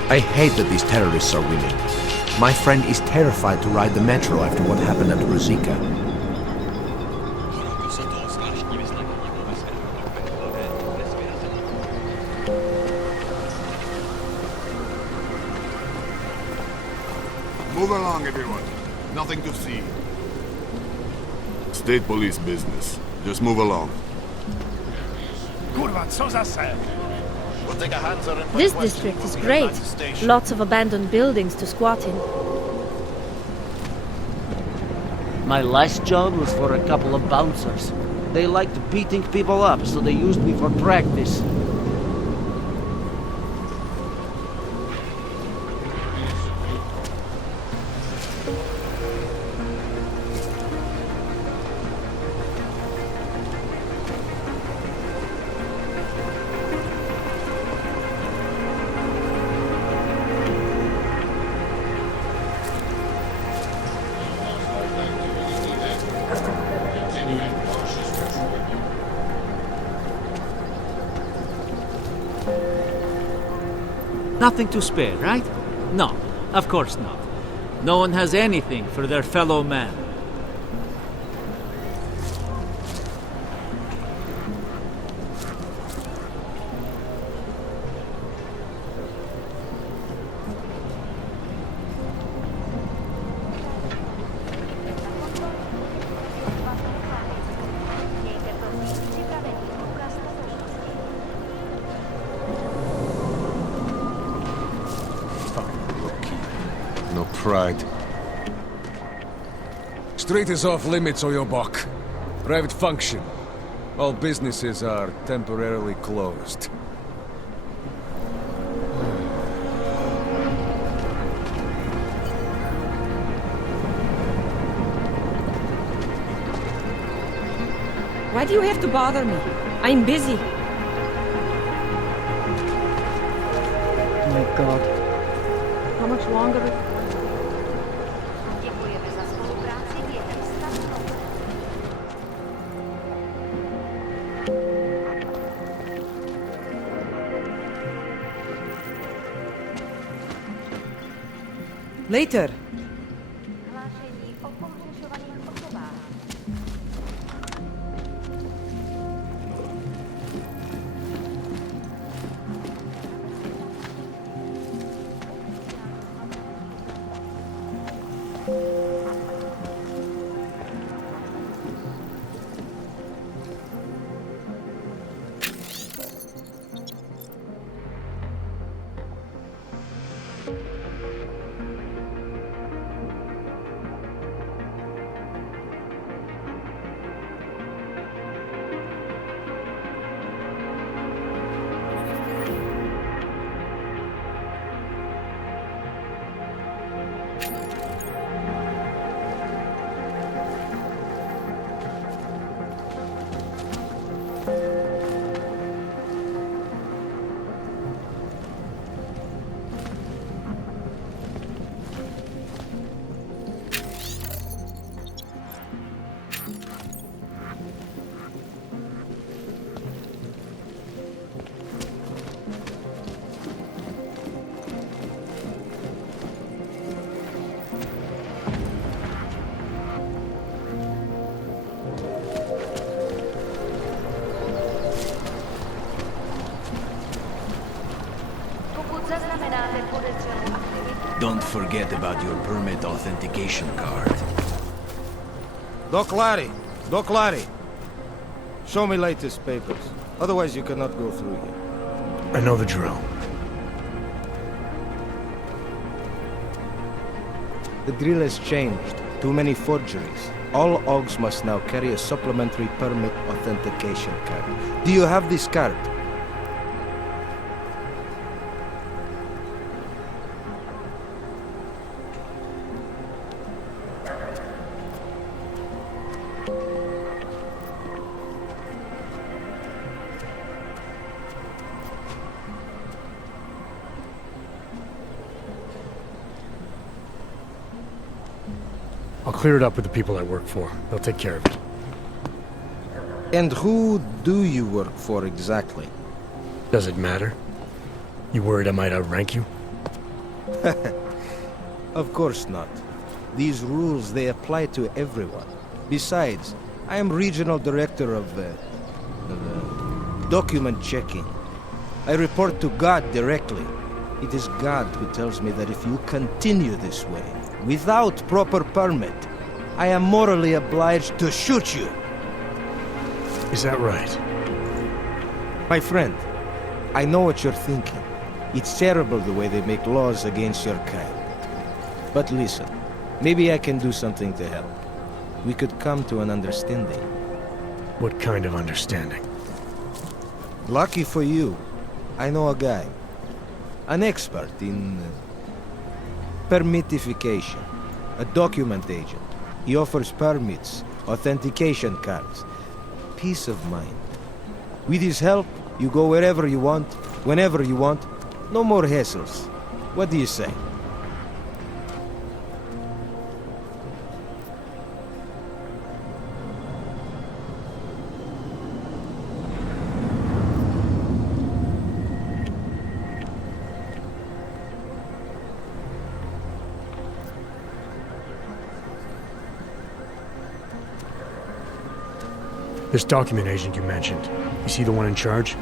I hate that these terrorists are winning. My friend is terrified to ride the metro after what happened at Ruzicka. Move along, everyone. Nothing to see. State police business. Just move along. Kurwa, co zase? This district is great. Lots of abandoned buildings to squat in. My last job was for a couple of bouncers. They liked beating people up, so they used me for practice. Nothing to spare, right? No, of course not. No one has anything for their fellow man. No pride. Street is off limits, or your buck. Private function. All businesses are temporarily closed. Why do you have to bother me? I'm busy. Oh my god. How much longer? Later. Don't forget about your permit authentication card. Doc Larry! Doc Larry! Show me latest papers. Otherwise you cannot go through here. I know the drill. The drill has changed. Too many forgeries. All OGs must now carry a supplementary permit authentication card. Do you have this card? I'll clear it up with the people I work for. They'll take care of it. And who do you work for exactly? Does it matter? You worried I might outrank you? Of course not. These rules, they apply to everyone. Besides, I am regional director of document checking. I report to God directly. It is God who tells me that if you continue this way, without proper permit, I am morally obliged to shoot you. Is that right? My friend, I know what you're thinking. It's terrible the way they make laws against your kind. But listen, maybe I can do something to help. We could come to an understanding. What kind of understanding? Lucky for you, I know a guy. An expert in permitification. A document agent. He offers permits, authentication cards. Peace of mind. With his help, you go wherever you want, whenever you want. No more hassles. What do you say? This document agent you mentioned, you see the one in charge?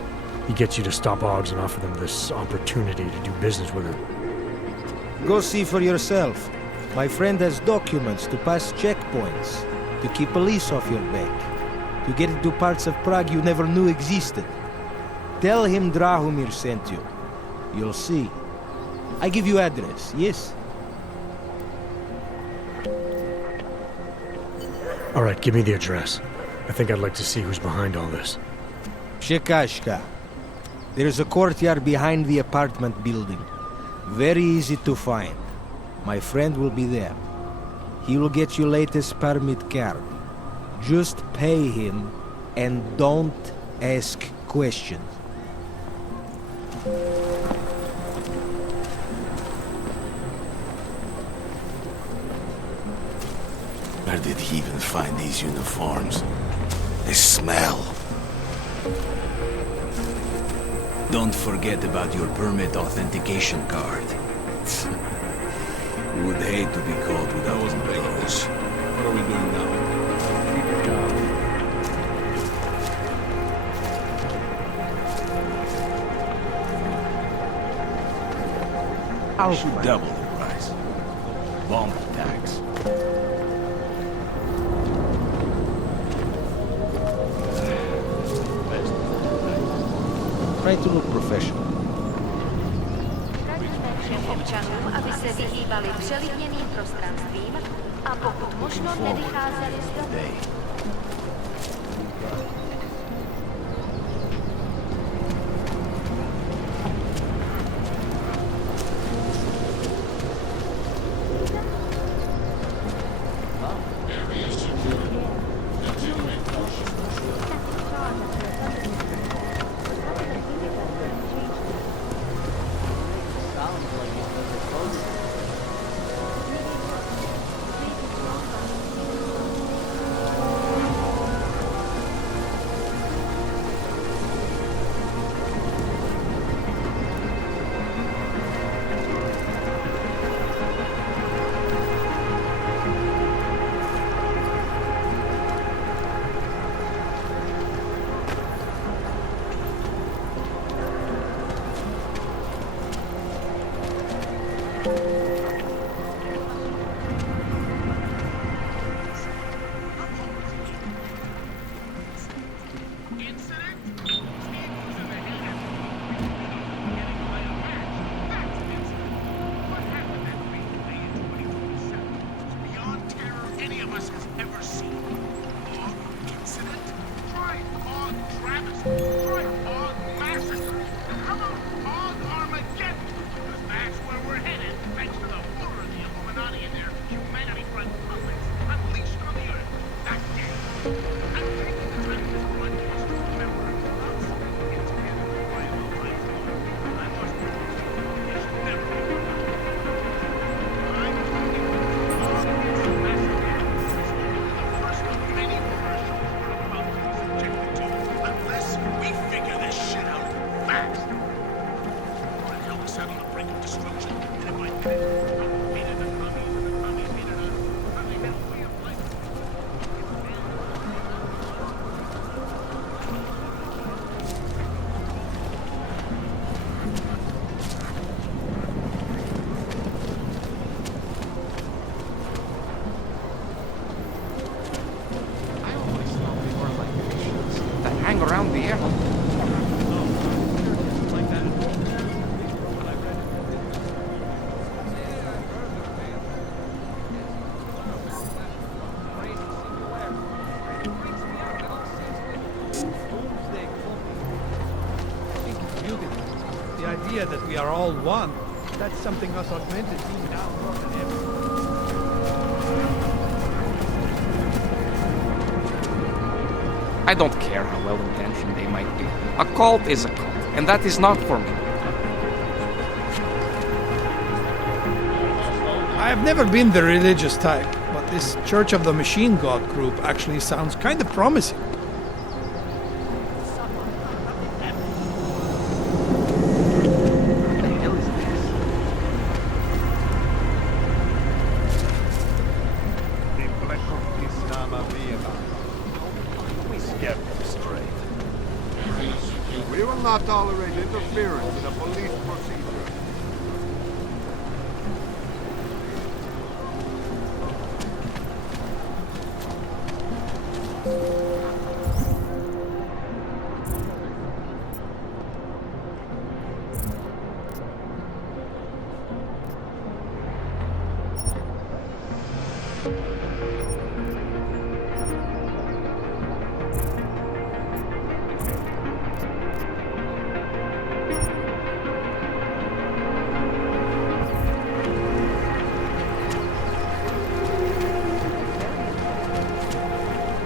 He gets you to stop OGs and offer them this opportunity to do business with her. Go see for yourself. My friend has documents to pass checkpoints, to keep police off your back, to get into parts of Prague you never knew existed. Tell him Drahomir sent you. You'll see. I give you address, yes? All right, give me the address. I think I'd like to see who's behind all this. Shekashka. There is a courtyard behind the apartment building. Very easy to find. My friend will be there. He will get you latest permit card. Just pay him and don't ask questions. Where did he even find these uniforms? They smell. Don't forget about your permit authentication card. We would hate to be caught without one of those. What are we doing now? I should double the price. Bomb attacks. Try to look professional. Všem občanům, aby se vyhýbali přelidněným prostranstvím a pokud možno nevycházeli z domu. Around the airlock. The idea that we are all one, that's something us augmented do now more than ever. I don't care how well-intentioned they might be. A cult is a cult, and that is not for me. I have never been the religious type, but this Church of the Machine God group actually sounds kind of promising. We will not tolerate interference in a police procedure.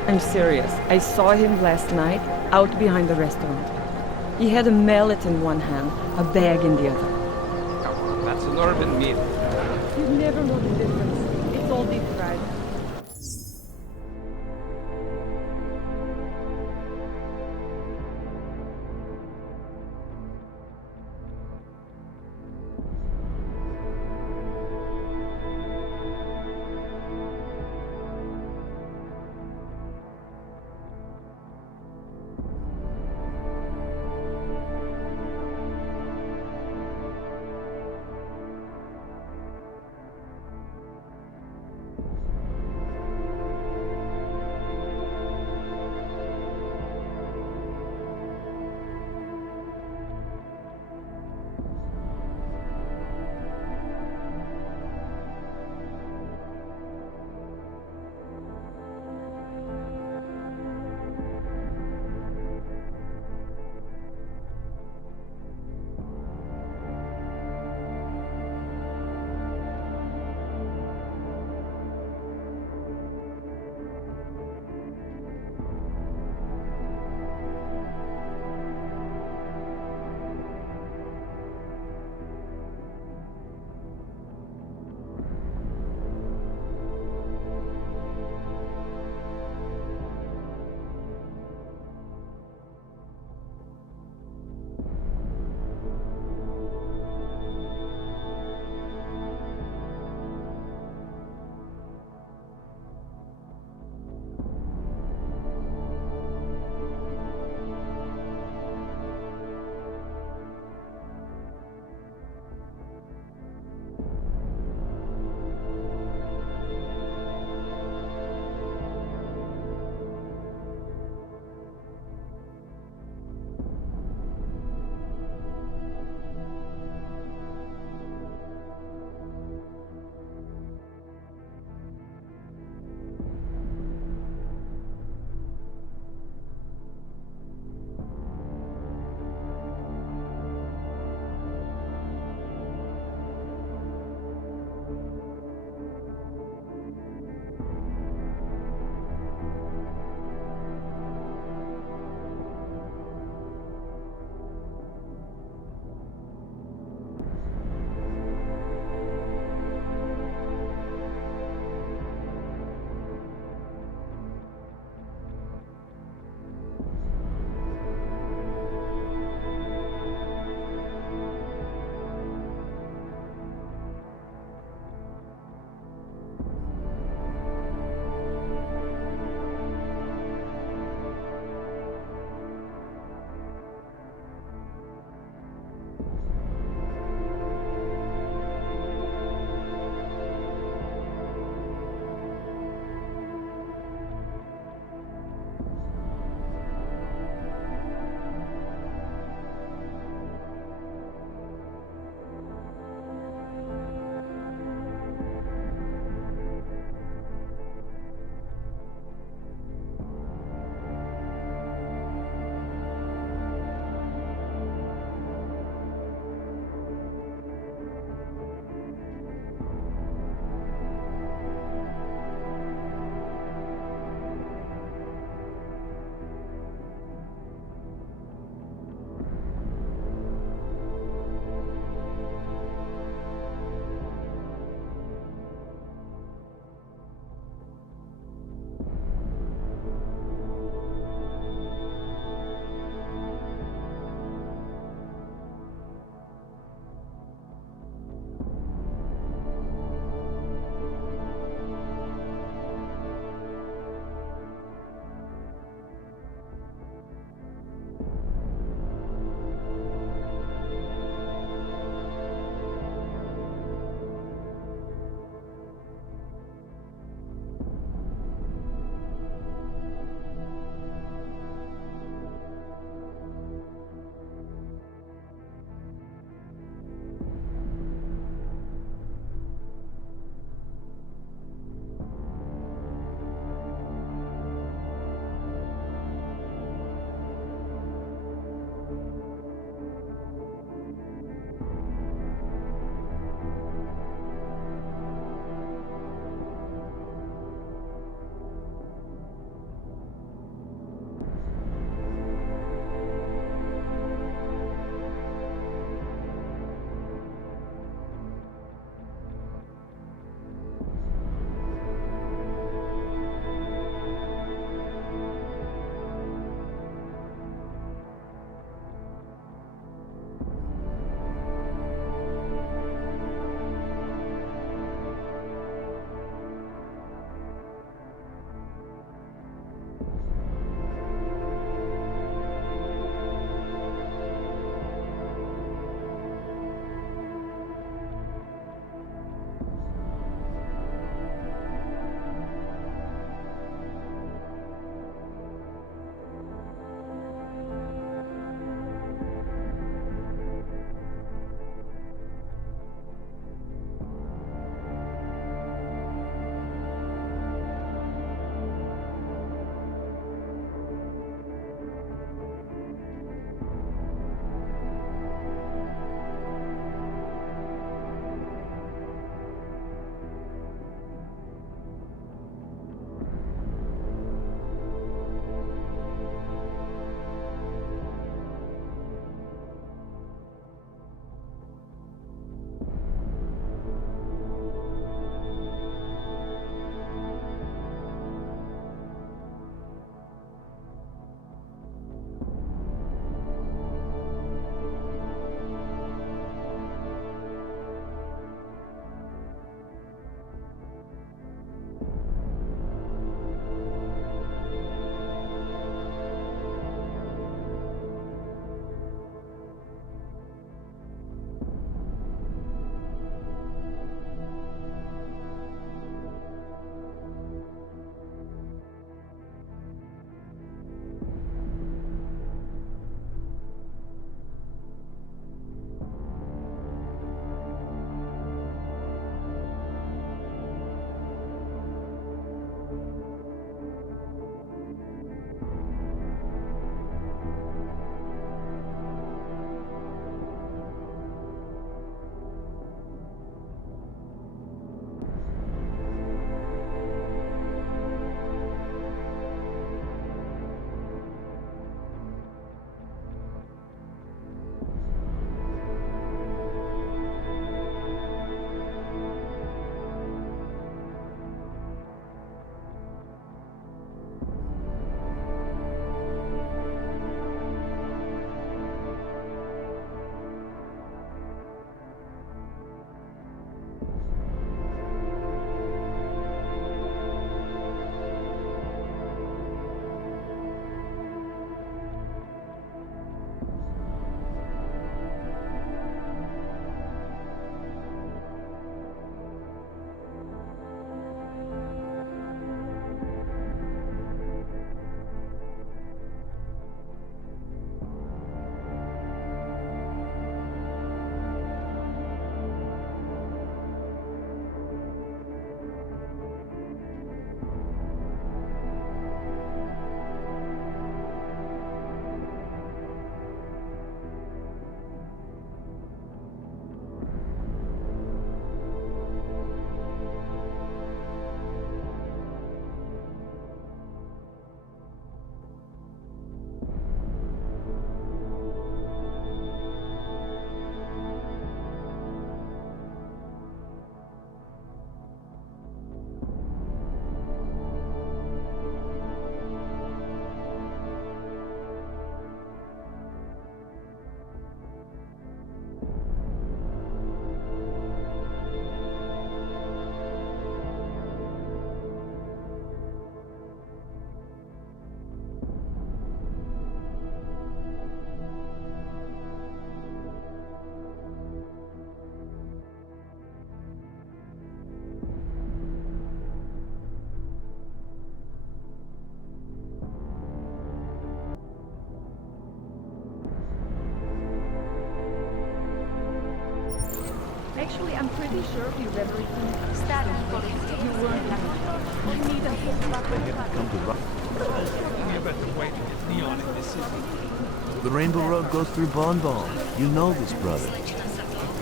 I'm serious. I saw him last night, out behind the restaurant. He had a mallet in one hand, a bag in the other. That's an urban myth. You never know the difference. It's all deep fried. Actually, I'm pretty sure you everything. You weren't I need a You better wait to get Neon in this city. The Rainbow Road goes through Bon Bon. You know this, brother.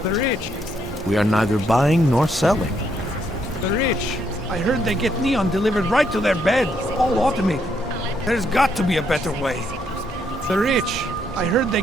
The rich. We are neither buying nor selling. The rich. I heard they get Neon delivered right to their bed, all automated. There's got to be a better way. The rich. I heard they...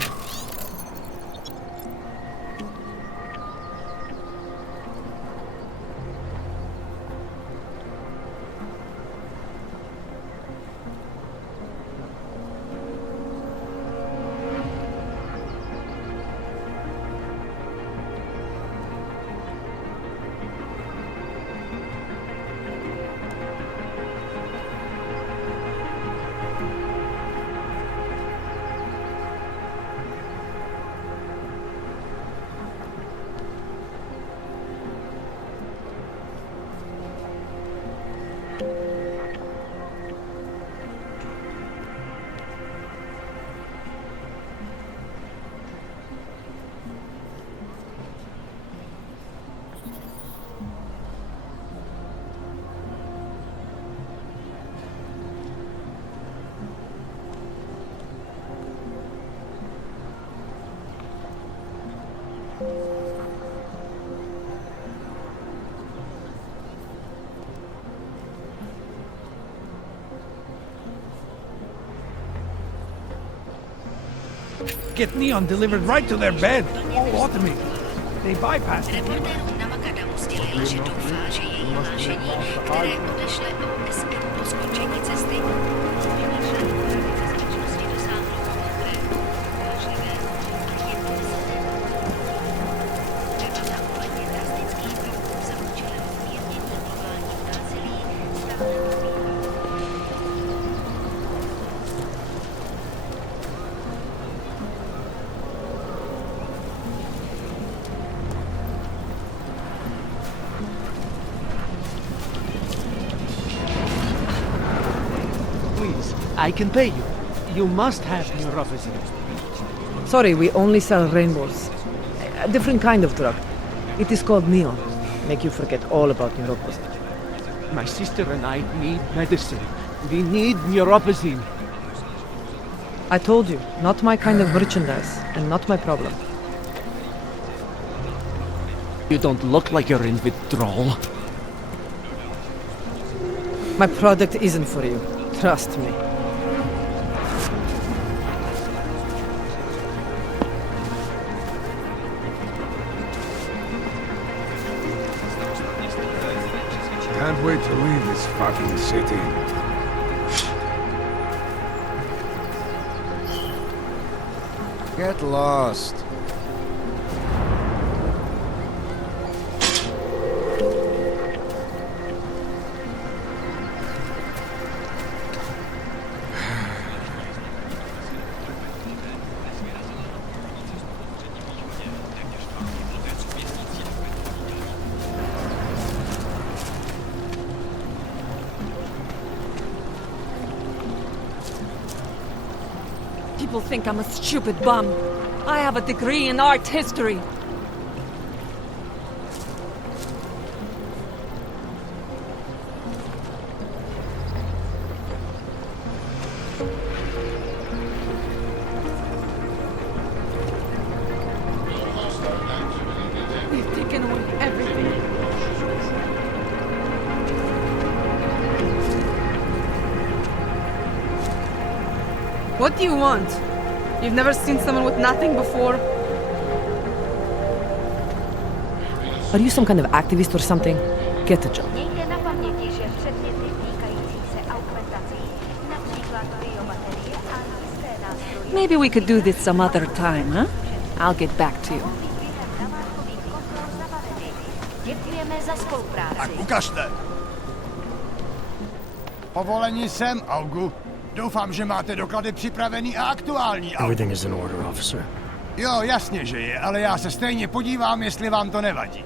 Get Neon delivered right to their bed, all automated. They bypass it. Reportérům na Makadamu sdělil, že doufá, že její hlášení, které odešle OSN po skončení cesty, vymýšlený Rady bezpečnosti dosáhlo konkrétního, vážlivého a jednomyslného debata ohledně drastických kroků za účelem zmírnění globálního násilí stále probíhá. I can pay you. You must have neuropathy. Sorry, we only sell rainbows. A different kind of drug. It is called Neon. Make you forget all about neuropathy. My sister and I need medicine. We need neuropathy. I told you, not my kind of merchandise, and not my problem. You don't look like you're in withdrawal. My product isn't for you. Trust me. Can't wait to leave this fucking city. Get lost. People think I'm a stupid bum. I have a degree in art history. They've taken away everything. What do you want? You've never seen someone with nothing before? Are you some kind of activist or something? Get a job. Mějte na paměti, že předměty týkající se augmentací, například biobaterie a jisté nástroje, Maybe we could do this some other time, huh? I'll get back to you. děkujeme za spolupráci. Tak ukažte. Povolení sem, Augu. Doufám, že máte doklady připravený a aktuální, Augu. Everything is in order, officer. Jo, jasně, že je, ale já se stejně podívám, jestli vám to nevadí.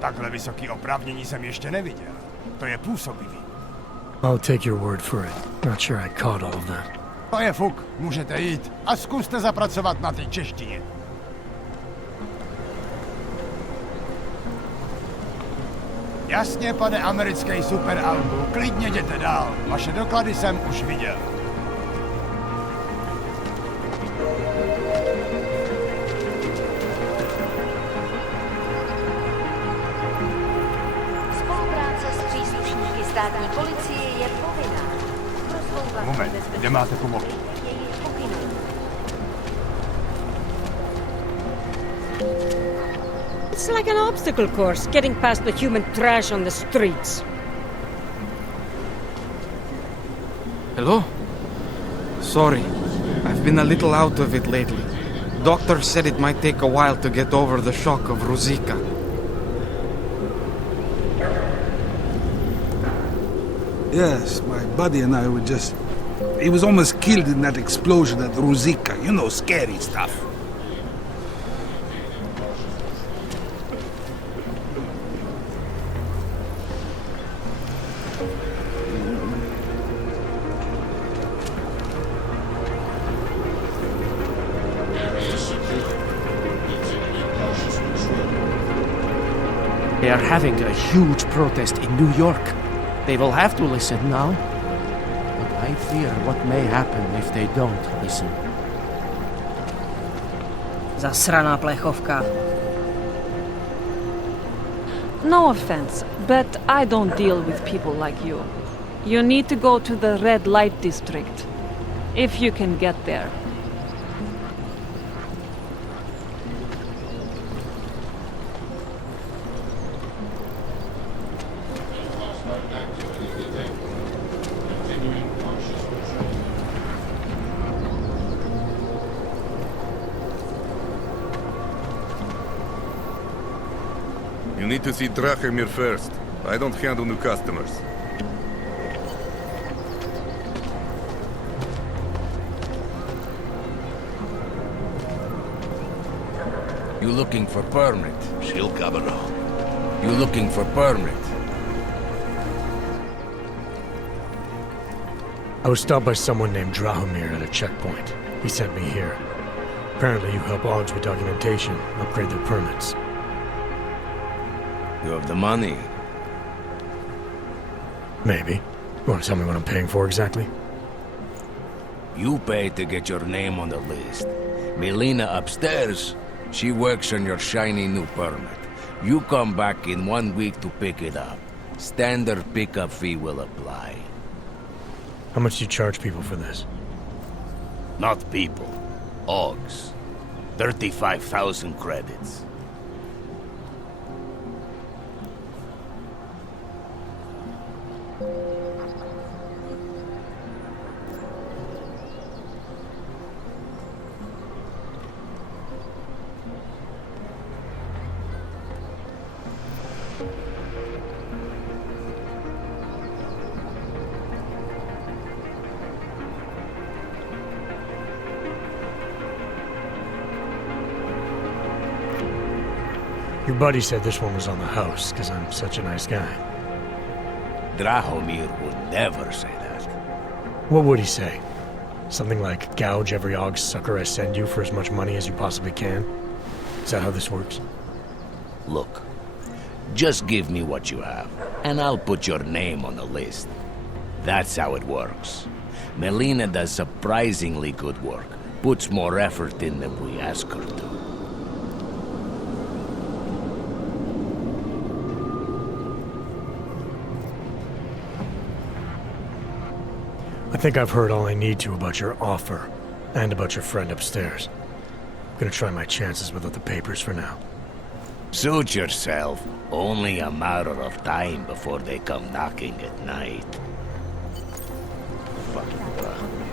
Takhle vysoký oprávnění jsem ještě neviděl. To je působivý. I'll take your word for it. Not sure I caught all of that. To je fuk, můžete jít a zkuste zapracovat na té češtině. Jasně, pane americký superalbu, klidně jděte dál. Vaše doklady jsem už viděl. Spolupráce s příslušníky státní policie je povinná. Pro svou vlastní Moment, kde máte pomoct? It's like an obstacle course, getting past the human trash on the streets. Hello? Sorry, I've been a little out of it lately. Doctor said it might take a while to get over the shock of Ruzicka. Yes, my buddy and I were just... He was almost killed in that explosion at Ruzicka. You know, scary stuff. They are having a huge protest in New York. They will have to listen now. But I fear what may happen if they don't listen. Zasraná plechovka. No offense, but I don't deal with people like you. You need to go to the red light district. If you can get there. You need to see Drachemir first. I don't handle new customers. You looking for permit? Shill Cabrera. You looking for permit? I was stopped by someone named Drahomir at a checkpoint. He sent me here. Apparently you help Augs with documentation, upgrade their permits. You have the money? Maybe. You want to tell me what I'm paying for exactly? You pay to get your name on the list. Melina upstairs, she works on your shiny new permit. You come back in 1 week to pick it up. Standard pickup fee will apply. How much do you charge people for this? Not people. Augs. 35,000 credits. Your buddy said this one was on the house, because I'm such a nice guy. Drahomir would never say that. What would he say? Something like, gouge every Augs sucker I send you for as much money as you possibly can? Is that how this works? Look, just give me what you have, and I'll put your name on the list. That's how it works. Melina does surprisingly good work. Puts more effort in than we ask her to. I think I've heard all I need to about your offer, and about your friend upstairs. I'm gonna try my chances without the papers for now. Suit yourself. Only a matter of time before they come knocking at night. Fucking Drahomir.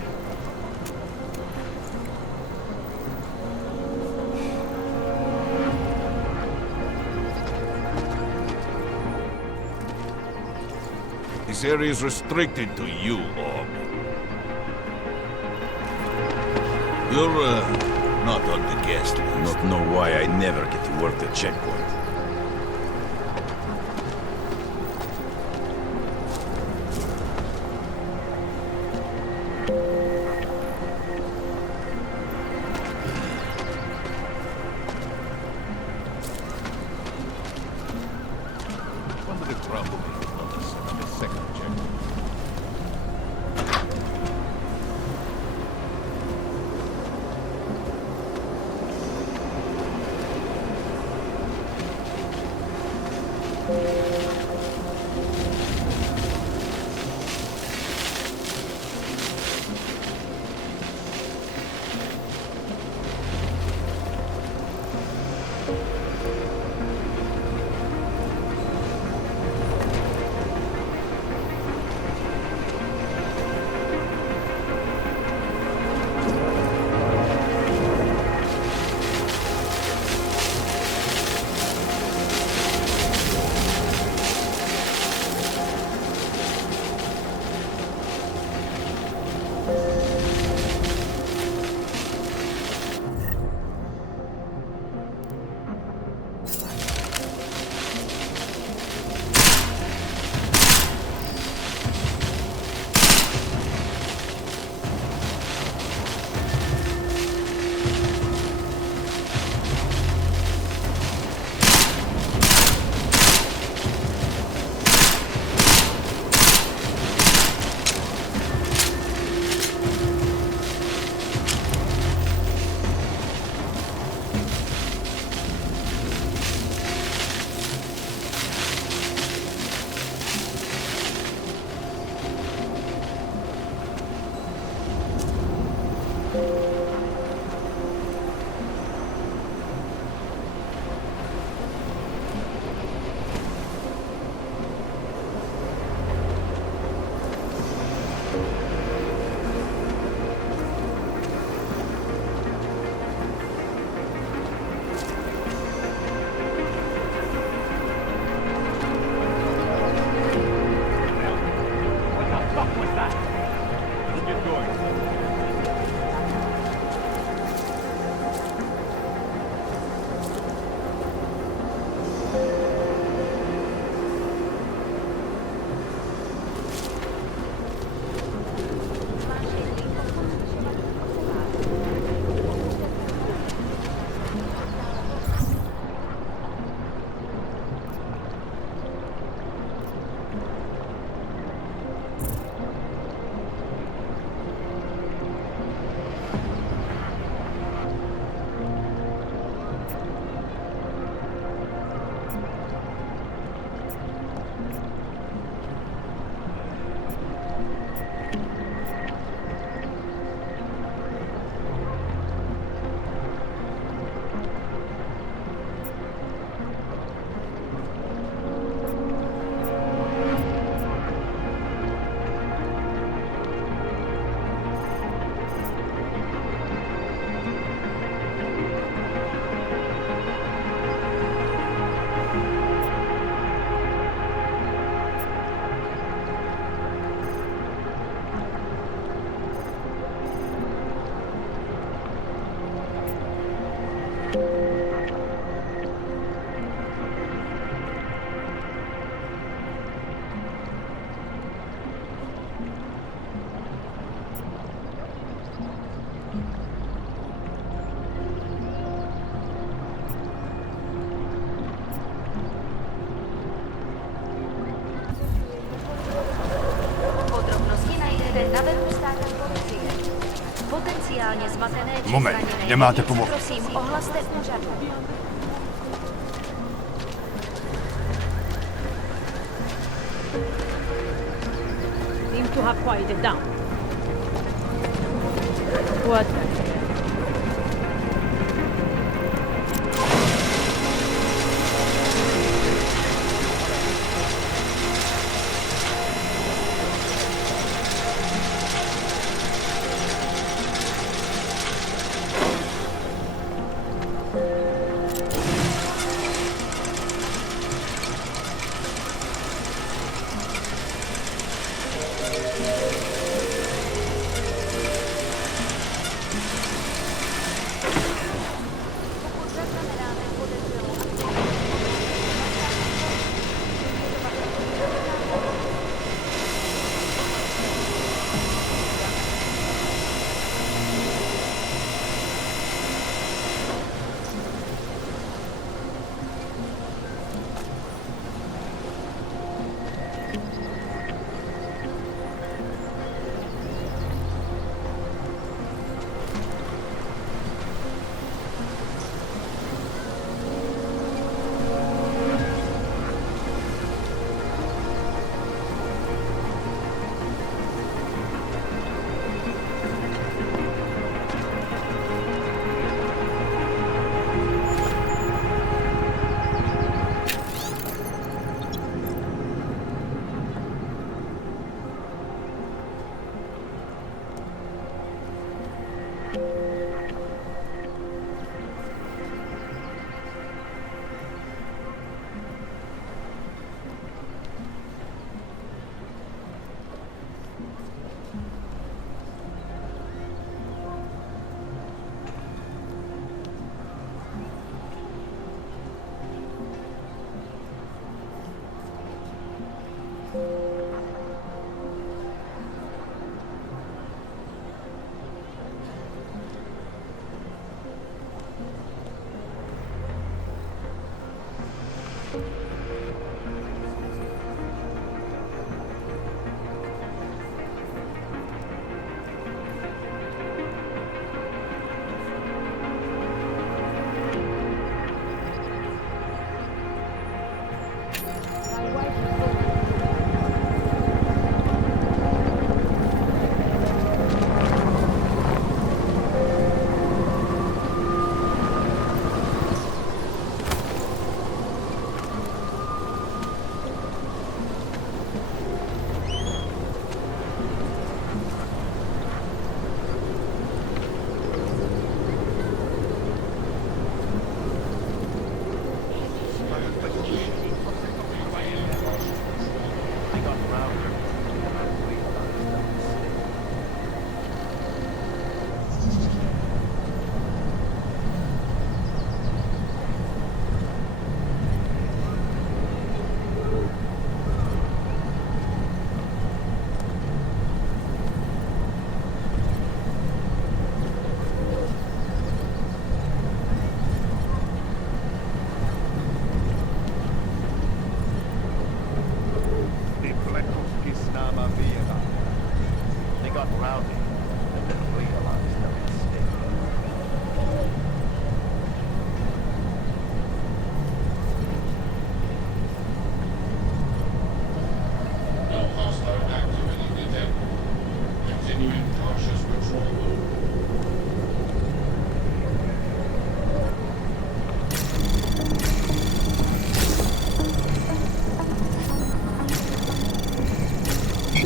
This area is restricted to you, Aug. You're, not on the guest list. Not know why I never get to work the checkpoint. Moment, kde máte pomoc? Prosím, ohlaste úřadu. Seem to have quieted down. What?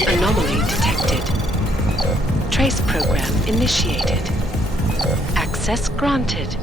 Anomaly detected. Trace program initiated. Access granted.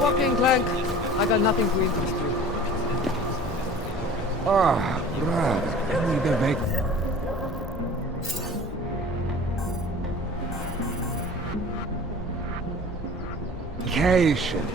Walking, Clank. I got nothing to interest you. Ah, brother, can we be make... Vacation.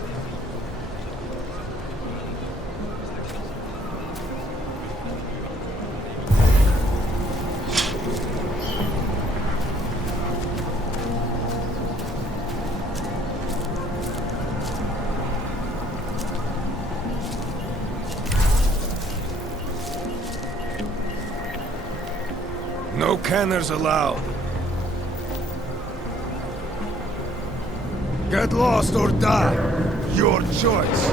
No canners allowed. Get lost or die. Your choice.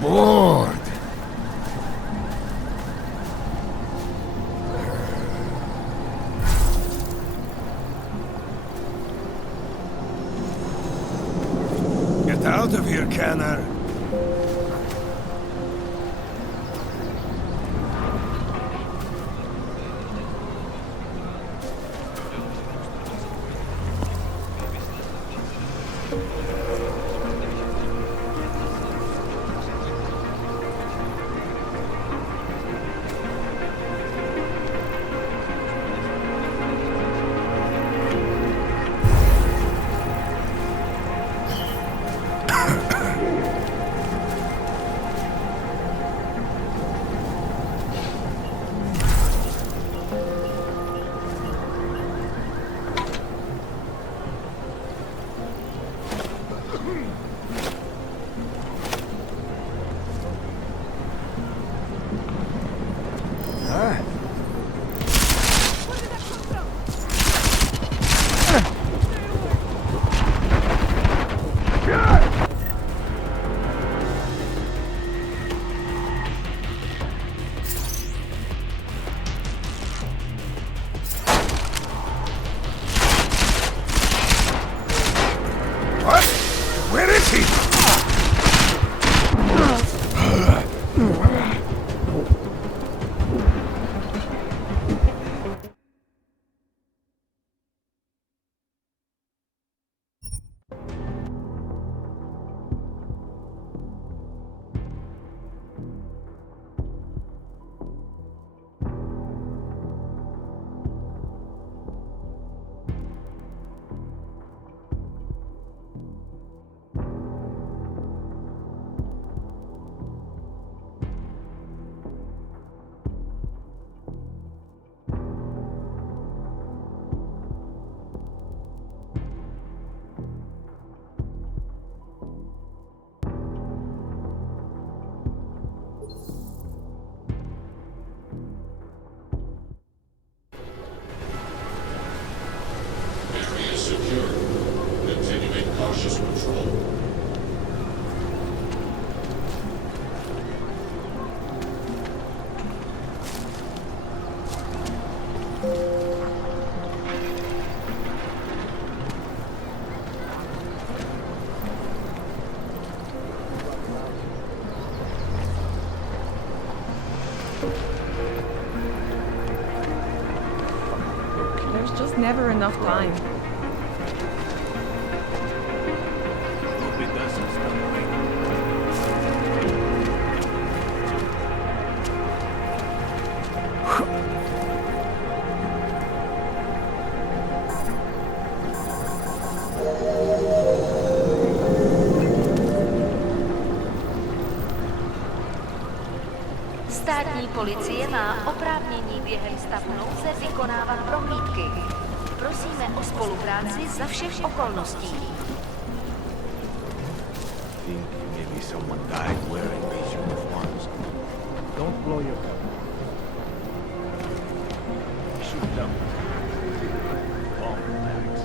Bored. Get out of here, Canner. Where is he? Area secure. Continuing cautious patrol. just never enough time. Hope it doesn't stop raining. Státní policie má oprávnění během stavu nouze vykonávat prohlídky. Prosíme o spolupráci za všech okolností. Think maybe someone died wearing these uniforms. Don't blow your cover. Shoot them. Bomb attacks.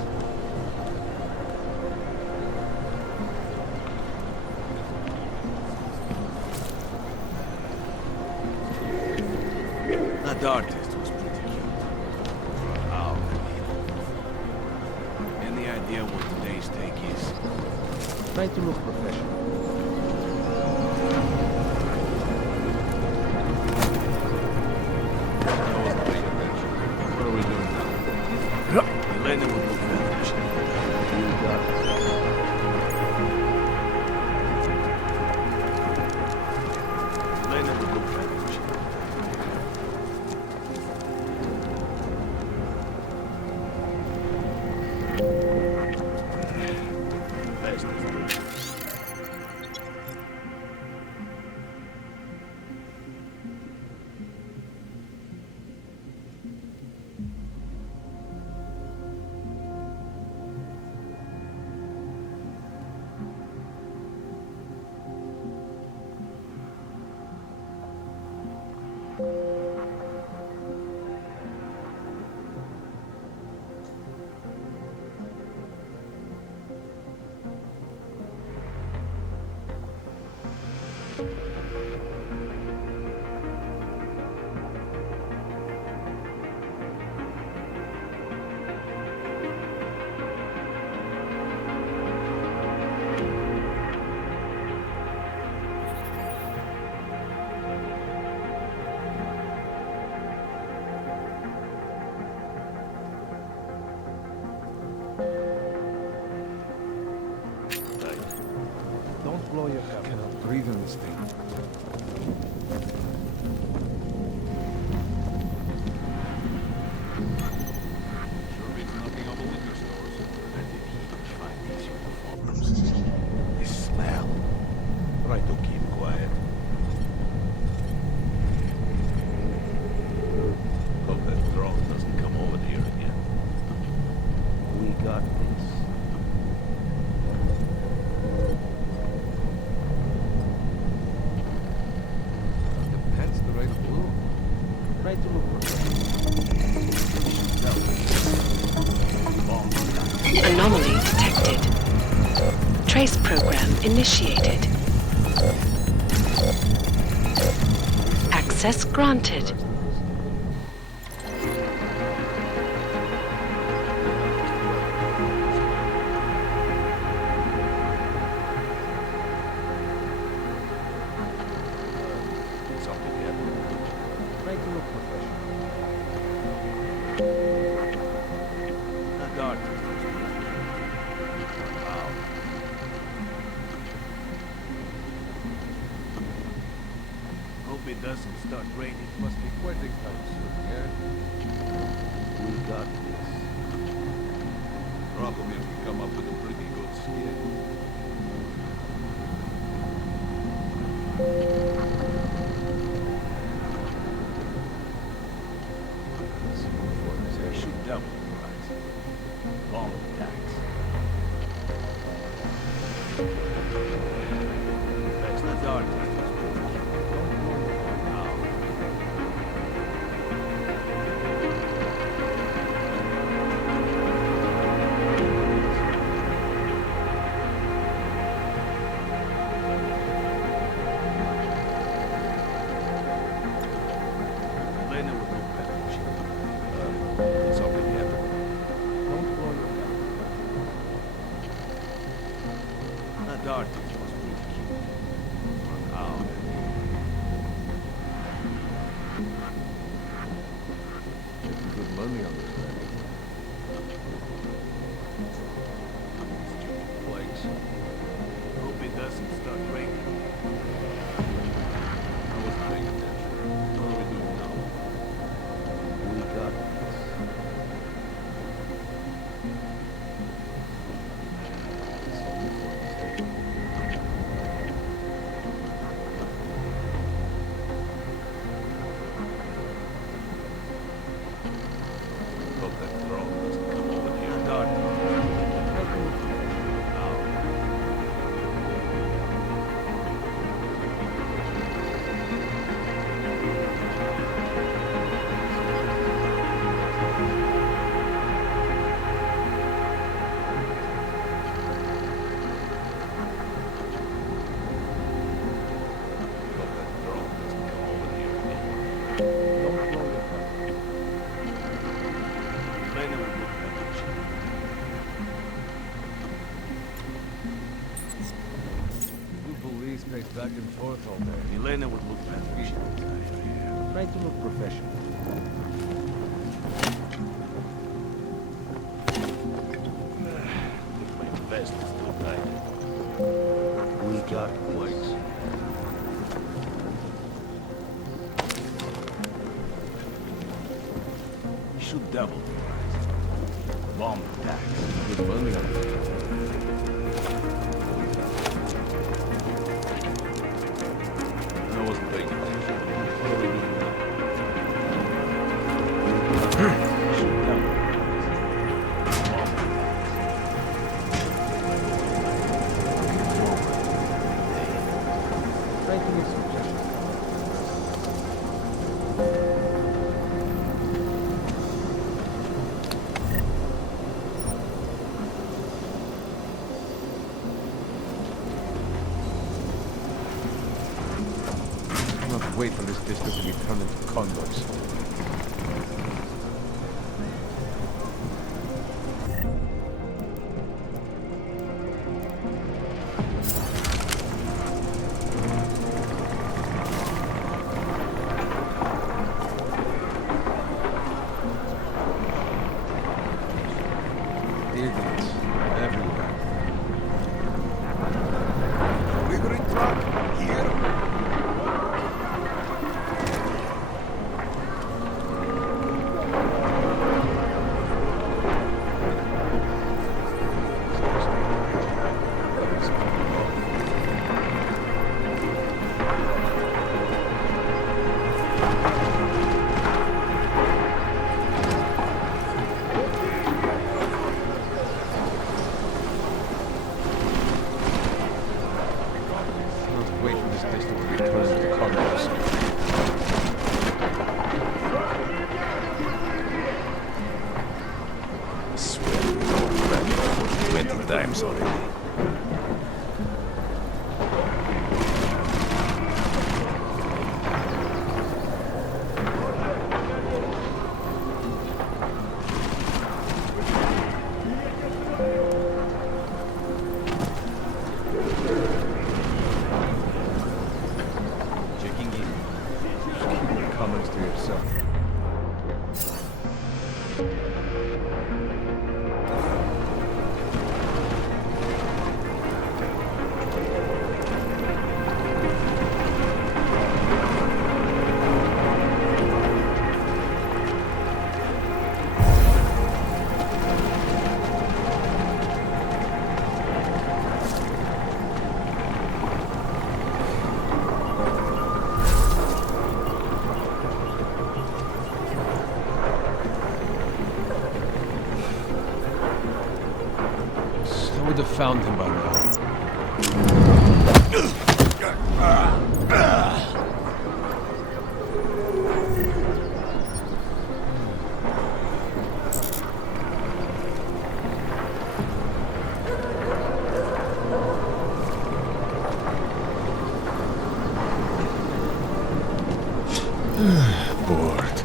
That artist was pretty cute. Oh, any idea what today's take is? Try to look professional. I wasn't paying attention. What are we doing now? Elena would look foolish. You got it. Elena would look foolish. Best is good. Don't blow your cover. I cannot breathe in this thing. Sure beats knocking on the liquor stores. Where did he find these uniforms? This smell. Try to keep quiet. Hope that drone doesn't come over here again. We got this. The pants the right blue. Try to look professional. Anomaly detected. Trace program initiated. Access granted. Something happened. Try to look professional. The artist was pretty. Wow. Hope it doesn't start raining. Must be quite a time soon, yeah? We got this. Problem is we come up with a pretty good skin. These uniforms, they shoot down with the price. Bomb attacks. That's the artist. Elena would look better if she something happened. Don't blow your cover. That artist was pretty cute. Oh, making good money on this man. Flakes. Hope it doesn't start raining. I wasn't paying attention. What are we doing now? We got Hope that drone doesn't come over here. Done. Police pace back and forth all day. Elena would look better. Try to look professional. My vest is too tight. We got Flakes. We should double. Bomb attacks. good funding on it. I wasn't paying attention. What are we doing now? Shoot down. Try to make suggestions. Cannot wait for this district to be turned into condos. Idiots everywhere. Delivery truck here. Cannot wait for this district to be turned into condos. I swear we know back 20 times already. Checking in. Just keep your comments to yourself. I would have found him by now. Bored.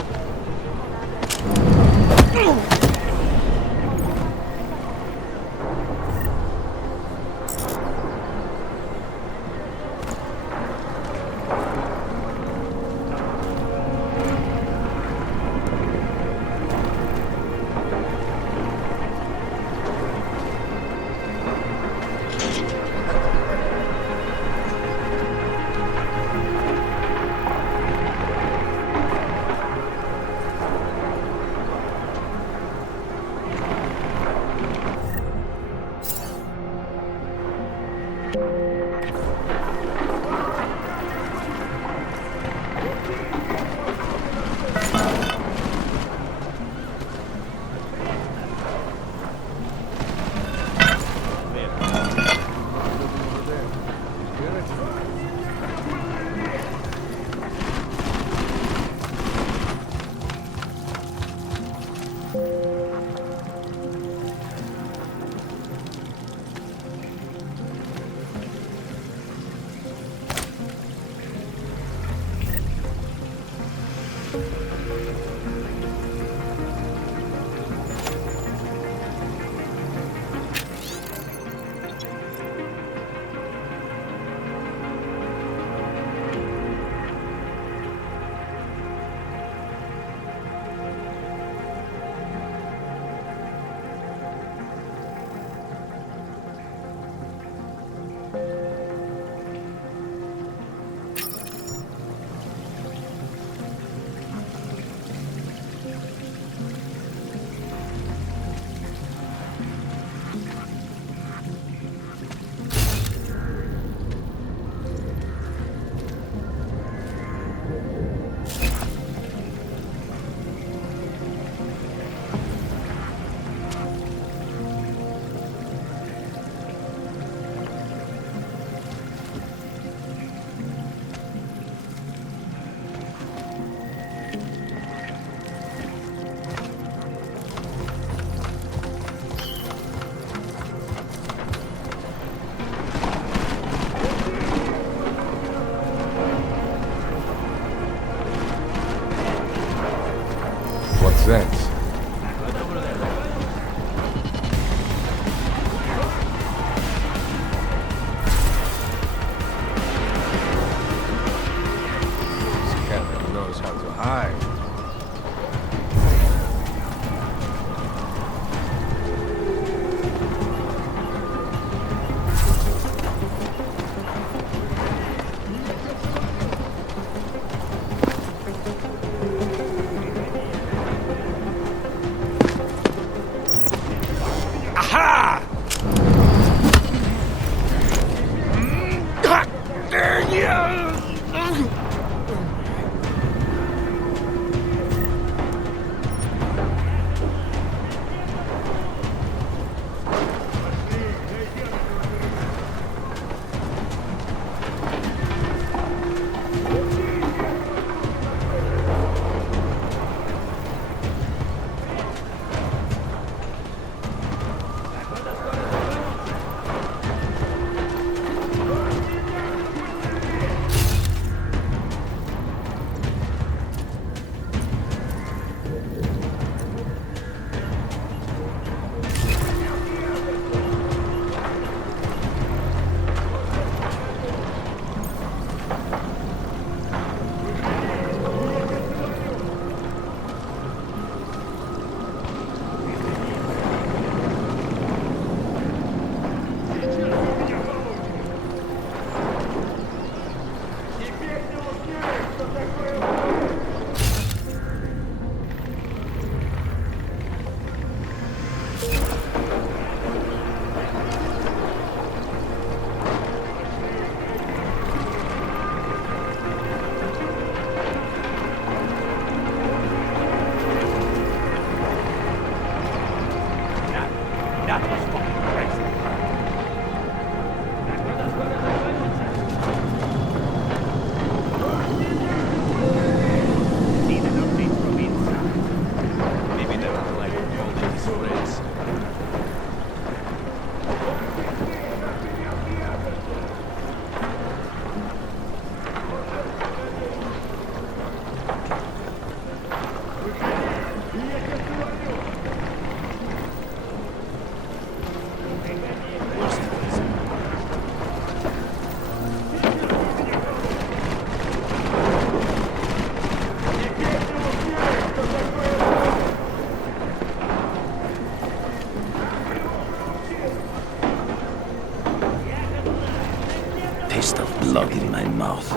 log in my mouth.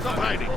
Stop hiding!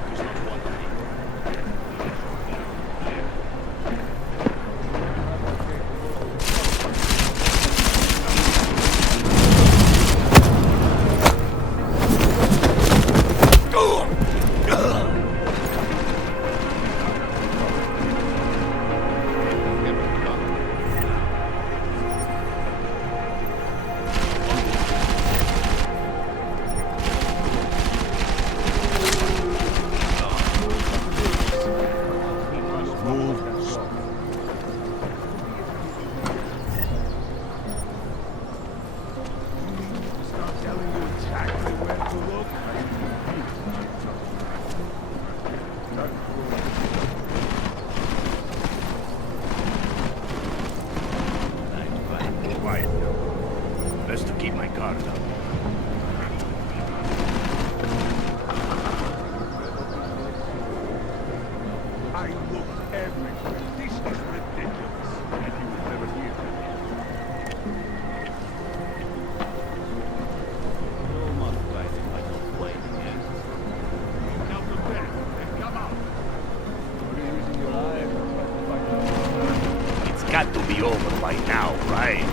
Best to keep my guard up. I looked everywhere. This is ridiculous. And you will never hear from me. No more fighting by no blade again. Now prepare and come out. What are you using your eyes? It's got to be over by now, right?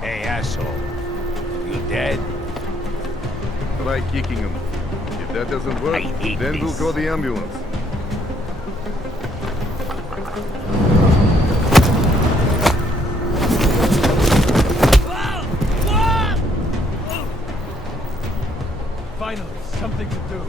Hey, asshole. You dead? Try kicking him. If that doesn't work, then we'll call the ambulance. Finally, something to do.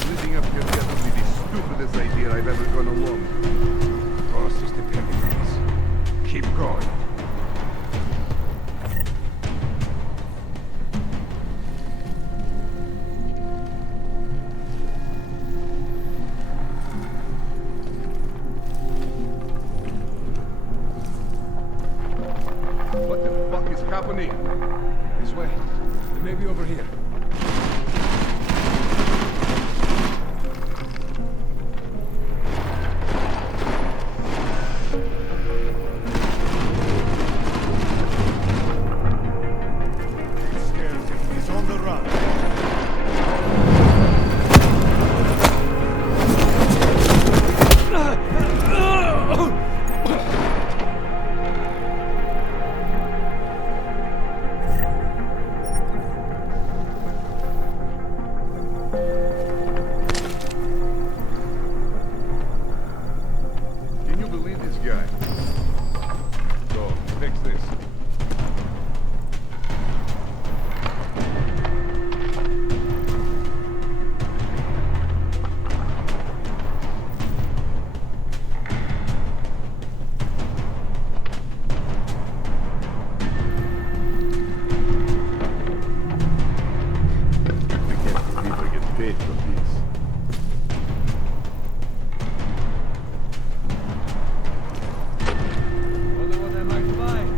Splitting up your cat would be the stupidest idea Maybe over here. He's on the run. Can you believe this guy? So, fix this. I can't believe I get paid for this. Wonder what I might find.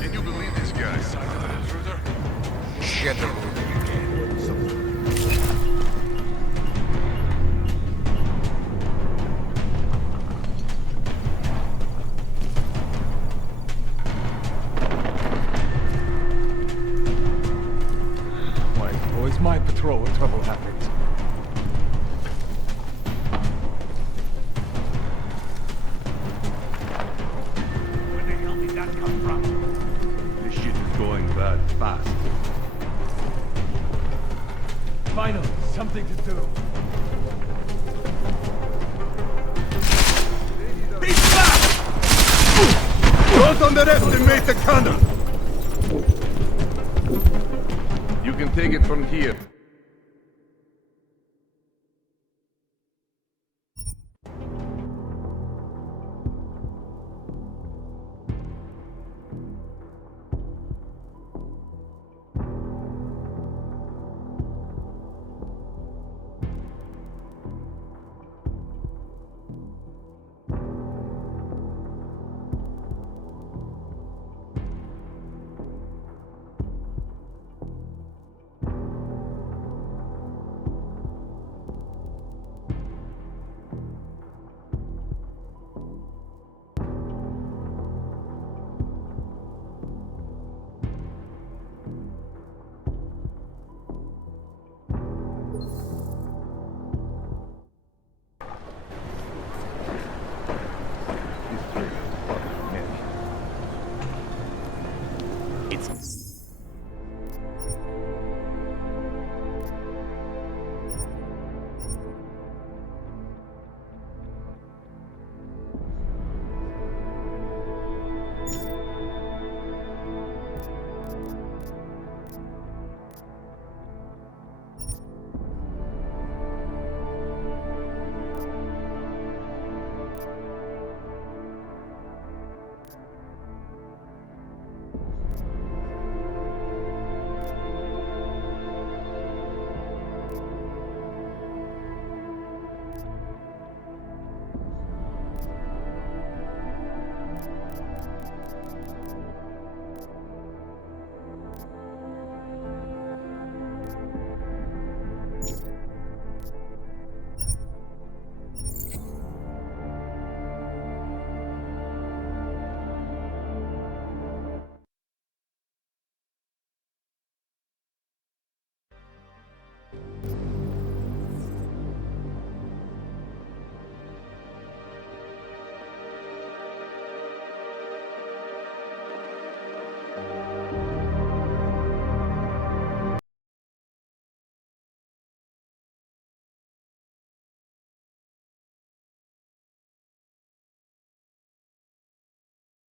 Can you believe this guy? Shit, they're moving again. White boys, my patrol when trouble happens. Where the hell did that come from? This shit is going bad fast. Finally, something to do. Don't underestimate the cannon! You can take it from here. It's